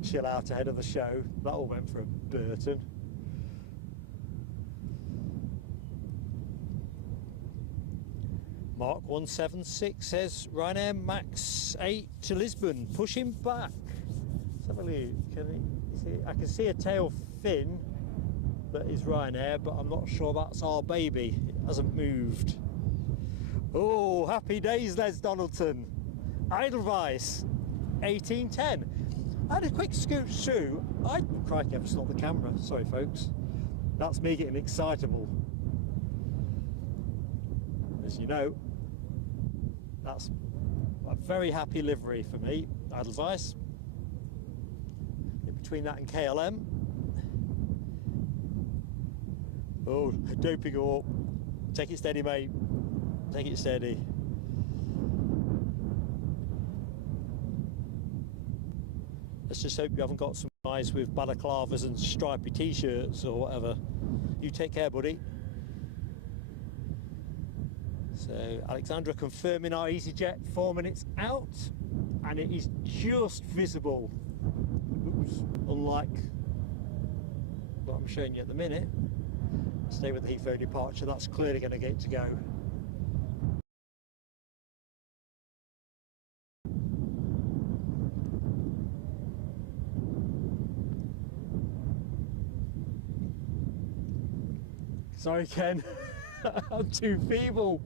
chill out ahead of the show, that all went for a Burton. Mark 176 says Ryanair Max 8 to Lisbon, pushing back. Let's have a look. I can see a tail fin. That is Ryanair, but I'm not sure that's our baby. It hasn't moved. Oh, happy days, Les Donaldson. Edelweiss, 1810. I had a quick scoot through. Crikey, I've stopped the camera. Sorry, folks. That's me getting excitable. As you know, that's a very happy livery for me, Edelweiss. In between that and KLM. Oh, doping up. Take it steady, mate. Take it steady. Let's just hope you haven't got some guys with balaclavas and stripy t-shirts or whatever. You take care, buddy. So Alexandra confirming our EasyJet 4 minutes out, and it is just visible. Oops. Unlike what I'm showing you at the minute. Stay with the Heathrow departure, that's clearly going to get to go. Sorry, Ken. I'm too feeble.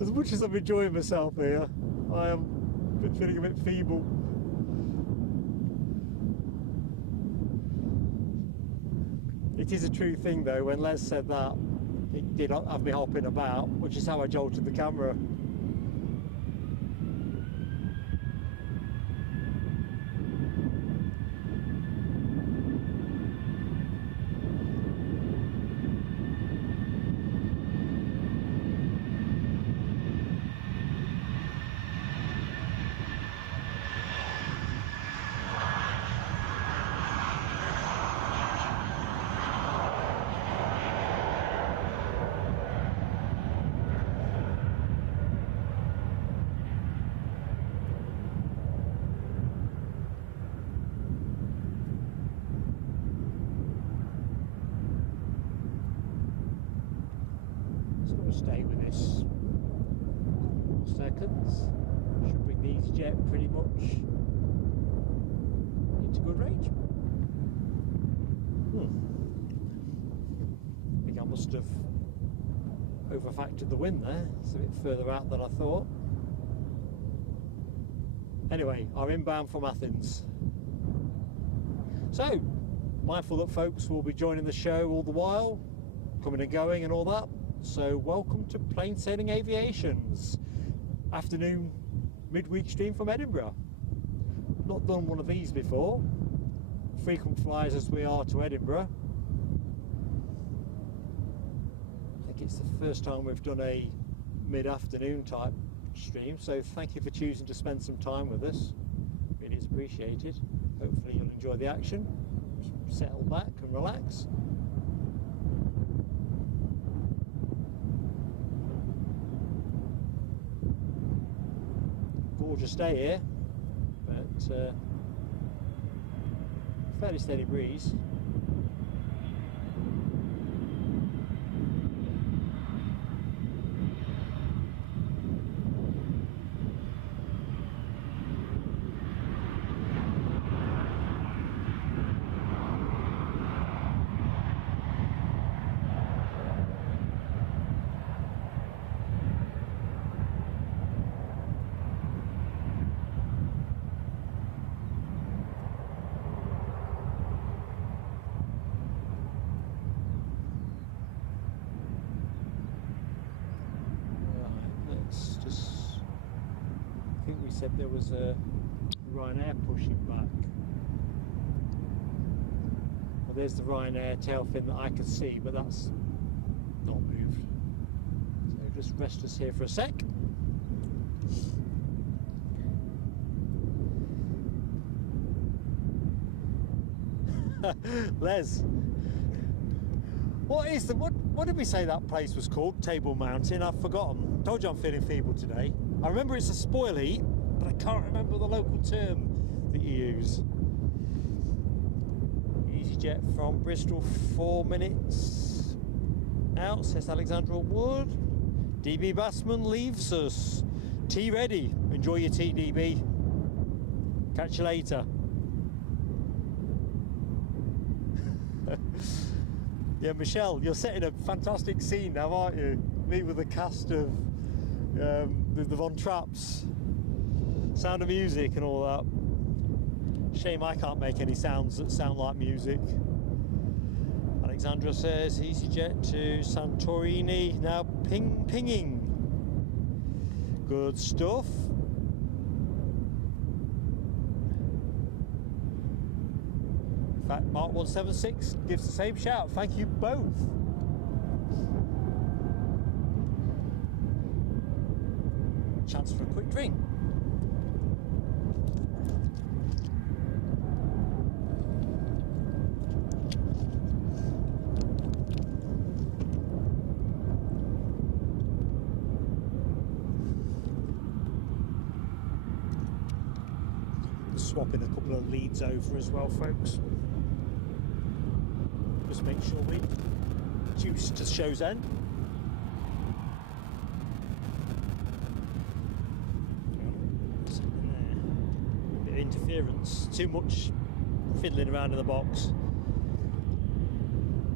As much as I'm enjoying myself here, I am feeling a bit feeble. It is a true thing though, when Les said that, it did have me hopping about, which is how I jolted the camera. Stay with this seconds. Should bring the EasyJet pretty much into good range. I think I must have overfactored the wind there. It's a bit further out than I thought. Anyway, our inbound from Athens. So, mindful that folks will be joining the show all the while, coming and going and all that. So welcome to Plain Sailing Aviation's afternoon midweek stream from Edinburgh. Not done one of these before. Frequent flyers as we are to Edinburgh. I think it's the first time we've done a mid-afternoon type stream, so thank you for choosing to spend some time with us. It is appreciated. Hopefully you'll enjoy the action. Settle back and relax. Gorgeous day here, but fairly steady breeze. Said there was a Ryanair pushing back. Well, there's the Ryanair tail fin that I could see, but that's not moved. So just rest us here for a sec. Les, what did we say that place was called? Table Mountain? I've forgotten. Told you I'm feeling feeble today. I remember it's a spoil eat, but I can't remember the local term that you use. EasyJet from Bristol, 4 minutes out, says Alexandra Wood. DB Bassman leaves us. Tea ready. Enjoy your tea, DB. Catch you later. Yeah, Michelle, you're setting a fantastic scene now, aren't you? Me with the cast of the Von Trapps, Sound of Music and all that. Shame I can't make any sounds that sound like music. Alexandra says EasyJet to Santorini, now pinging. Good stuff. In fact, Mark 176 gives the same shout. Thank you both. chance for a quick drink. Swapping a couple of leads over as well, folks. Just make sure we juice to show's end. Something there. A bit of interference. Too much fiddling around in the box.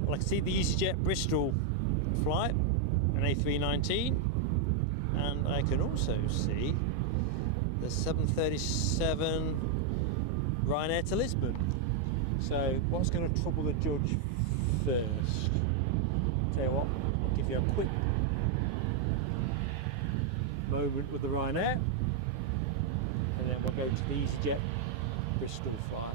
Well, I can see the EasyJet Bristol flight, an A319, and I can also see the 737 Ryanair to Lisbon. So what's going to trouble the judge first? Tell you what, I'll give you a quick moment with the Ryanair, and then we'll go to the EasyJet Bristol flight.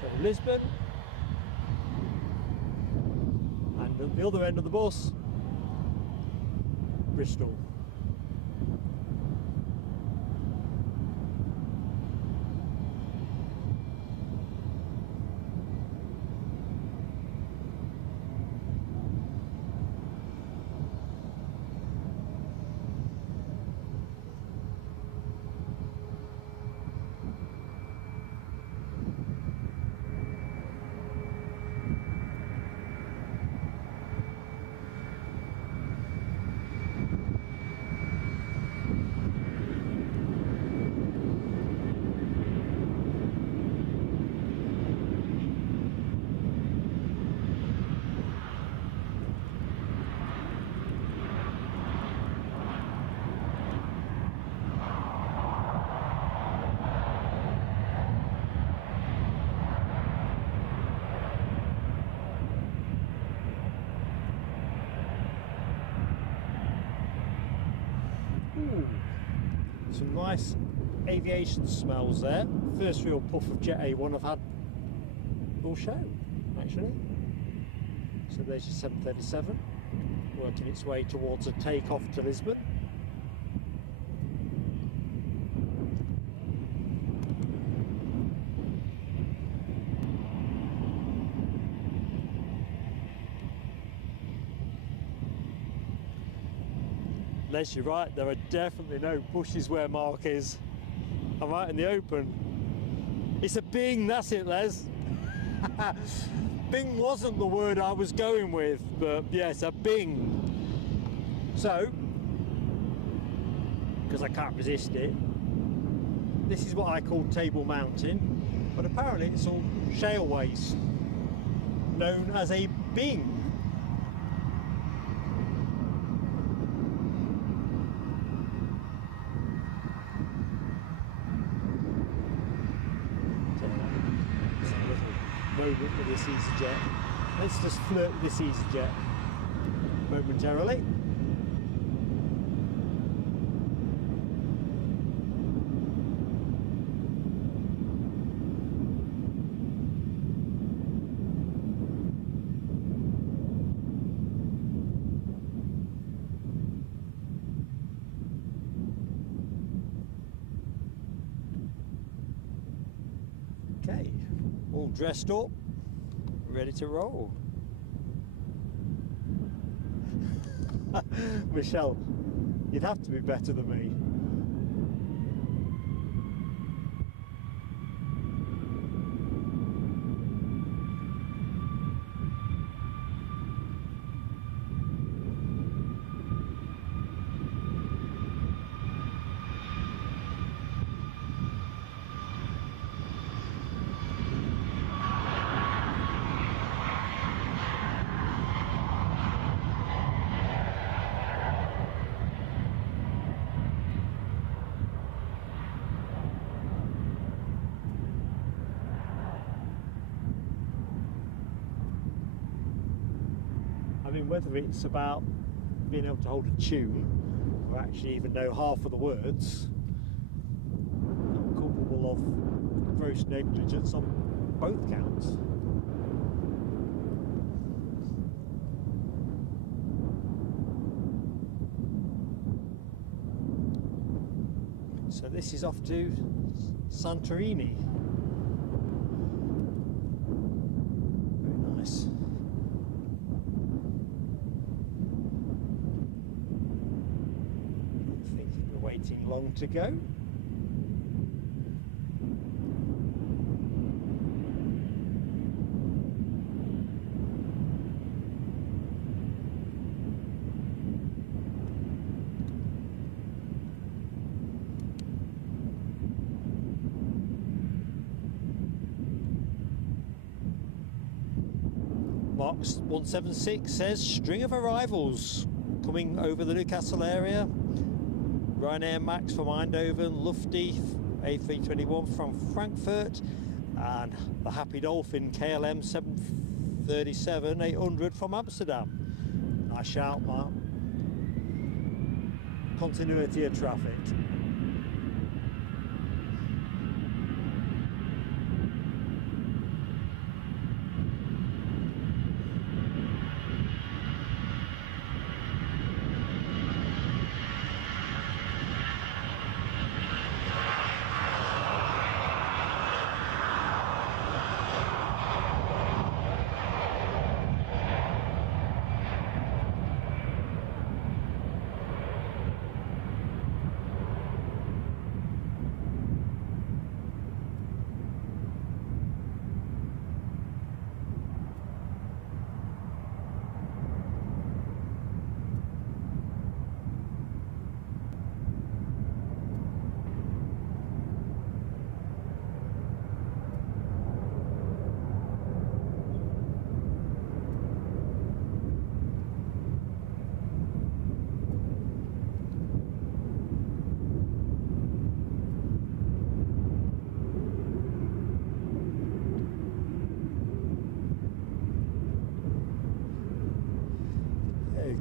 So Lisbon, and at the other end of the bus, Bristol. Some nice aviation smells there. First real puff of Jet A1 I've had all show, actually. So there's your 737 working its way towards a takeoff to Lisbon. Les, you're right, there are definitely no bushes where Mark is. I'm right in the open. It's a bing, that's it, Les. Bing wasn't the word I was going with, but yes, a bing. So, because I can't resist it, this is what I call Table Mountain, but apparently it's all shale waste, known as a bing. Moment with this EasyJet. Let's just flirt with this EasyJet momentarily. Okay, all dressed up, ready to roll. Michelle, you'd have to be better than me. I mean, whether it's about being able to hold a tune or actually even know half of the words, I'm culpable of gross negligence on both counts. this is off to Santorini. Very nice. I think we're waiting long to go. Mark 176 says string of arrivals coming over the Newcastle area. Ryanair Max from Eindhoven, Lufty A321 from Frankfurt, and the Happy Dolphin KLM 737-800 from Amsterdam. I shout, Mark. Continuity of traffic.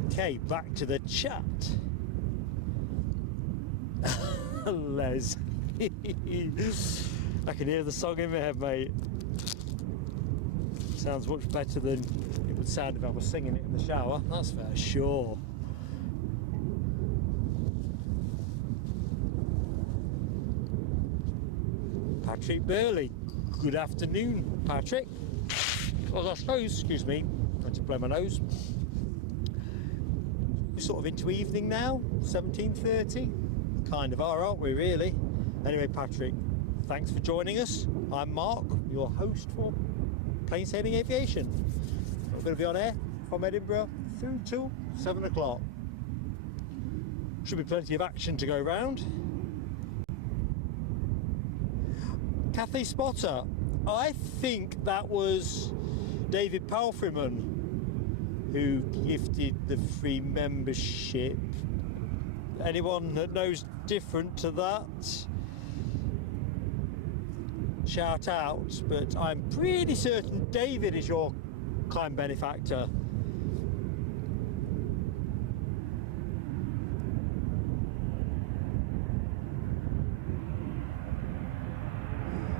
Okay, back to the chat. Les. I can hear the song in my head, mate. Sounds much better than it would sound if I was singing it in the shower, that's for sure. Patrick Burley. Good afternoon, Patrick. Well, I suppose, excuse me, I had to blow my nose. We're sort of into evening now, 17:30. Kind of are, aren't we, really? Anyway, Patrick, thanks for joining us. I'm Mark, your host for Plain Sailing Aviation. We're going to be on air from Edinburgh through till 7 o'clock. Should be plenty of action to go round. Cathay Spotter, I think that was David Palfreyman who gifted the free membership. Anyone that knows different to that, shout out, but I'm pretty certain David is your kind benefactor.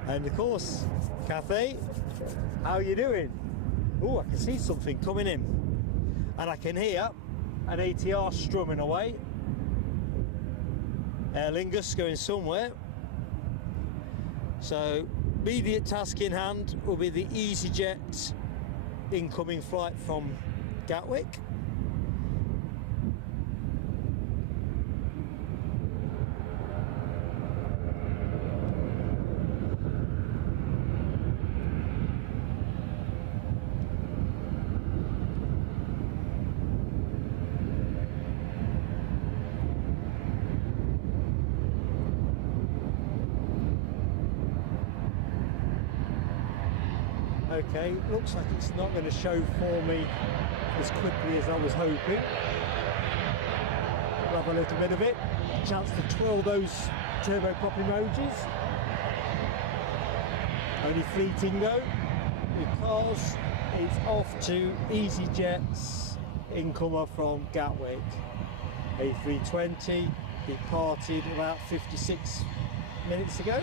And of course, Cathay, how are you doing? Oh, I can see something coming in. And I can hear an ATR strumming away. Aer Lingus going somewhere. So, immediate task in hand will be the EasyJet incoming flight from Gatwick. Okay, looks like it's not going to show for me as quickly as I was hoping. We'll have a little bit of it. Chance to twirl those turboprop emojis. Only fleeting though, because it's off to EasyJet's incomer from Gatwick. A320 departed about 56 minutes ago.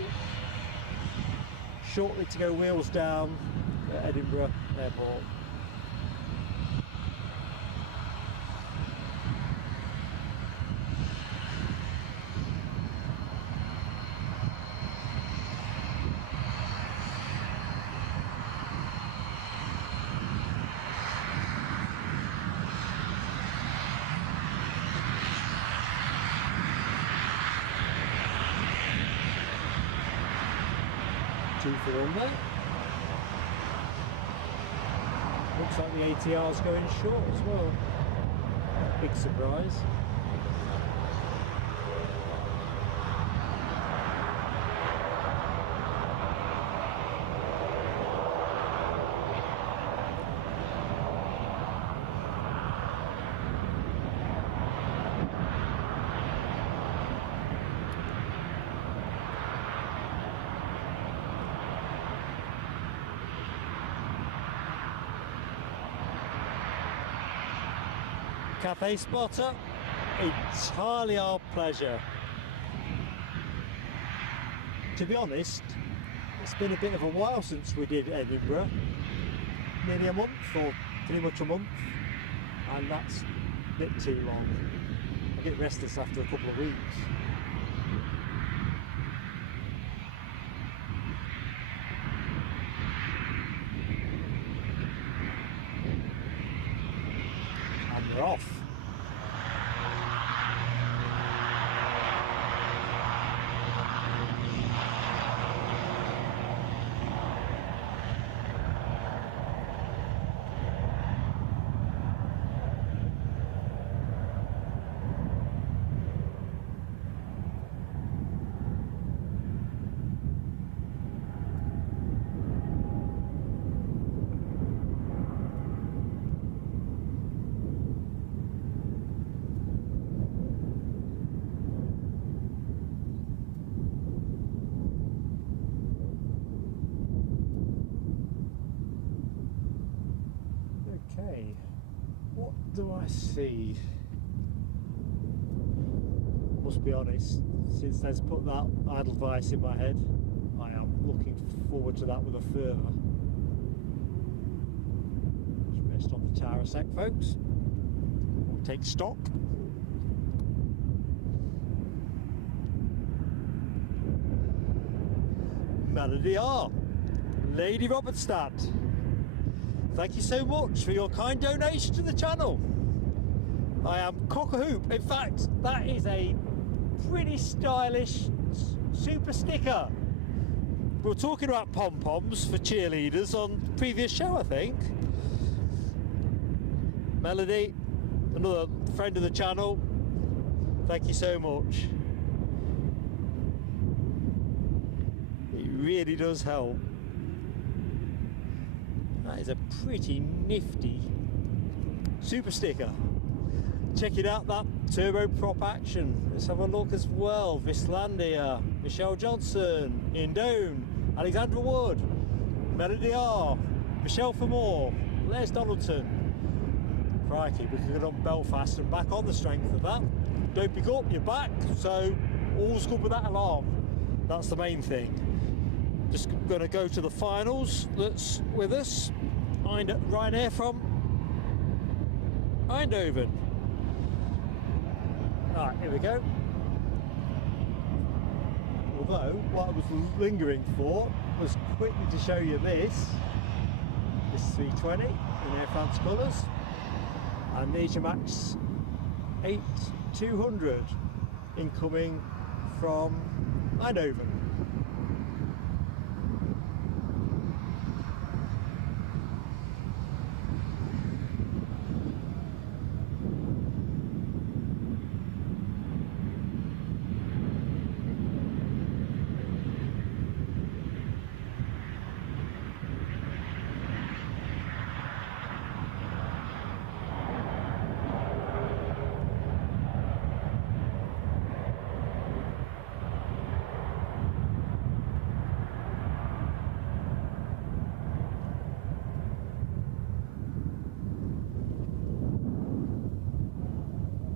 Shortly to go wheels down at Edinburgh Airport. 2 for 1 there. Looks like the ATR's going short as well. Big surprise. Cafe spotter, entirely our pleasure. To be honest, it's been a bit of a while since we did Edinburgh. Nearly a month, or pretty much a month, and that's a bit too long. I get restless after a couple of weeks. And we're off. Okay, what do I see? Must be honest, since they've put that idle device in my head, I am looking forward to that with a fervour. Just rest on the tower a sec, folks. We'll take stock. Melody R, Lady Robertstadt. Thank you so much for your kind donation to the channel. I am cock-a-hoop. In fact, that is a pretty stylish super sticker. We were talking about pom-poms for cheerleaders on the previous show, I think. Melody, another friend of the channel, thank you so much. It really does help. That is a pretty nifty super sticker. Check it out, that turboprop action. Let's have a look as well. Vislandia, Michelle Johnson, Indone, Alexandra Wood, Melody R, Michelle Famore, Les Donaldson. Crikey, we could get on Belfast and back on the strength of that. Don't pick up, you're back, so all's good with that alarm. That's the main thing. Just going to go to the finals that's with us. Ryanair from Eindhoven. Alright, here we go. Although, what I was lingering for was quickly to show you this 320 in Air France colours, and Asia Max 8200 incoming from Eindhoven.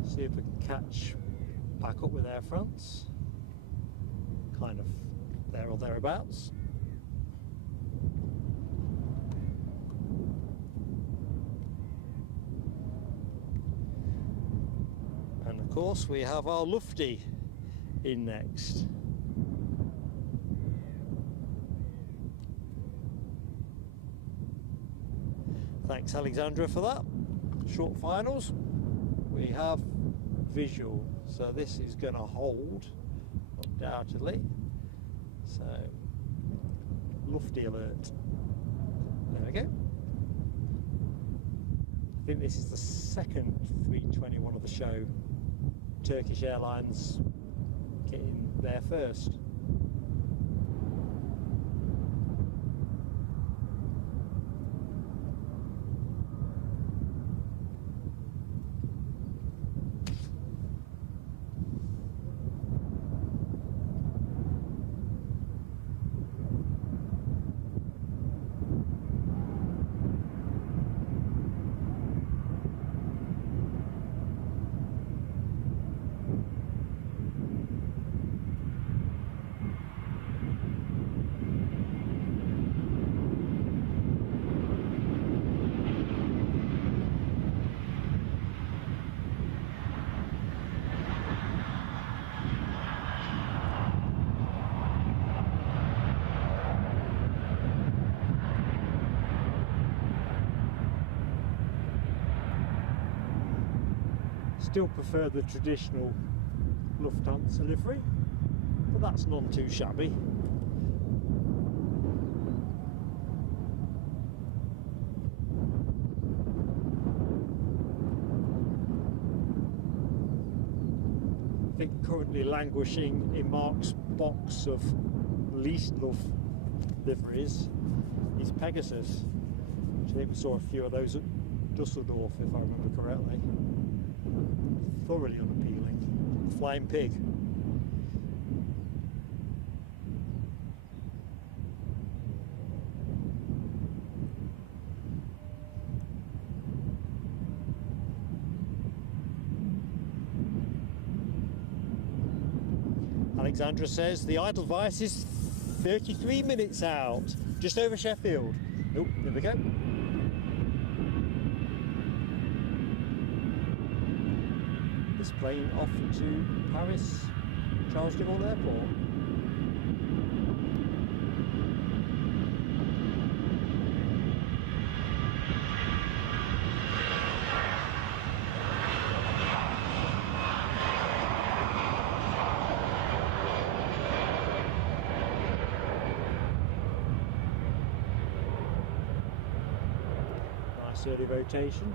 See if we can catch back up with Air France. Kind of there or thereabouts. And of course we have our Lufty in next. Thanks Alexandra for that. Short finals. We have visual, so this is going to hold undoubtedly. So Lufty alert. There we go. I think this is the second 321 of the show. Turkish Airlines getting there first. Still prefer the traditional Lufthansa livery, but that's none too shabby. I think currently languishing in Mark's box of least love liveries is Pegasus, which I think we saw a few of those at Dusseldorf, if I remember correctly. Thoroughly unappealing. Flying pig. Alexandra says the Edelweiss is 33 minutes out, just over Sheffield. Oh, there we go. This plane off to Paris Charles de Gaulle Airport. Nice early rotation.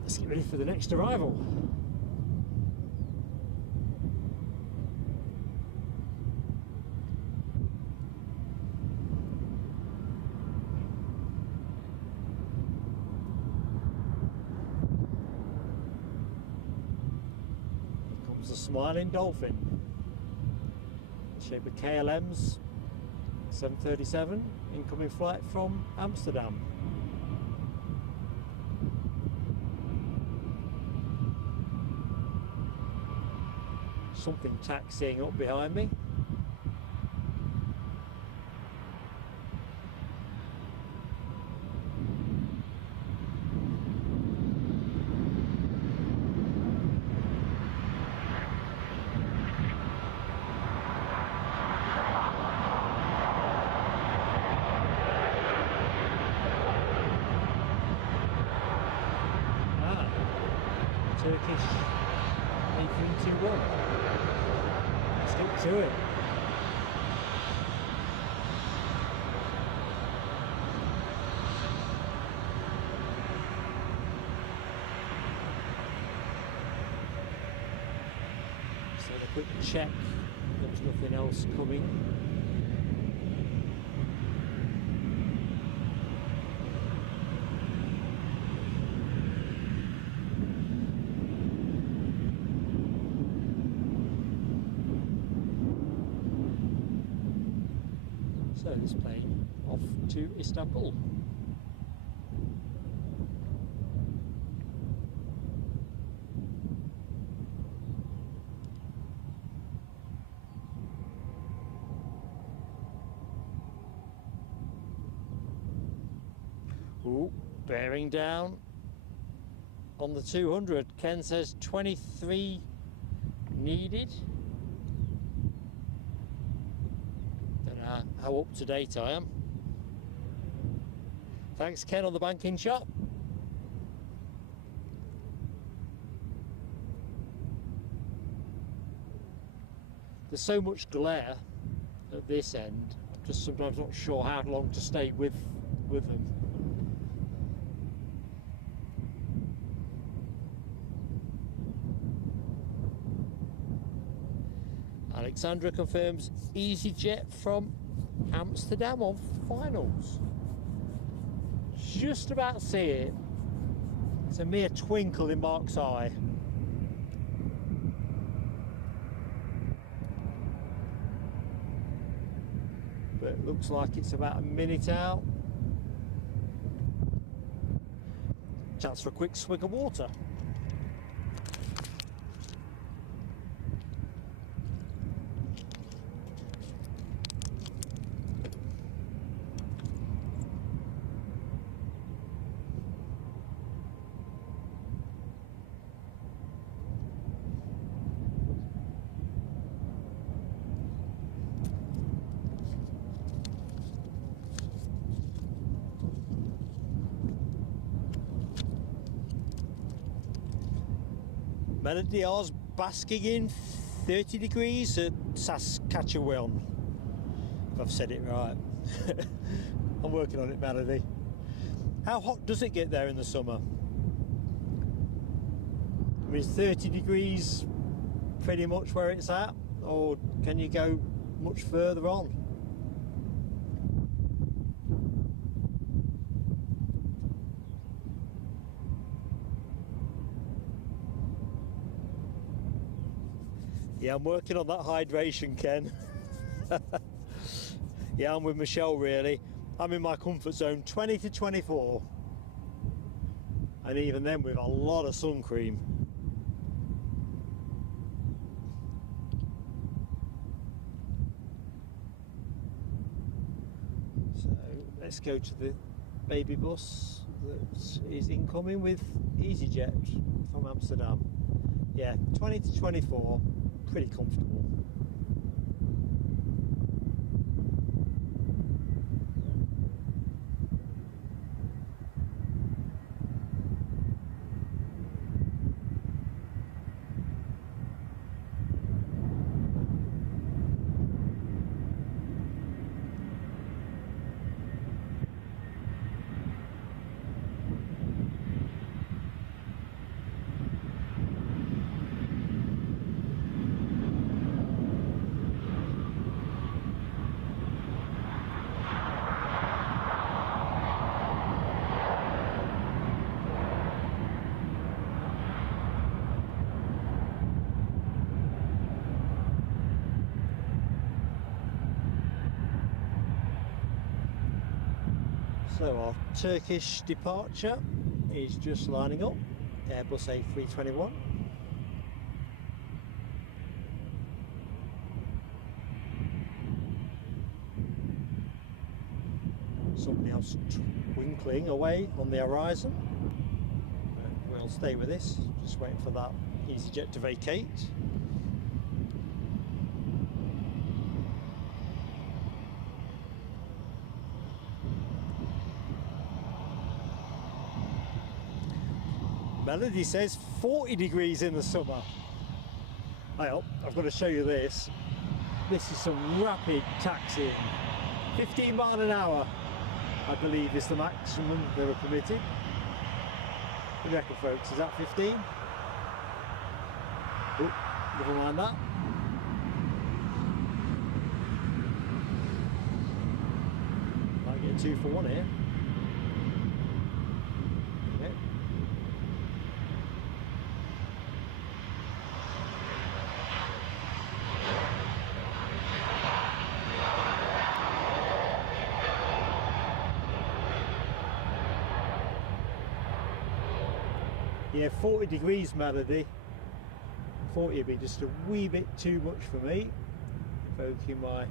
Let's get ready for the next arrival. Here comes the smiling dolphin. The shape of KLM's 737, incoming flight from Amsterdam. Something taxiing up behind me. Turkish A321. Stick to it. Just had a quick check. There was nothing else coming. So this plane off to Istanbul. Ooh, bearing down on the 200. Ken says 23 needed. Don't know how up to date I am. Thanks, Ken, on the banking shot. There's so much glare at this end, I'm just sometimes not sure how long to stay with them. Alexandra confirms EasyJet from Amsterdam on finals. Just about to see it. It's a mere twinkle in Mark's eye. But it looks like it's about a minute out. Chance for a quick swig of water. Melody R's basking in 30 degrees at Saskatchewan, if I've said it right. I'm working on it, Melody. How hot does it get there in the summer? I mean, is 30 degrees pretty much where it's at, or can you go much further on? Yeah, I'm working on that hydration, Ken. Yeah, I'm with Michelle, really. I'm in my comfort zone, 20 to 24. And even then with a lot of sun cream. So let's go to the baby bus that is incoming with EasyJet from Amsterdam. Yeah, 20 to 24. Pretty comfortable. So our Turkish departure is just lining up, Airbus A321. Somebody else twinkling away on the horizon. But we'll stay with this, just waiting for that EasyJet to vacate. Melody says 40 degrees in the summer. Hang on, I've got to show you this. This is some rapid taxiing. 15 miles an hour, I believe, is the maximum they were permitted. What do you reckon, folks? Is that 15? Oh, never mind that. Might get 2 for 1 here. Okay. Yeah, 40 degrees, Melody. 40 would be just a wee bit too much for me. Evoking my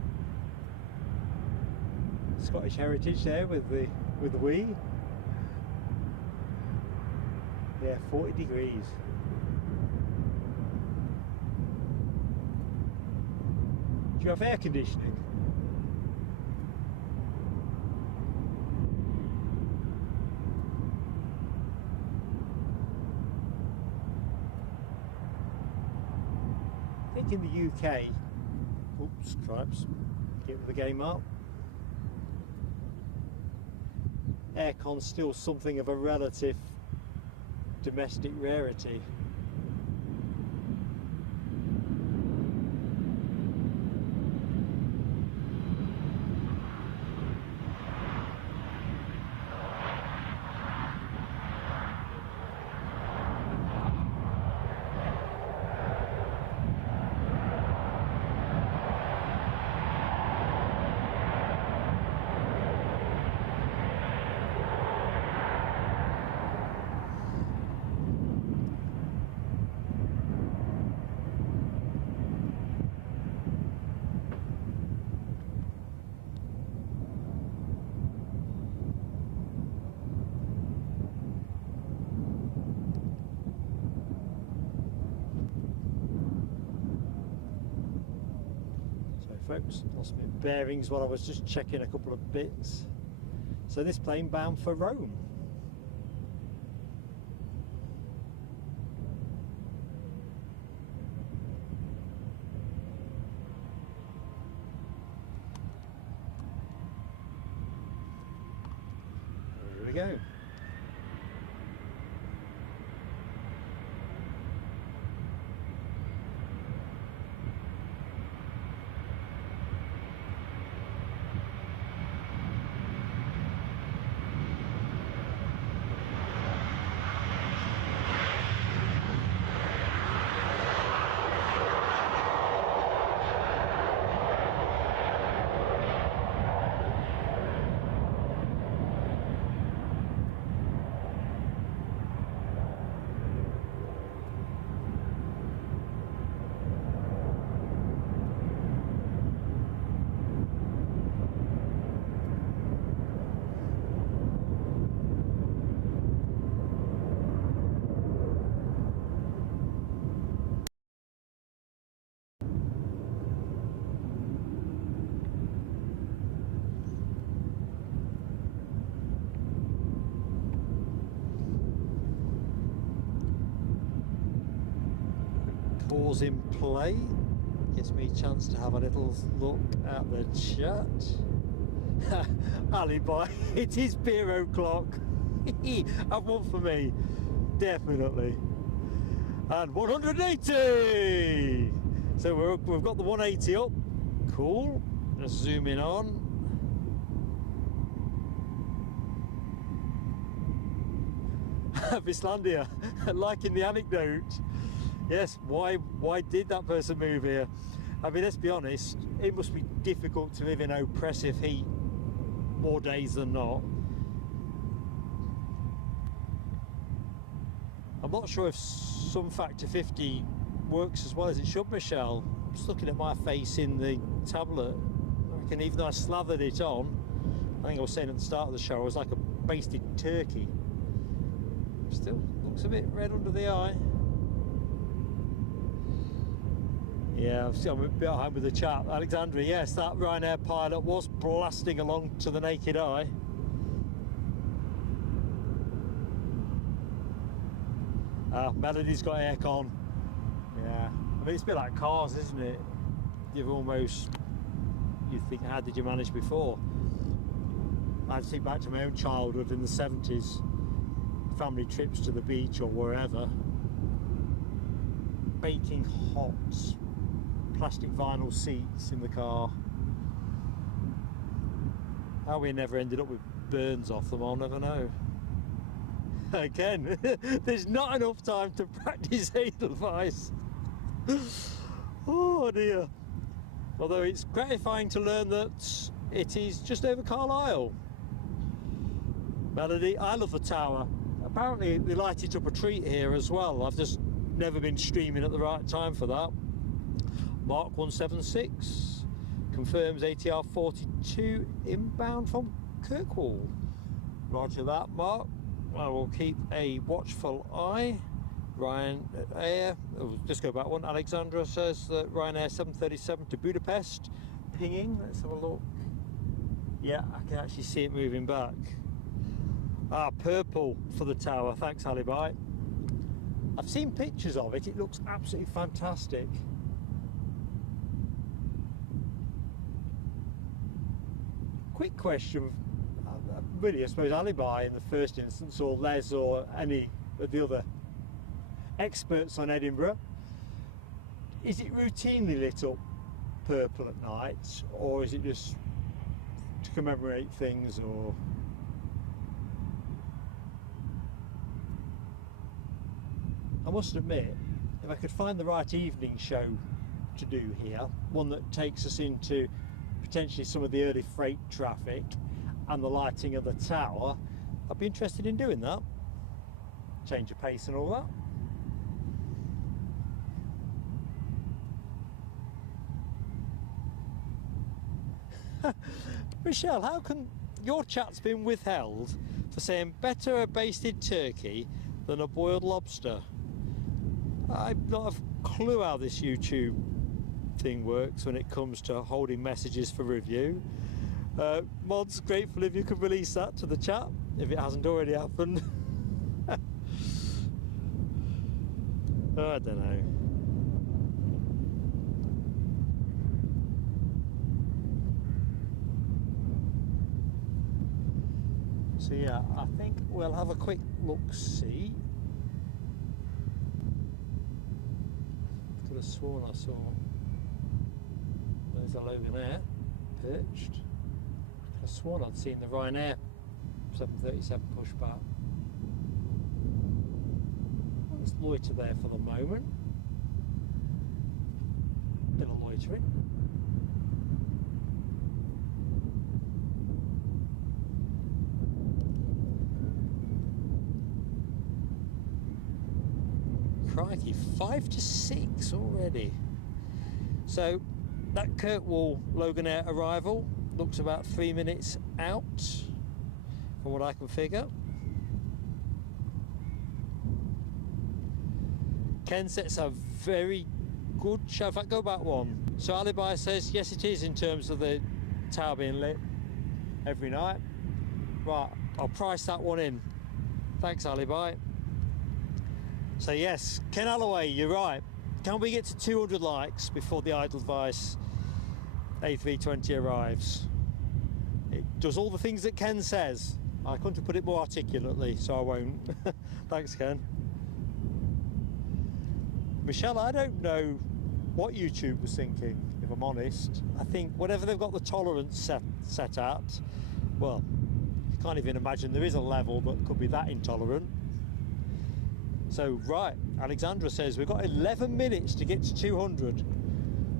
Scottish heritage there with the wee. Yeah, 40 degrees. Do you have air conditioning? I think in the UK, oops, cripes, get the game up. Aircon's still something of a relative domestic rarity. Folks, lost my bearings while I was just checking a couple of bits. So this plane bound for Rome. Here we go. Pause in play gives me a chance to have a little look at the chat. Alibi, it is beer o'clock. Have one for me, definitely. And 180. So we've got the 180 up. Cool. Just zoom in on. Vislandia, liking the anecdote. Yes, why did that person move here? I mean, let's be honest, it must be difficult to live in oppressive heat more days than not. I'm not sure if some factor 50 works as well as it should, Michelle. I'm just looking at my face in the tablet. I reckon even though I slathered it on, I think I was saying at the start of the show, I was like a basted turkey. Still looks a bit red under the eye. Yeah, I'm a bit behind with the chat. Alexandria, yes, that Ryanair pilot was blasting along to the naked eye. Melody's got aircon. Yeah, I mean, it's a bit like cars, isn't it? You think, how did you manage before? I think back to my own childhood in the 70s, family trips to the beach or wherever, baking hot, plastic vinyl seats in the car. How we never ended up with burns off them, I'll never know. Again, there's not enough time to practice Edelweiss. Oh dear. Although it's gratifying to learn that it is just over Carlisle. Melody, I love the tower. Apparently they lighted up a treat here as well. I've just never been streaming at the right time for that. Mark 176 confirms ATR 42 inbound from Kirkwall. Roger that, Mark. I will keep a watchful eye. Ryanair, oh, just go back one. Alexandra says that Ryanair 737 to Budapest, pinging. Let's have a look. Yeah, I can actually see it moving back. Ah, purple for the tower. Thanks, Alibi. I've seen pictures of it. It looks absolutely fantastic. Quick question, really, I suppose Alibi in the first instance, or Les, or any of the other experts on Edinburgh. Is it routinely lit up purple at night, or is it just to commemorate things, or? I must admit, if I could find the right evening show to do here, one that takes us into potentially some of the early freight traffic and the lighting of the tower, I'd be interested in doing that. Change of pace and all that. Michelle, how can your chat's been withheld for saying better a basted turkey than a boiled lobster? I've not a clue how this YouTube thing works when it comes to holding messages for review. Mod's grateful if you could release that to the chat if it hasn't already happened. Oh, I don't know. So yeah, I think we'll have a quick look-see. Could have sworn I saw there's a Logan Air perched. Could have sworn I'd seen the Ryanair 737 pushback. Let's loiter there for the moment. Bit of loitering. Crikey, 5 to 6 already. So that Kirkwall Logan Air arrival looks about 3 minutes out from what I can figure. Ken sets a very good show. In fact, go back one. So Alibi says yes, it is in terms of the tower being lit every night. Right, I'll price that one in. Thanks, Alibi. So yes, Ken Alloway, you're right. Can we get to 200 likes before the Edelweiss A320 arrives? It does all the things that Ken says. I couldn't have put it more articulately, so I won't. Thanks, Ken. Michelle, I don't know what YouTube was thinking, if I'm honest. I think whatever they've got the tolerance set at, well, you can't even imagine there is a level that could be that intolerant. So, right, Alexandra says we've got 11 minutes to get to 200.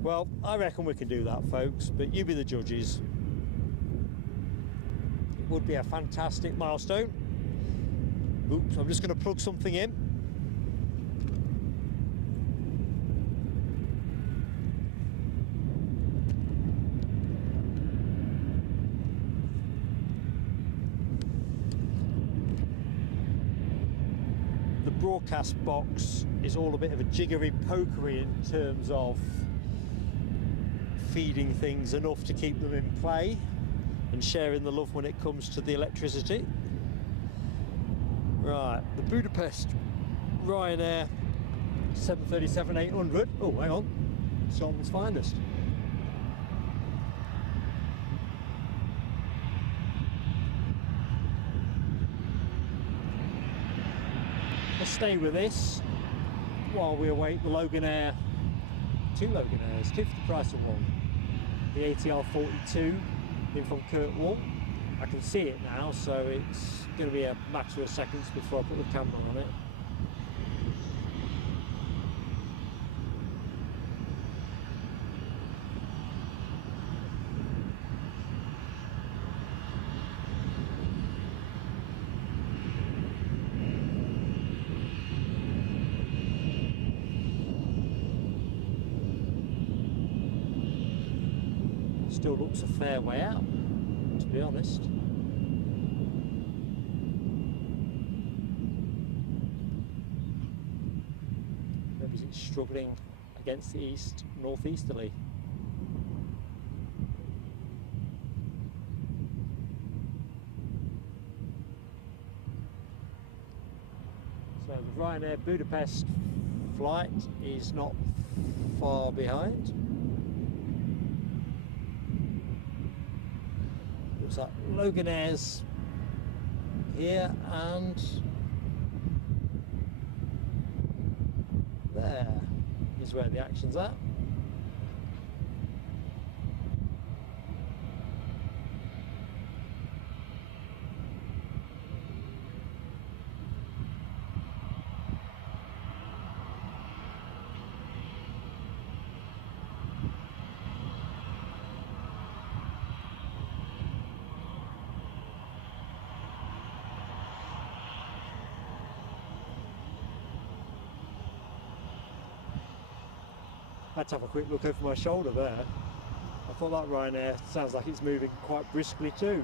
Well, I reckon we can do that, folks, but you be the judges. It would be a fantastic milestone. Oops, I'm just going to plug something in. Broadcast box is all a bit of a jiggery pokery in terms of feeding things enough to keep them in play and sharing the love when it comes to the electricity. Right, the Budapest Ryanair 737-800. Oh, hang on, Scotland's finest. Let's stay with this while we await the Logan Air, 2 Logan Airs, 2 for the price of 1. The ATR 42 in from Kirkwall. I can see it now, so it's going to be a matter of seconds before I put the camera on it. Still looks a fair way out, to be honest. seems it's struggling against the east northeasterly. So the Ryanair Budapest flight is not far behind. Looks like Loganair's here, and there is where the action's at. I had to have a quick look over my shoulder there. I thought that Ryanair sounds like it's moving quite briskly too.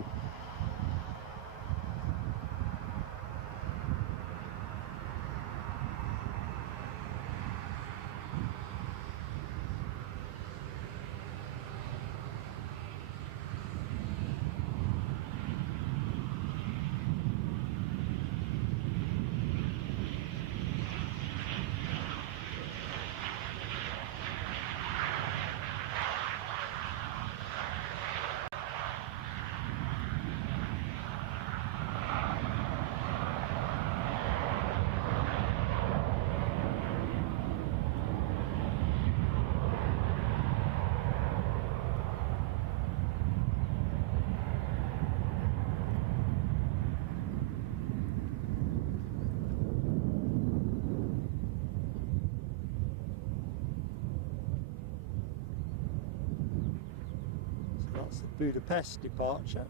That's the Budapest departure,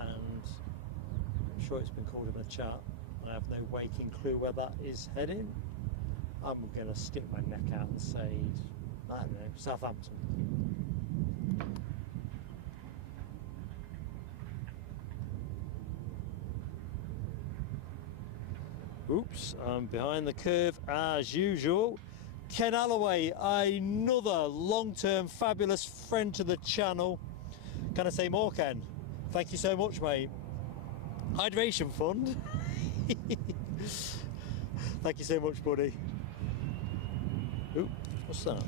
and I'm sure it's been called in the chat. I have no waking clue where that is heading. I'm going to stick my neck out and say, I don't know, Southampton. Oops, I'm behind the curve as usual. Ken Alloway, another long-term fabulous friend to the channel. Can I say more, Ken? Thank you so much, mate. Hydration Fund. Thank you so much, buddy. Ooh, what's that?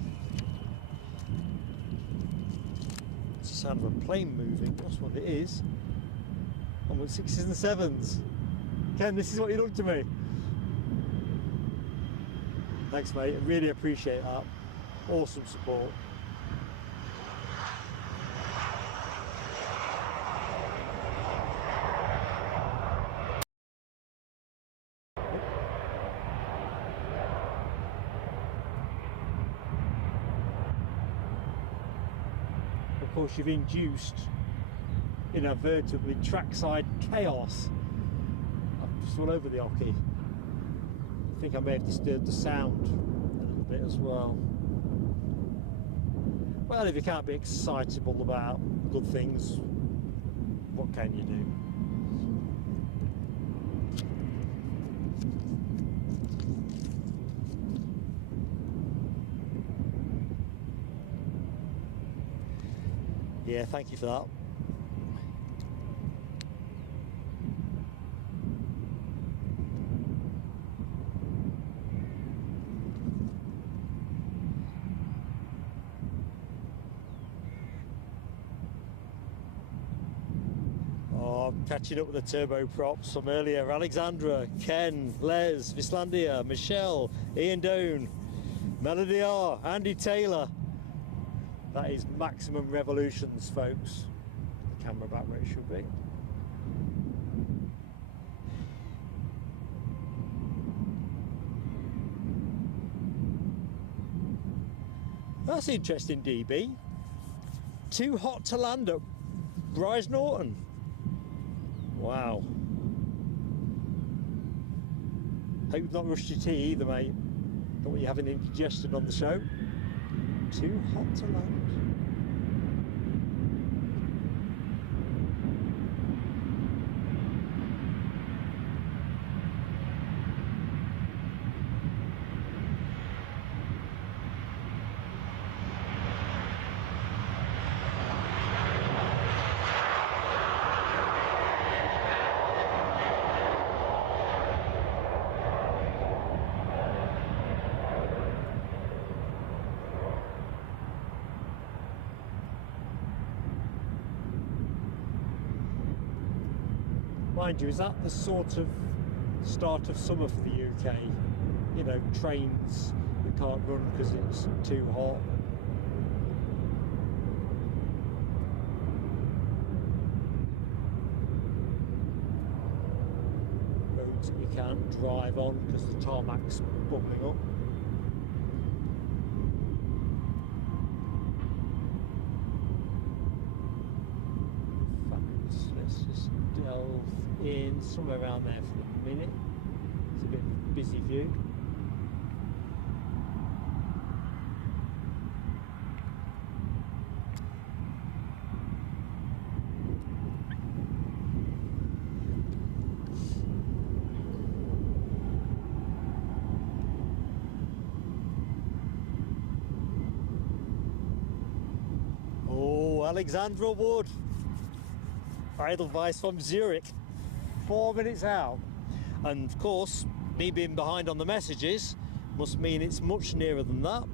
It's the sound of a plane moving. That's what it is. I'm with 6s and 7s. Ken, this is what you look to me. Thanks, mate. I really appreciate that. Awesome support. Of course, you've induced inadvertently trackside chaos. I'm just all over the hockey. I think I may have disturbed the sound a little bit as well. Well, if you can't be excitable about good things, what can you do? Yeah, thank you for that. Catching up with the turboprops from earlier. Alexandra, Ken, Les, Vislandia, Michelle, Ian Doan, Melody R, Andy Taylor. That is maximum revolutions, folks. The camera back where it should be. That's interesting, DB. Too hot to land at Rise Norton. Wow. Hope you've not rushed your tea either, mate. Don't want you having indigestion on the show. Too hot to land. Mind you, is that the sort of start of summer for the UK? You know, trains that can't run because it's too hot. Roads that you can't drive on because the tarmac's bubbling up. Let's just delve in somewhere around there for a minute. It's a bit of a busy view. Oh, Alexandra Wood. Edelweiss from Zurich, 4 minutes out, and of course me being behind on the messages must mean it's much nearer than that,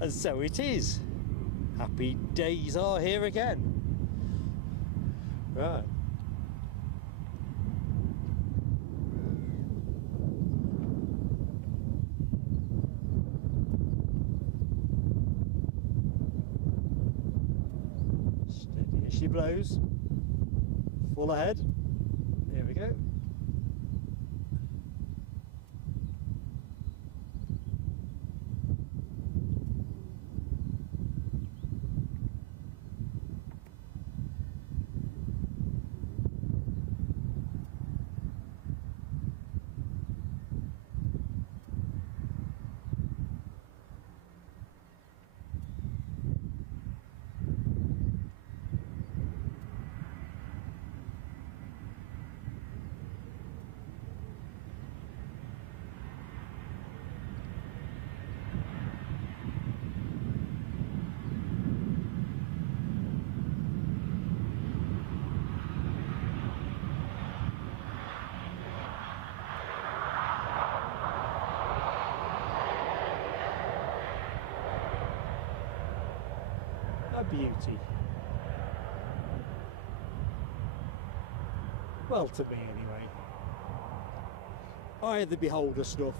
and so it is. Happy days are here again. Right. She blows, full ahead, there we go. A beauty. Well, to me anyway. Eye of the beholder stuff.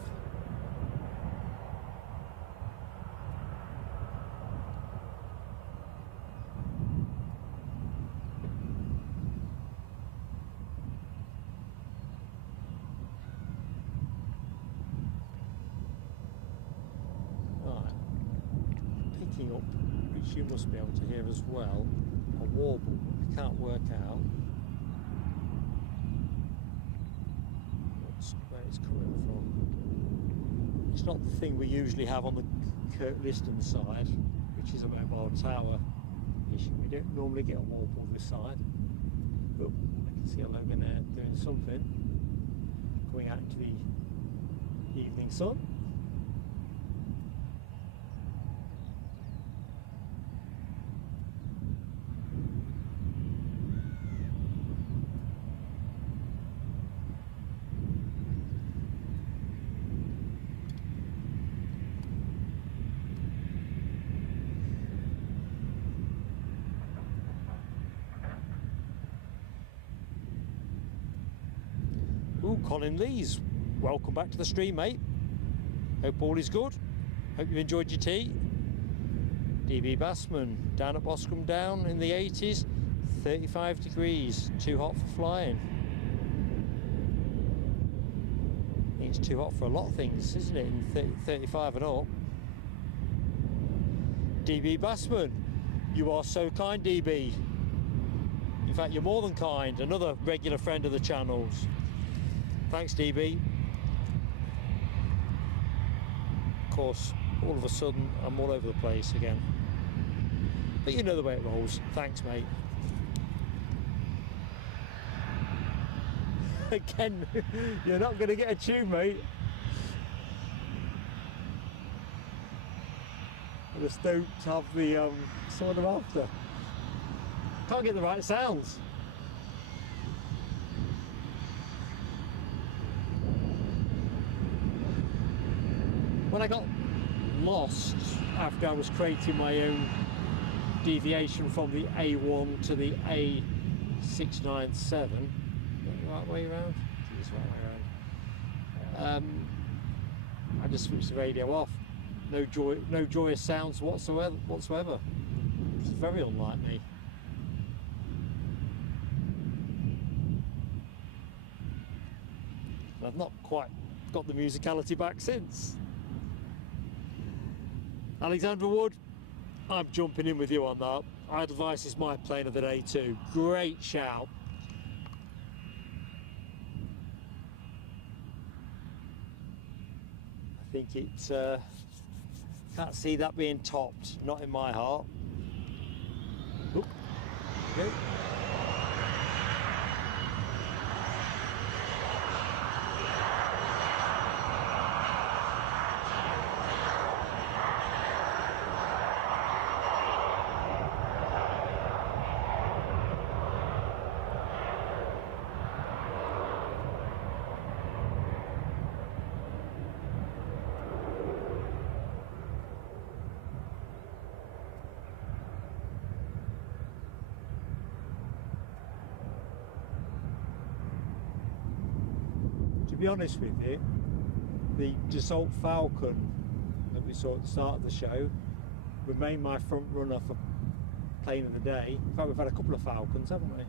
Right. Picking up, which you must be able to hear as well, a warble. I can't work out where it's coming from. It's not the thing we usually have on the Kirkliston side, which is a mobile tower issue. We don't normally get a warble this side, but I can see a logo there doing something, going out into the evening sun. Ooh, Colin Lees, welcome back to the stream, mate. Hope all is good. Hope you enjoyed your tea. DB Bassman, down at Boscombe Down in the 80s, 35 degrees, too hot for flying. I think it's too hot for a lot of things, isn't it, in 35 and up. DB Bassman, you are so kind, DB. In fact, you're more than kind, another regular friend of the channels. Thanks, DB. Of course, all of a sudden, I'm all over the place again. But you know the way it rolls. Thanks, mate. Again, you're not going to get a tune, mate. I just don't have the sort of after. Can't get the right sounds. When I got lost after I was creating my own deviation from the A1 to the A 697. Is that the right way around? I think it's the right way around. I just switched the radio off. No joyous sounds whatsoever. It's very unlike me. And I've not quite got the musicality back since. Alexandra Wood, I'm jumping in with you on that. Edelweiss is my plane of the day too. Great shout. I think it's can't see that being topped, not in my heart. Oop. Go. To be honest with you, the Dassault Falcon that we saw at the start of the show remained my front runner for plane of the day. In fact, we've had a couple of Falcons, haven't we?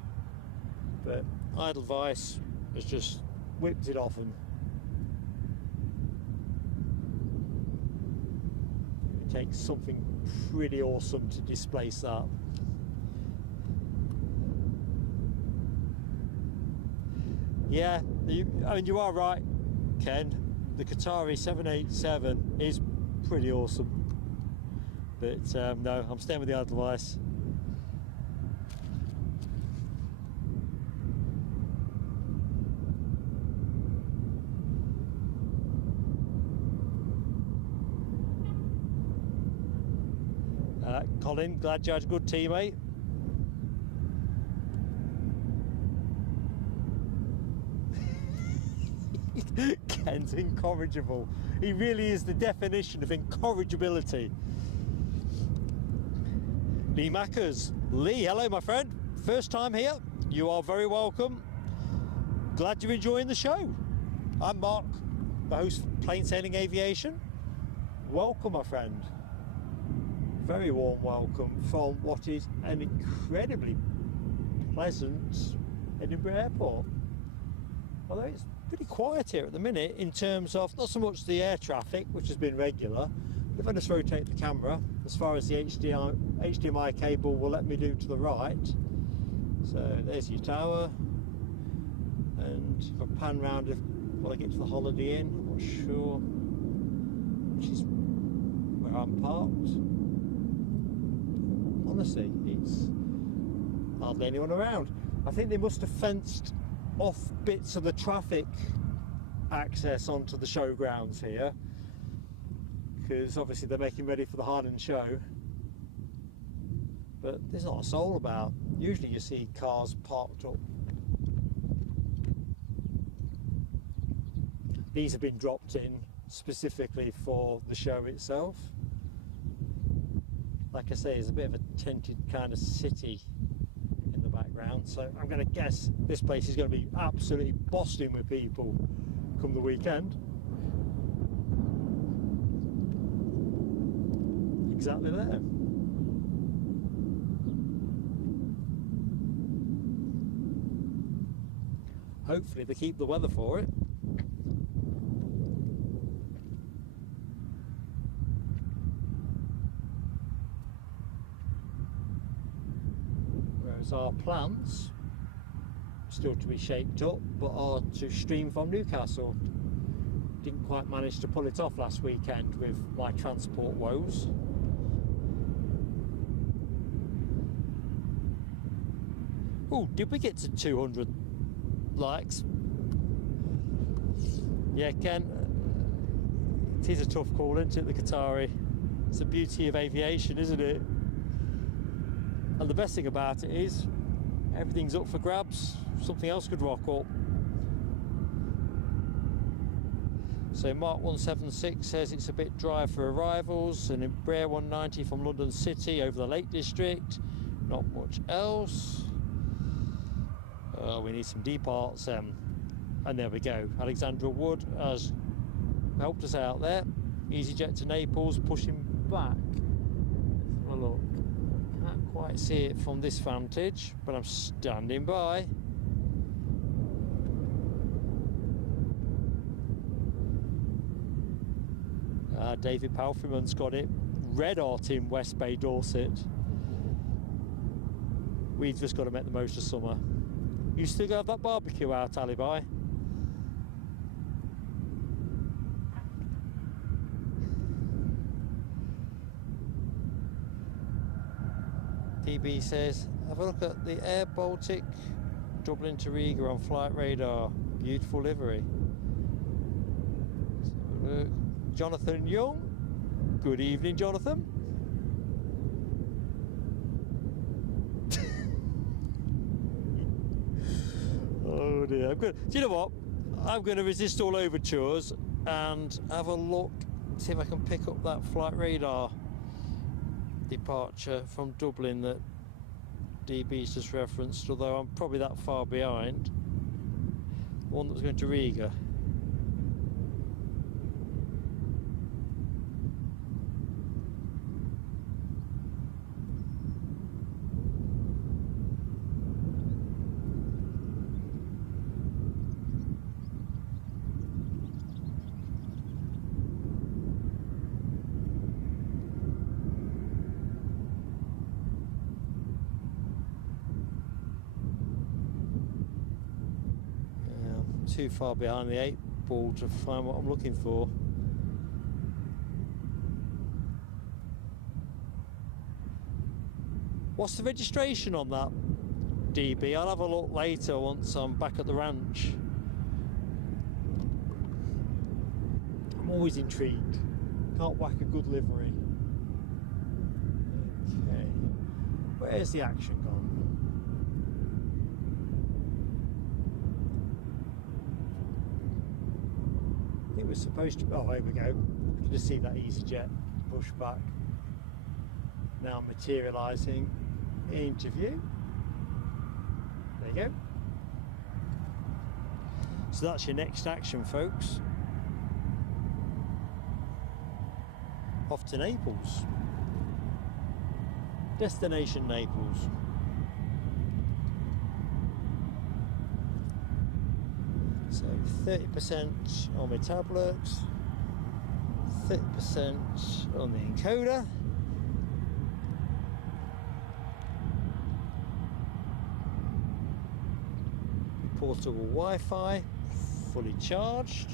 But Edelweiss has just whipped it off, and it takes something pretty awesome to displace that. Yeah, I mean, you are right, Ken. The Qatari 787 is pretty awesome. But no, I'm staying with the Edelweiss. Colin, glad you had a good teammate. Ken's incorrigible. He really is the definition of incorrigibility. Lee Mackers. Lee, hello my friend. First time here. You are very welcome. Glad you're enjoying the show. I'm Mark, the host of Plain Sailing Aviation. Welcome my friend. Very warm welcome from what is an incredibly pleasant Edinburgh Airport. Although it's pretty quiet here at the minute in terms of not so much the air traffic, which has been regular, but if I just rotate the camera as far as the HDMI cable will let me do to the right. So there's your tower, and if I pan round, will I get to the Holiday Inn? I'm not sure, which is where I'm parked. Honestly, it's hardly anyone around. I think they must have fenced off bits of the traffic access onto the showgrounds here, because obviously they're making ready for the Harden show, but there's not a soul about. Usually you see cars parked up. These have been dropped in specifically for the show itself. Like I say, there's a bit of a tented kind of city in the background, so I'm going to guess this place is going to be absolutely bustling with people come the weekend. Exactly there. Hopefully they keep the weather for it. Whereas our plants, still to be shaped up, but are to stream from Newcastle. Didn't quite manage to pull it off last weekend with my transport woes. Oh, did we get to 200 likes? Yeah, Ken, it is a tough call, isn't it, the Qatari? It's the beauty of aviation, isn't it? And the best thing about it is everything's up for grabs. Something else could rock up. So Mark 176 says it's a bit dry for arrivals, and Embraer 190 from London City over the Lake District. Not much else. We need some departs, and there we go. Alexandra Wood has helped us out there. EasyJet to Naples, pushing back. Let's have a look. Can't quite see it from this vantage, but I'm standing by. David Palfreyman's got it. Red hot in West Bay, Dorset. We've just got to make the most of summer. You still got that barbecue out, Alibi? DB says, have a look at the Air Baltic Dublin to Riga on flight radar. Beautiful livery. Let's have a look. Jonathan Young. Good evening, Jonathan. Oh dear. Do you know what? I'm going to resist all overtures and have a look, see if I can pick up that flight radar departure from Dublin that DB's just referenced, although I'm probably that far behind. One that was going to Riga. Too far behind the 8 ball to find what I'm looking for. What's the registration on that, DB? I'll have a look later once I'm back at the ranch. I'm always intrigued. Can't whack a good livery. Okay. Where's the action gone? I think we're supposed to. Oh, here we go. You can just see that EasyJet push back. Now materialising into view. There you go. So that's your next action, folks. Off to Naples. Destination Naples. So 30% on my tablets, 30% on the encoder. Portable Wi-Fi, fully charged.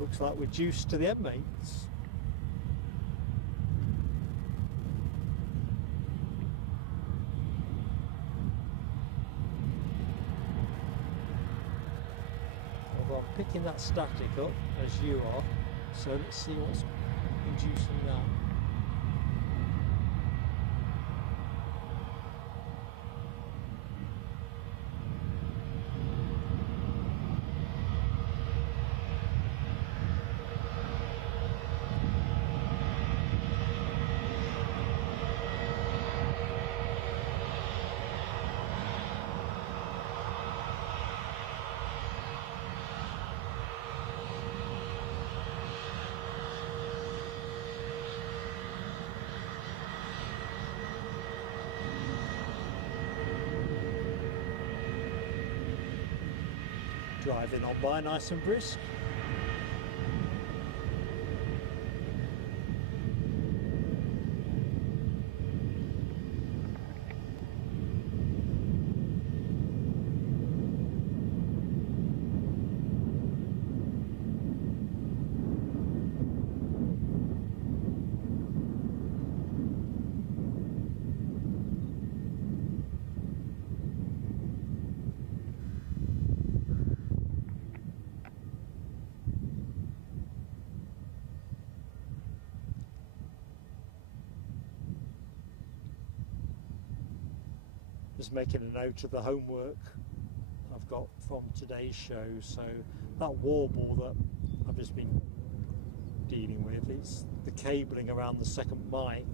Looks like we're juiced to the end, mates. I'm picking that static up as you are, so let's see what's inducing that. Driving on by nice and brisk. Just making a note of the homework I've got from today's show. So that warble that I've just been dealing with, it's the cabling around the second mic.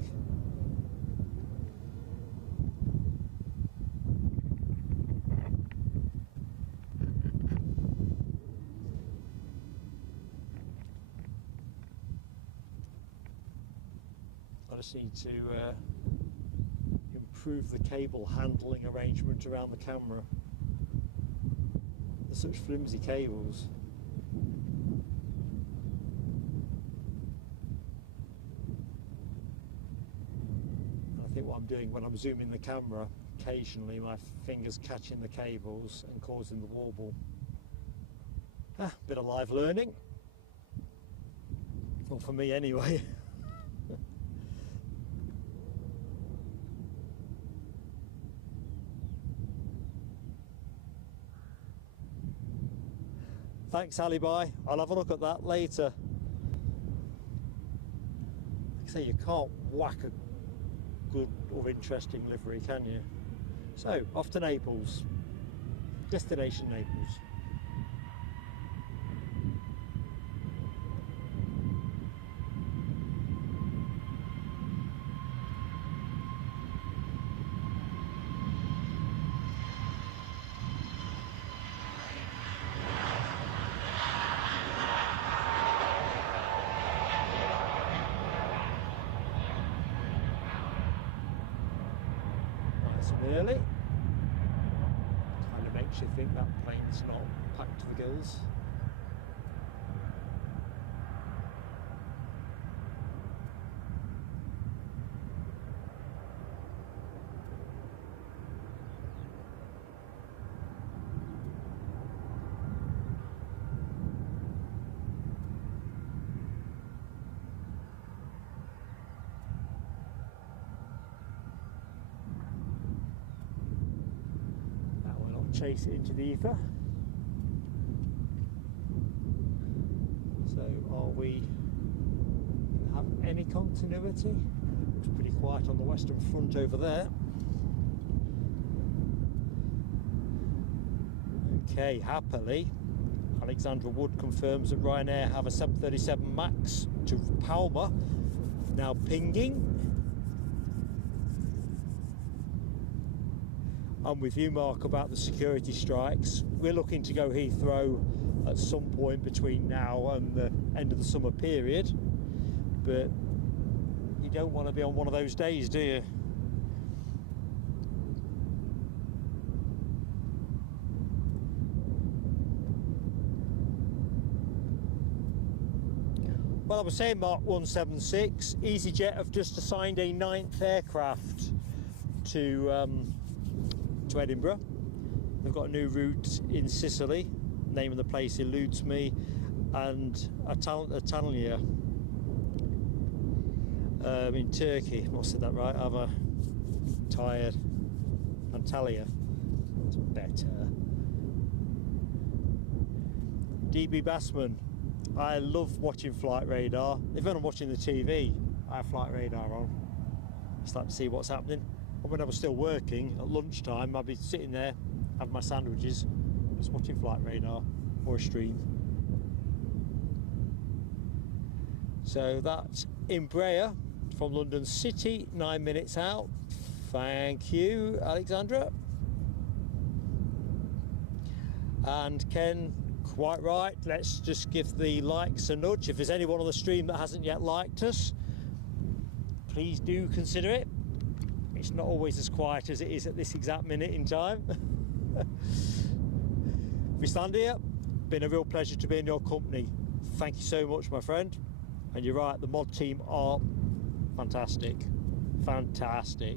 I just need to improve the cable handling arrangement around the camera. They're such flimsy cables. I think what I'm doing when I'm zooming the camera, occasionally my fingers catching the cables and causing the warble. Bit of live learning. Well, for me anyway. Thanks, Alibi. I'll have a look at that later. Like I say, you can't whack a good or interesting livery, can you? So, off to Naples. Destination Naples. Early. Kind of makes you think that plane's not packed to the gills. Chase it into the ether. So are we going to have any continuity? It's pretty quiet on the western front over there. Okay, happily Alexandra Wood confirms that Ryanair have a 737 MAX to Palma now pinging. I'm with you, Mark, about the security strikes. We're looking to go Heathrow at some point between now and the end of the summer period, but you don't want to be on one of those days, do you? Well, I was saying, Mark 176, EasyJet have just assigned a 9th aircraft to Edinburgh. They've got a new route in Sicily, name of the place eludes me, and Antalya in Turkey. I said that right, have I? Tired. Antalya. That's better. DB Bassman, I love watching Flight Radar. If I'm watching the TV, I have Flight Radar on. Just like to see what's happening. When I was still working at lunchtime, I'd be sitting there, having my sandwiches, just watching Flight Radar or a stream. So that's Embraer from London City, 9 minutes out. Thank you, Alexandra. And Ken, quite right, let's just give the likes a nudge. If there's anyone on the stream that hasn't yet liked us, please do consider it. It's not always as quiet as it is at this exact minute in time. Vislandia, been a real pleasure to be in your company. Thank you so much, my friend. And you're right, the mod team are fantastic. Fantastic.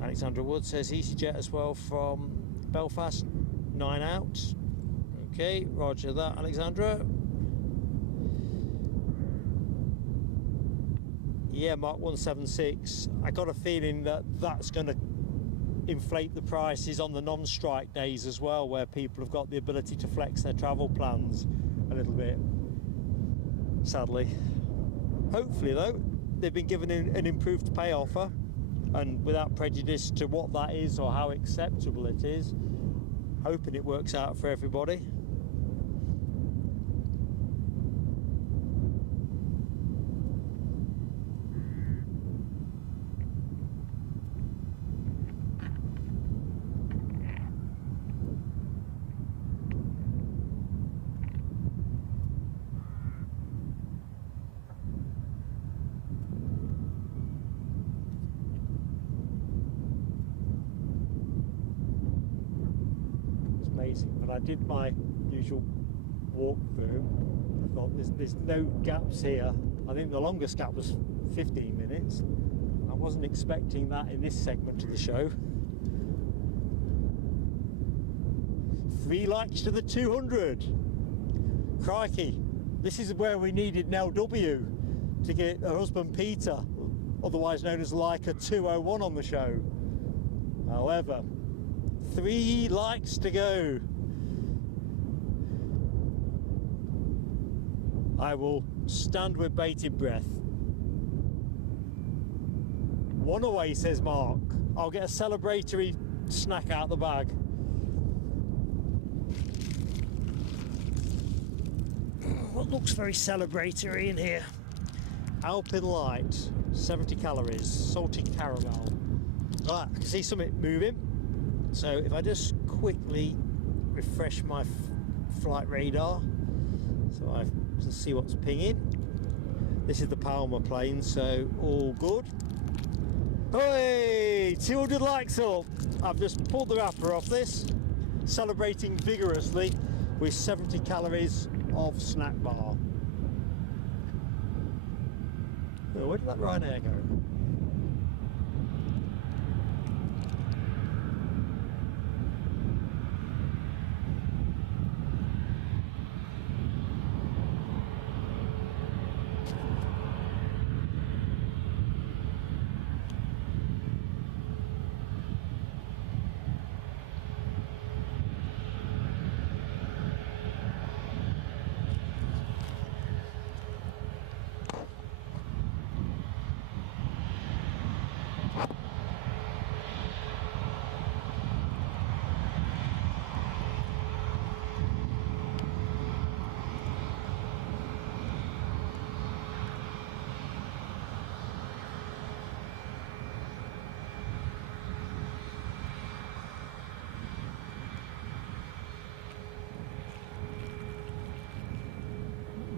Alexandra Wood says EasyJet as well from Belfast, 9 out. Okay, roger that, Alexandra. Yeah, Mark 176. I got a feeling that that's going to inflate the prices on the non-strike days as well, where people have got the ability to flex their travel plans a little bit. Sadly. Hopefully, though, they've been given an improved pay offer, and without prejudice to what that is or how acceptable it is, hoping it works out for everybody. amazing. When I did my usual walkthrough, I thought there's no gaps here. I think the longest gap was 15 minutes. I wasn't expecting that in this segment of the show. 3 likes to the 200. Crikey, this is where we needed Nell W to get her husband Peter, otherwise known as Leica 201, on the show. However, 3 likes to go. I will stand with bated breath. 1 away, says Mark. I'll get a celebratory snack out the bag. What looks very celebratory in here? Alpine Light, 70 calories, salted caramel. Right, I can see something moving. So if I just quickly refresh my flight radar, so I can see what's pinging. This is the Palmer plane, so all good. Hey, 200 likes up. I've just pulled the wrapper off this, celebrating vigorously with 70 calories of snack bar. Oh, where did that Ryanair go?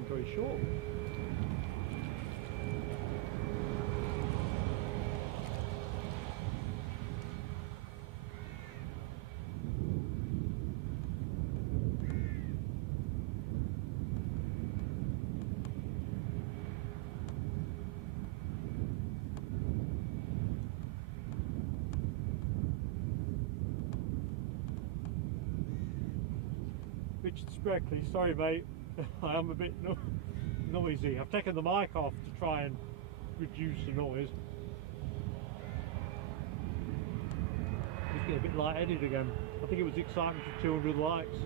Very short. Richard Spreckley, sorry mate, I am a bit noisy. I've taken the mic off to try and reduce the noise. It's getting a bit light-headed again. I think it was exciting for 200 likes.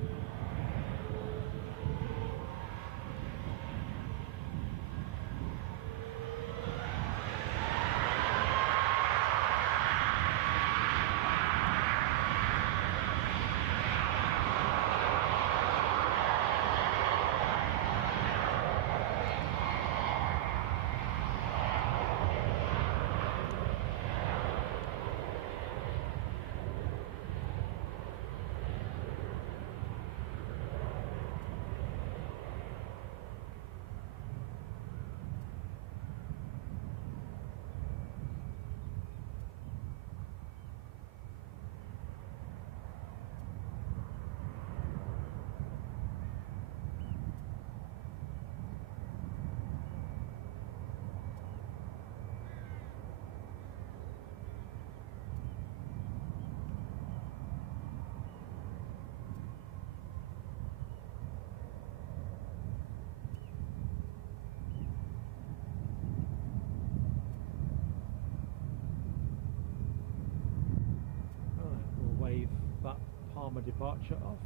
Palmer departure off.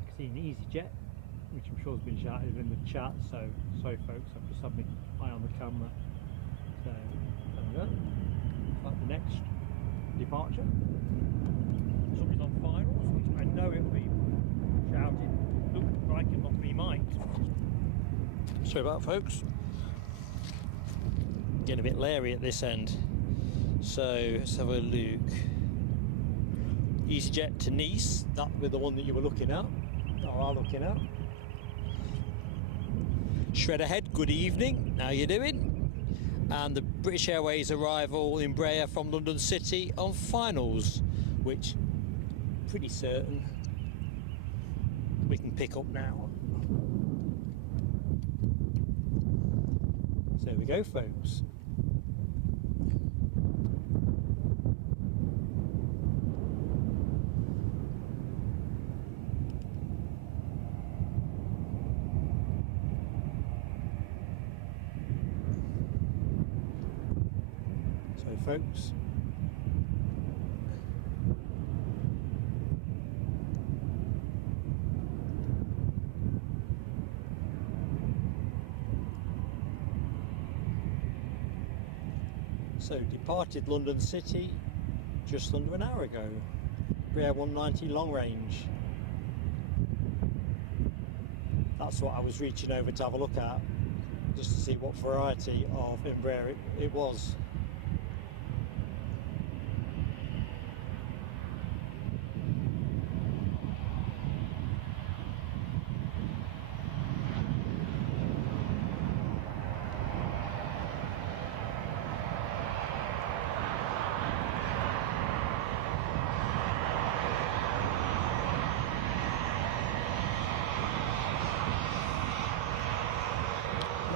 I can see an EasyJet, which I'm sure has been shouted in the chat, so sorry folks, I've just had my eye on the camera. So there we go. That's the next departure. Somebody's on finals, which I know it'll be shouted. Look, crikey, not me mic. Sorry about that, folks. Getting a bit leery at this end. So let's have a look. EasyJet to Nice, that was the one that you were looking at, or are looking at. Shred ahead, good evening, how you doing? And the British Airways arrival in Brea from London City on finals, which pretty certain we can pick up now. So there we go, folks. So folks, so departed London City just under an hour ago. Embraer 190 long range. That's what I was reaching over to have a look at, just to see what variety of Embraer it was.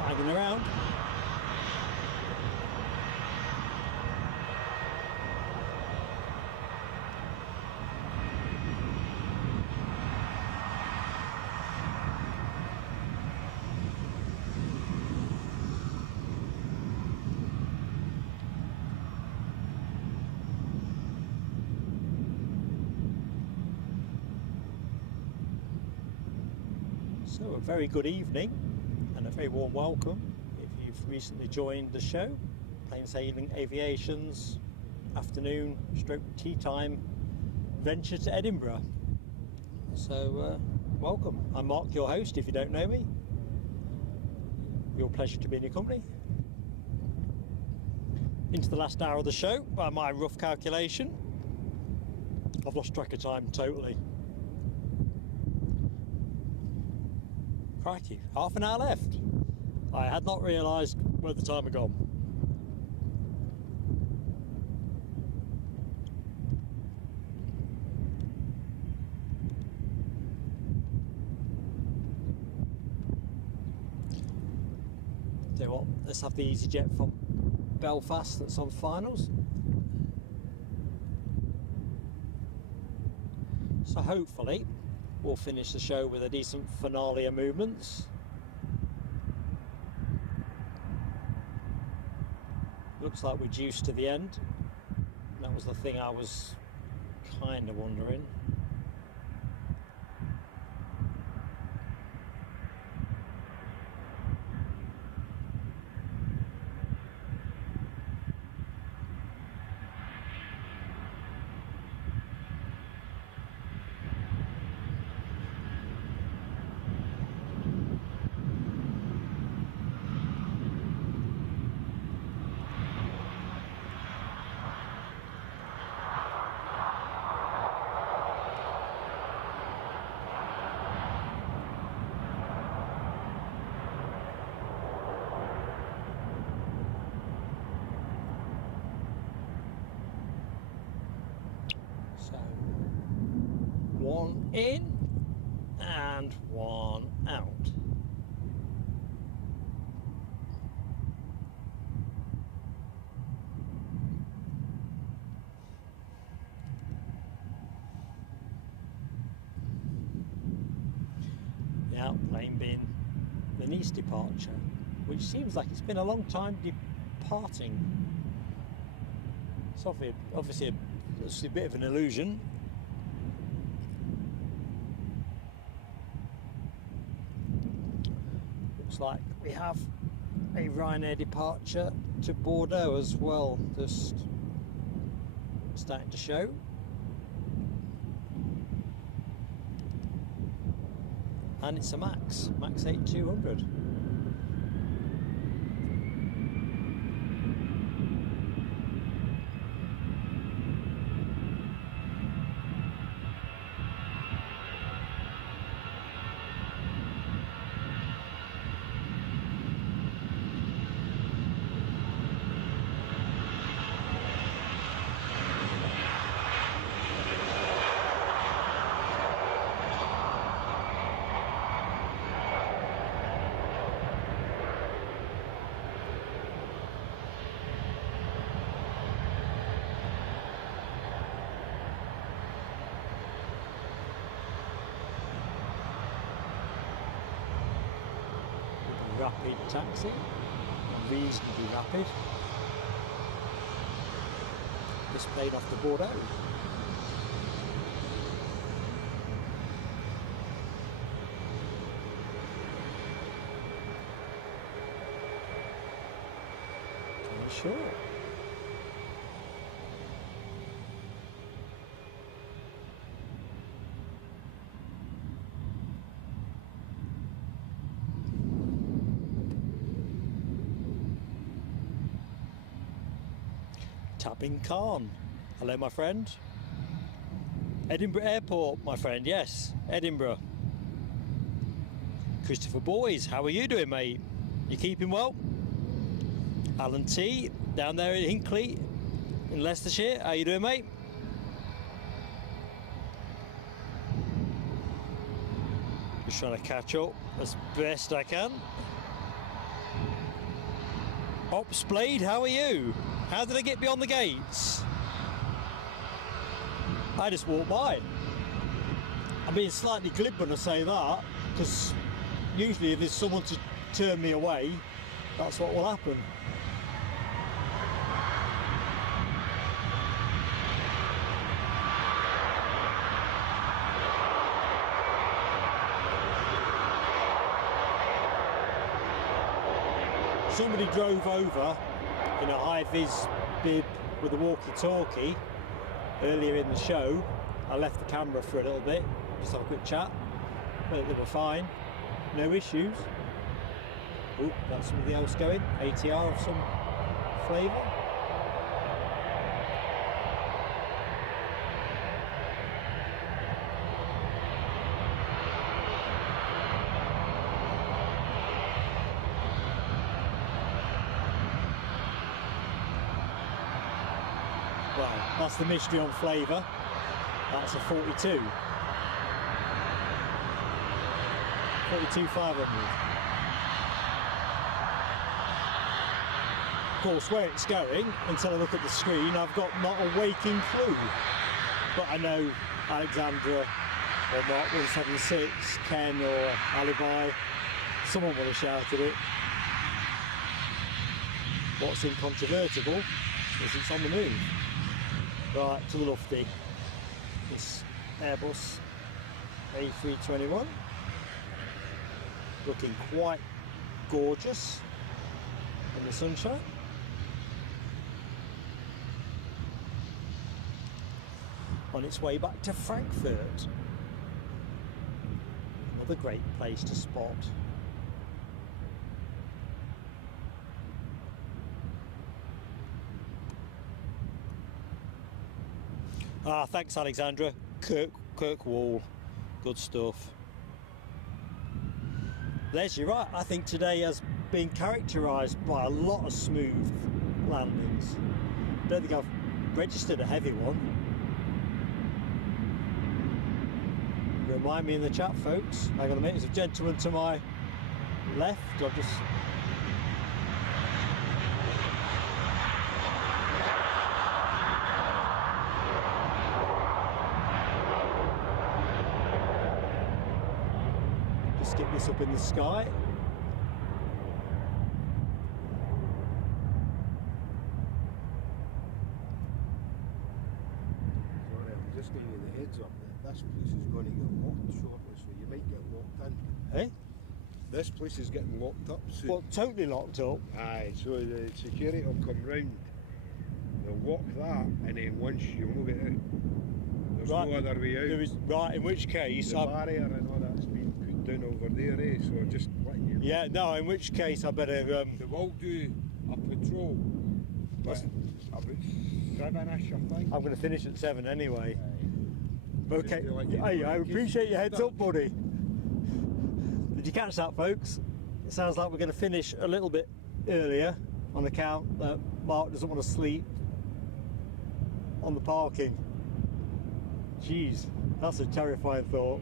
Hanging around. So a very good evening and a very warm welcome if you've recently joined the show. Plain Sailing Aviation's afternoon stroke tea time venture to Edinburgh. So welcome. I'm Mark, your host, if you don't know me. Real pleasure to be in your company. Into the last hour of the show, by my rough calculation. I've lost track of time totally. Crikey, half an hour left. I had not realised where the time had gone. Tell you what, let's have the EasyJet from Belfast that's on finals. So hopefully we'll finish the show with a decent finale of movements. Looks like we're juiced to the end. That was the thing I was kind of wondering. So, one in and one out. The outplane being the Nice departure, which seems like it's been a long time departing. It's obviously a bit of an illusion. Looks like we have a Ryanair departure to Bordeaux as well, just starting to show. And it's a Max 8200. rapid taxi, reasonably rapid. This plane off the Bordeaux. Sure. Tapping Khan. Hello, my friend. Edinburgh Airport, my friend. Yes, Edinburgh. Christopher Boys, how are you doing, mate? You keeping well? Alan T, down there in Hinckley, in Leicestershire. How you doing, mate? Just trying to catch up as best I can. Ops Blade, how are you? How did I get beyond the gates? I just walked by. I'm being slightly glib when I say that, because usually if there's someone to turn me away, that's what will happen. Somebody drove over in a high-vis bib with a walkie-talkie earlier in the show. I left the camera for a little bit, just have a quick chat, but they were fine, no issues. Oh, that's something else going, ATR of some flavour. Well, that's the mystery on flavour. That's a 42. 42,500. Of course, where it's going, until I look at the screen, I've got not a waking clue. But I know Alexandra or Mark 176, Ken or Alibi, someone will have shouted it. What's incontrovertible is it's on the move. Right, to the lofty. This Airbus A321. Looking quite gorgeous in the sunshine. On its way back to Frankfurt. Another great place to spot. Ah, thanks Alexandra. Kirkwall. Good stuff. Les, you're right. I think today has been characterised by a lot of smooth landings. Don't think I've registered a heavy one. Remind me in the chat, folks. Hang on a minute. There's a gentleman to my left. I'll just... get this up in the sky. Sorry, I'm just giving you the heads up that this place is going to get locked shortly, so you might get locked in. Hey? This place is getting locked up soon. Well, totally locked up. Aye, so the security will come round, they'll lock that, and then once you move it out, there's right. no other way out. There is, right, in which case... The barrier and all that's been put down over there, so just letting you know. Yeah, no, in which case I better... They will do a patrol, but about 7ish, I think. I'm going to finish at 7 anyway. Aye. Okay, Just like hey, I appreciate your heads up, buddy. Did you catch that, folks? It sounds like we're going to finish a little bit earlier on account that Mark doesn't want to sleep on the parking. Jeez, that's a terrifying thought.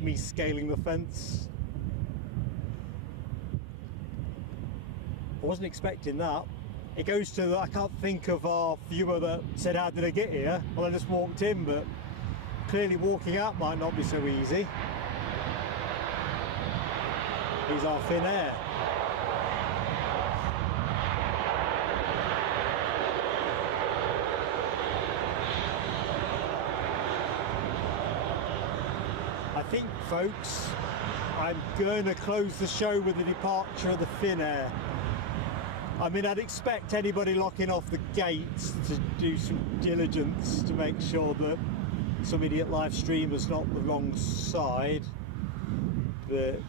Me scaling the fence. I wasn't expecting that. It goes to that I can't think of our viewer that said, how did I get here? Well, I just walked in, but clearly walking out might not be so easy. He's our Finnair. I think, folks, I'm going to close the show with the departure of the Finnair. I mean, I'd expect anybody locking off the gates to do some diligence to make sure that some idiot live streamer's not the wrong side, but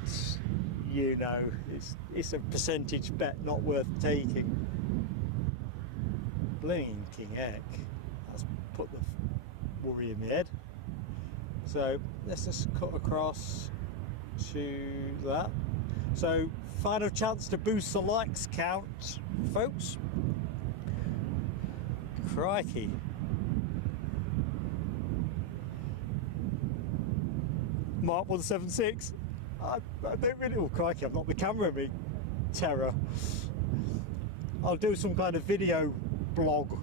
you know, it's a percentage bet not worth taking. Blinking heck, that's put the worry in my head. So let's just cut across to that. So final chance to boost the likes count, folks. Crikey. Mark 176. I don't really, oh crikey, I've got the camera in me. Terror. I'll do some kind of video blog.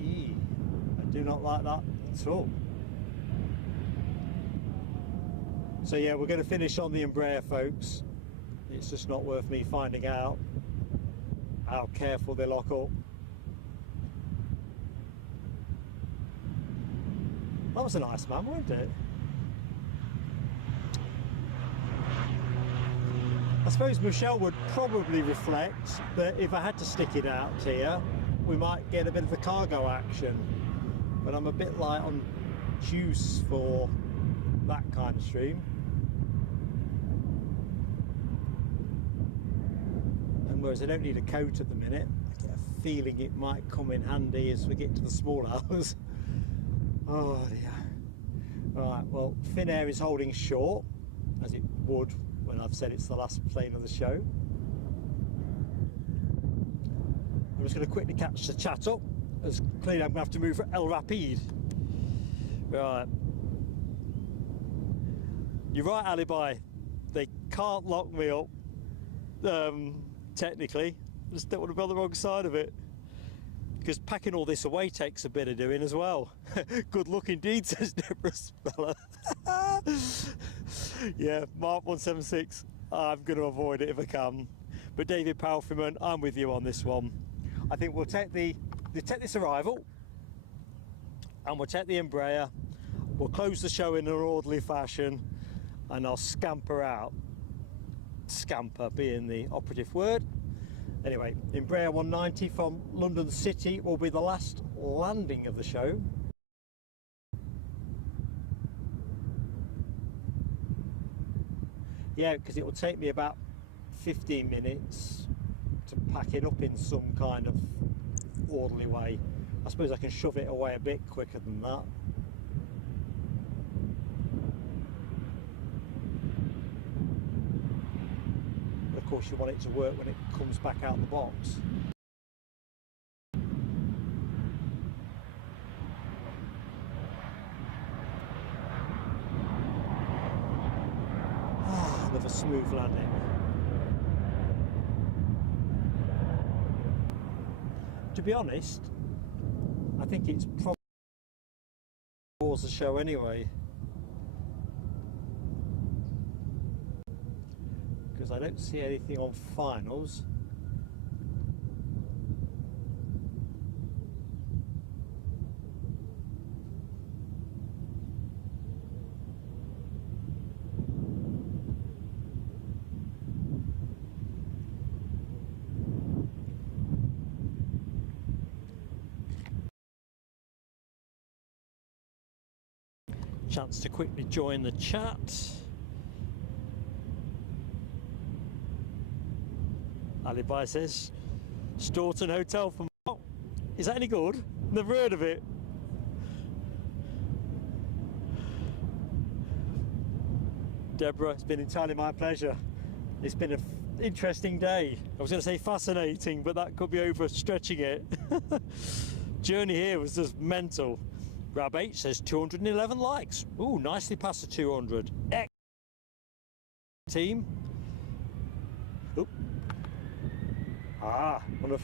I do not like that at all. So yeah, we're going to finish on the Embraer, folks. It's just not worth me finding out how careful they lock up. That was a nice man, wasn't it? I suppose Michelle would probably reflect that if I had to stick it out here, we might get a bit of the cargo action. But I'm a bit light on juice for that kind of stream. And whereas I don't need a coat at the minute, I get a feeling it might come in handy as we get to the small hours. Oh dear. Right, well, Finnair is holding short, as it would when I've said it's the last plane of the show. I'm just going to quickly catch the chat up, as clearly I'm going to have to move for El Rapide. Right. You're right, Alibi. They can't lock me up, technically. I just don't want to be on the wrong side of it. Because packing all this away takes a bit of doing as well. Good luck indeed, says Deborah Speller. Yeah, Mark 176, I'm going to avoid it if I can. But David Palfreman, I'm with you on this one. I think we'll take this arrival, and we'll take the Embraer, we'll close the show in an orderly fashion, and I'll scamper out. Scamper being the operative word. Anyway, Embraer 190 from London City will be the last landing of the show. Yeah, because it will take me about 15 minutes to pack it up in some kind of orderly way. I suppose I can shove it away a bit quicker than that. Of course, you want it to work when it comes back out the box. Another smooth landing. To be honest, I think it's probably pause the show anyway. Because I don't see anything on finals. Chance to quickly join the chat. Alibi says Staunton Hotel for Mark. Is that any good? Never heard of it. Deborah, it's been entirely my pleasure. It's been an interesting day. I was going to say fascinating, but that could be overstretching it. Journey here was just mental. Rab H says 211 likes. Ooh, nicely past the 200. Team. Oop. One of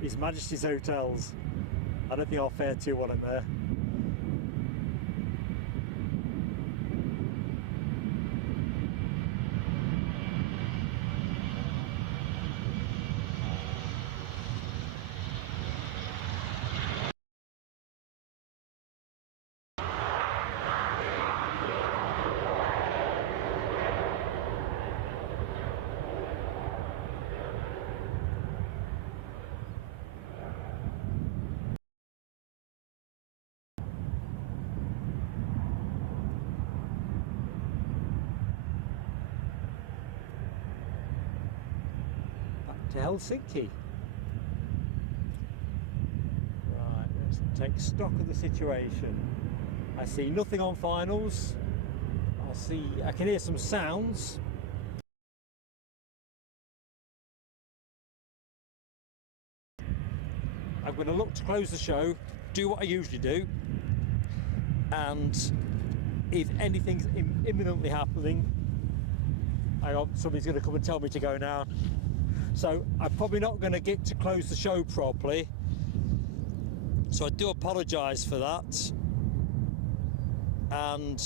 His Majesty's hotels. I don't think I'll fare too well in there. to Helsinki. Right, let's take stock of the situation. I see nothing on finals. I can hear some sounds. I'm going to look to close the show, do what I usually do, and if anything's imminently happening, somebody's going to come and tell me to go now. So I'm probably not going to get to close the show properly. So I do apologise for that. And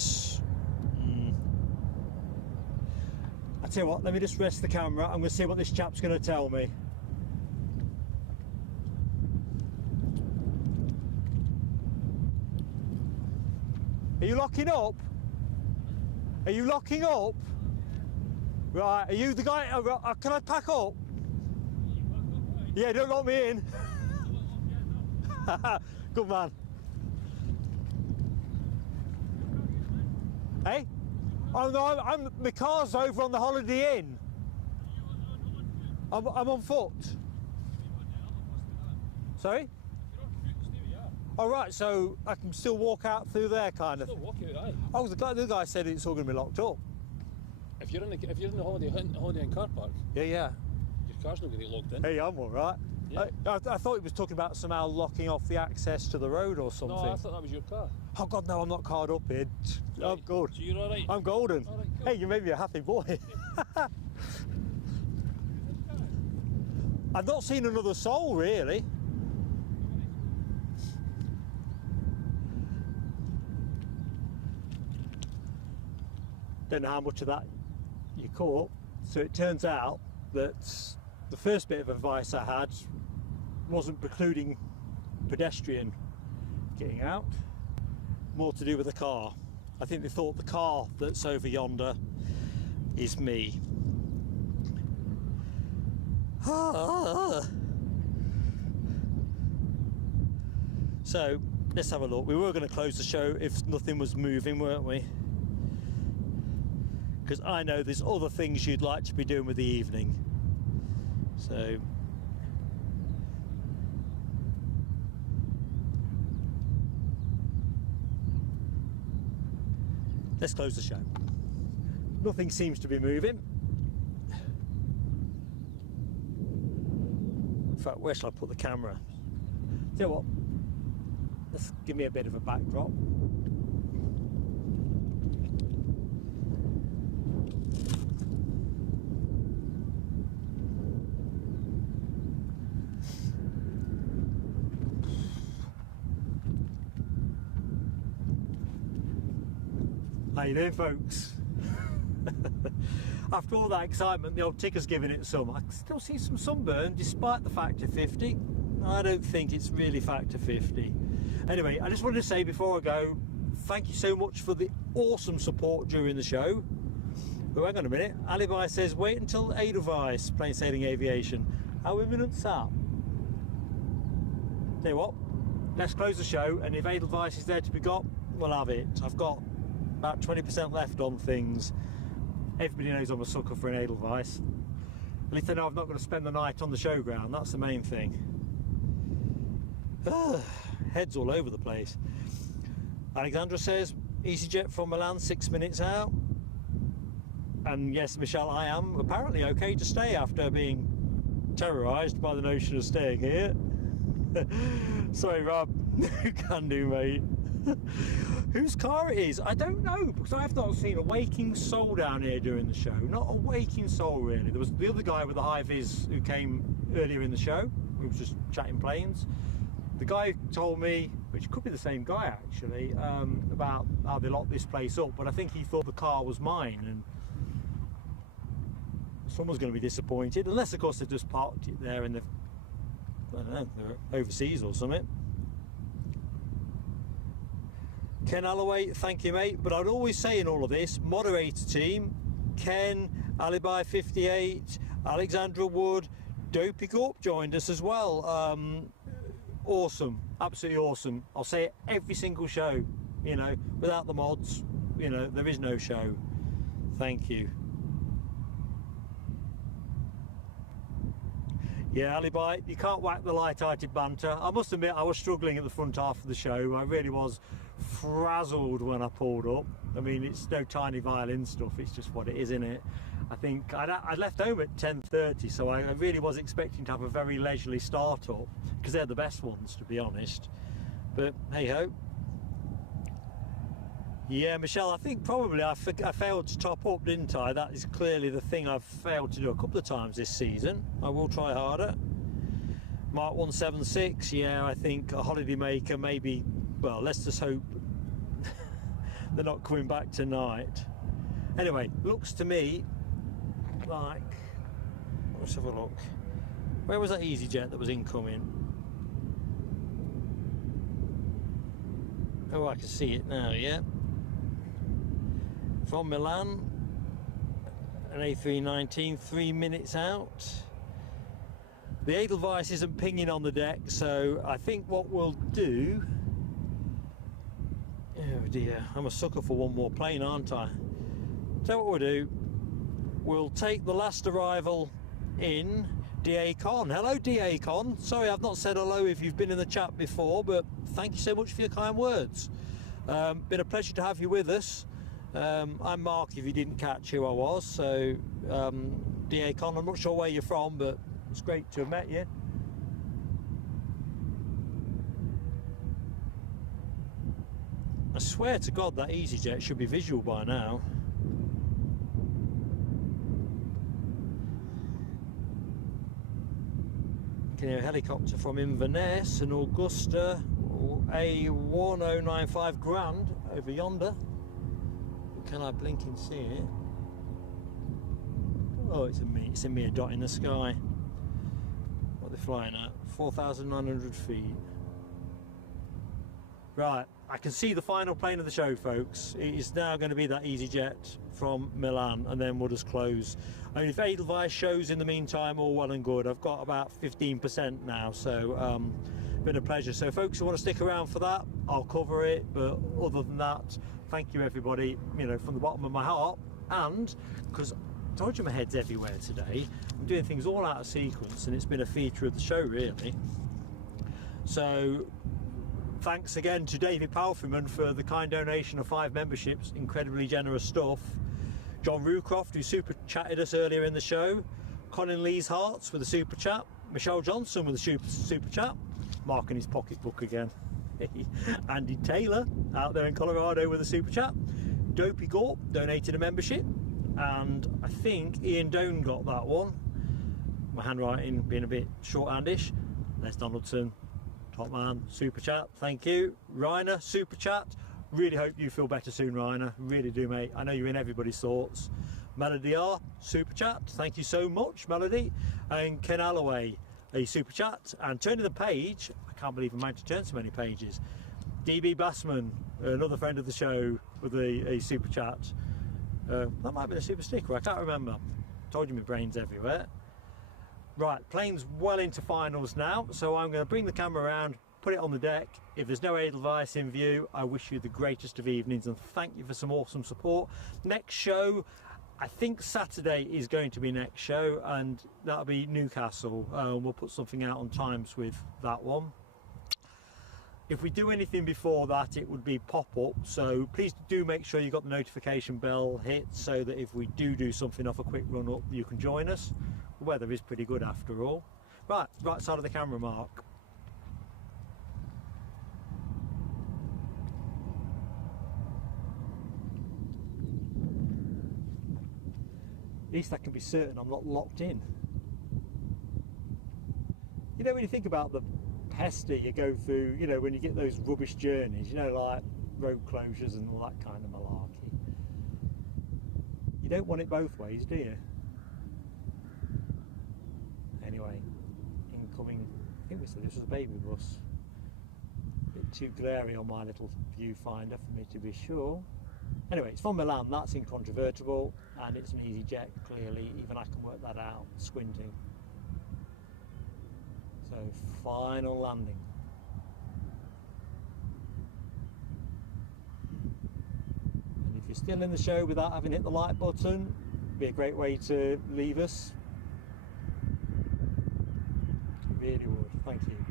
I tell you what, let me just rest the camera. I'm going to see what this chap's going to tell me. Are you locking up? Are you locking up? Right, are you the guy? Can I pack up? Yeah, don't lock me in. Good man. Hey? Oh no, my car's over on the Holiday Inn. I'm on foot. Sorry? Oh right, so I can still walk out through there, kind of. Still walk out, aye. Oh, the guy said it's all going to be locked up. If you're in the Holiday Inn car park, Yeah. your car's not going to get locked in. Hey, I'm all right. Yeah. I thought he was talking about somehow locking off the access to the road or something. No, I thought that was your car. Oh God, no, I'm not card up here. Right. I'm good. So you're all right. I'm golden. All right, cool. Hey, you made me a happy boy. I've not seen another soul really. Don't know how much of that you caught. So it turns out that the first bit of advice I had wasn't precluding pedestrian getting out, more to do with the car. I think they thought the car that's over yonder is me. So let's have a look. We were going to close the show if nothing was moving, weren't we? Because I know there's other things you'd like to be doing with the evening. So let's close the show. Nothing seems to be moving. In fact, where shall I put the camera? Tell you what, let's give me a bit of a backdrop. How you doing, folks? After all that excitement, the old ticker's giving it some. I still see some sunburn despite the factor 50. I don't think it's really factor 50. Anyway, I just wanted to say before I go, thank you so much for the awesome support during the show. Oh, hang on a minute. Alibi says wait until Edelweiss, plain sailing aviation. How imminent's that? Tell you what, let's close the show, and if Edelweiss is there to be got, we'll have it. I've got about 20% left on things. Everybody knows I'm a sucker for an Edelweiss. At least they know I'm not going to spend the night on the showground. That's the main thing. Heads all over the place. Alexandra says EasyJet from Milan 6 minutes out. And yes, Michelle, I am apparently okay to stay after being terrorised by the notion of staying here. Sorry, Rob. You can do, mate. Whose car it is, I don't know, because I have not seen a waking soul down here during the show. Not a waking soul, really. There was the other guy with the high vis who came earlier in the show, who was just chatting planes. The guy told me, which could be the same guy actually, about how they locked this place up, but I think he thought the car was mine, and someone's going to be disappointed, unless of course they've just parked it there and they've, I don't know, they're overseas or something. Ken Alloway, thank you, mate. But I'd always say in all of this, moderator team, Ken, Alibi 58, Alexandra Wood, Dopey Corp joined us as well. Awesome, absolutely awesome. I'll say it every single show, you know, without the mods, you know, there is no show. Thank you. Yeah, Alibi, you can't whack the light-hearted banter. I must admit, I was struggling at the front half of the show. I really was frazzled when I pulled up. I mean, it's no tiny violin stuff, it's just what it is, isn't it? I think I'd left home at 10:30, so I really was expecting to have a very leisurely start-up, because they're the best ones, to be honest. But hey-ho. Yeah, Michelle, I think probably I failed to top up, didn't I? That is clearly the thing I've failed to do a couple of times this season. I will try harder. Mark 176, yeah, I think a holiday maker, maybe, well, let's just hope they're not coming back tonight. Anyway, looks to me like, let's have a look. Where was that EasyJet that was incoming? Oh, I can see it now, yeah. From Milan, an A319, 3 minutes out. The Edelweiss isn't pinging on the deck, so I think what we'll do... Oh dear, I'm a sucker for one more plane, aren't I? So what we'll do, we'll take the last arrival in, DA Con. Hello DA Con. Sorry I've not said hello if you've been in the chat before, but thank you so much for your kind words. Been a pleasure to have you with us. I'm Mark, if you didn't catch who I was. So DA Con, I'm not sure where you're from, but it's great to have met you. I swear to God that EasyJet should be visual by now. Can hear a helicopter from Inverness and Augusta, A1095 Grand over yonder. Can I blink and see it? Oh, it's a mere dot in the sky. What are they flying at? 4,900 feet. Right, I can see the final plane of the show, folks. It is now going to be that EasyJet from Milan, and then we'll just close. I mean, if Edelweiss shows in the meantime, all well and good. I've got about 15% now, so been a pleasure. So folks who want to stick around for that, I'll cover it, but other than that, thank you everybody, you know, from the bottom of my heart. And because I told you my head's everywhere today, I'm doing things all out of sequence, and it's been a feature of the show really. So thanks again to David Palfreyman for the kind donation of 5 memberships, incredibly generous stuff. John Rucroft, who super chatted us earlier in the show. Colin Lee's Hearts with a super chat. Michelle Johnson with a super chat. Mark in his pocketbook again. Andy Taylor out there in Colorado with a super chat. Dopey Gorp donated a membership, and I think Ian Doan got that one. My handwriting being a bit shorthandish. Les Donaldson, top man, super chat, thank you. Reiner, super chat. Really hope you feel better soon, Reiner. Really do, mate. I know you're in everybody's thoughts. Melody R, super chat. Thank you so much, Melody. And Ken Alloway, a super chat. And turning the page, I can't believe I managed to turn so many pages. DB Bassman, another friend of the show, with a super chat. That might have been a super sticker, I can't remember. Told you my brain's everywhere. Right, plane's well into finals now, so I'm going to bring the camera around, put it on the deck. If there's no Edelweiss in view, I wish you the greatest of evenings and thank you for some awesome support. Next show, I think Saturday is going to be next show, and that'll be Newcastle. We'll put something out on Times with that one. If we do anything before that, it would be pop-up, so please do make sure you got the notification bell hit so that if we do something off a quick run-up, you can join us. The weather is pretty good after all. Right side of the camera, Mark. At least I can be certain I'm not locked in. You know, when you think about the pester you go through, you know, when you get those rubbish journeys, you know, like road closures and all that kind of malarkey. You don't want it both ways, do you? Anyway, incoming, I think we said this was a baby bus. A bit too glary on my little viewfinder for me to be sure. Anyway, it's from Milan, that's incontrovertible, and it's an EasyJet, clearly, even I can work that out, squinting. So, final landing. And if you're still in the show without having hit the like button, it'd be a great way to leave us. Thank you.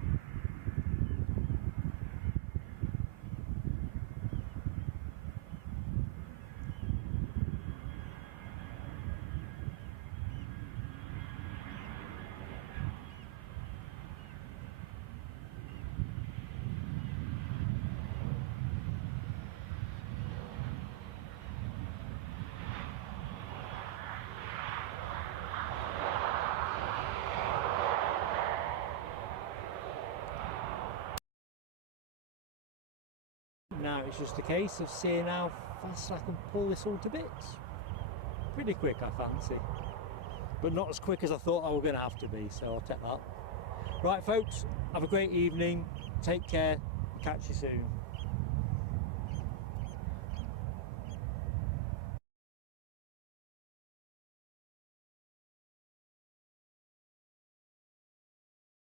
Now it's just a case of seeing how fast I can pull this all to bits. Pretty quick, I fancy, but not as quick as I thought I was going to have to be, so I'll take that. Right folks, have a great evening, take care, catch you soon.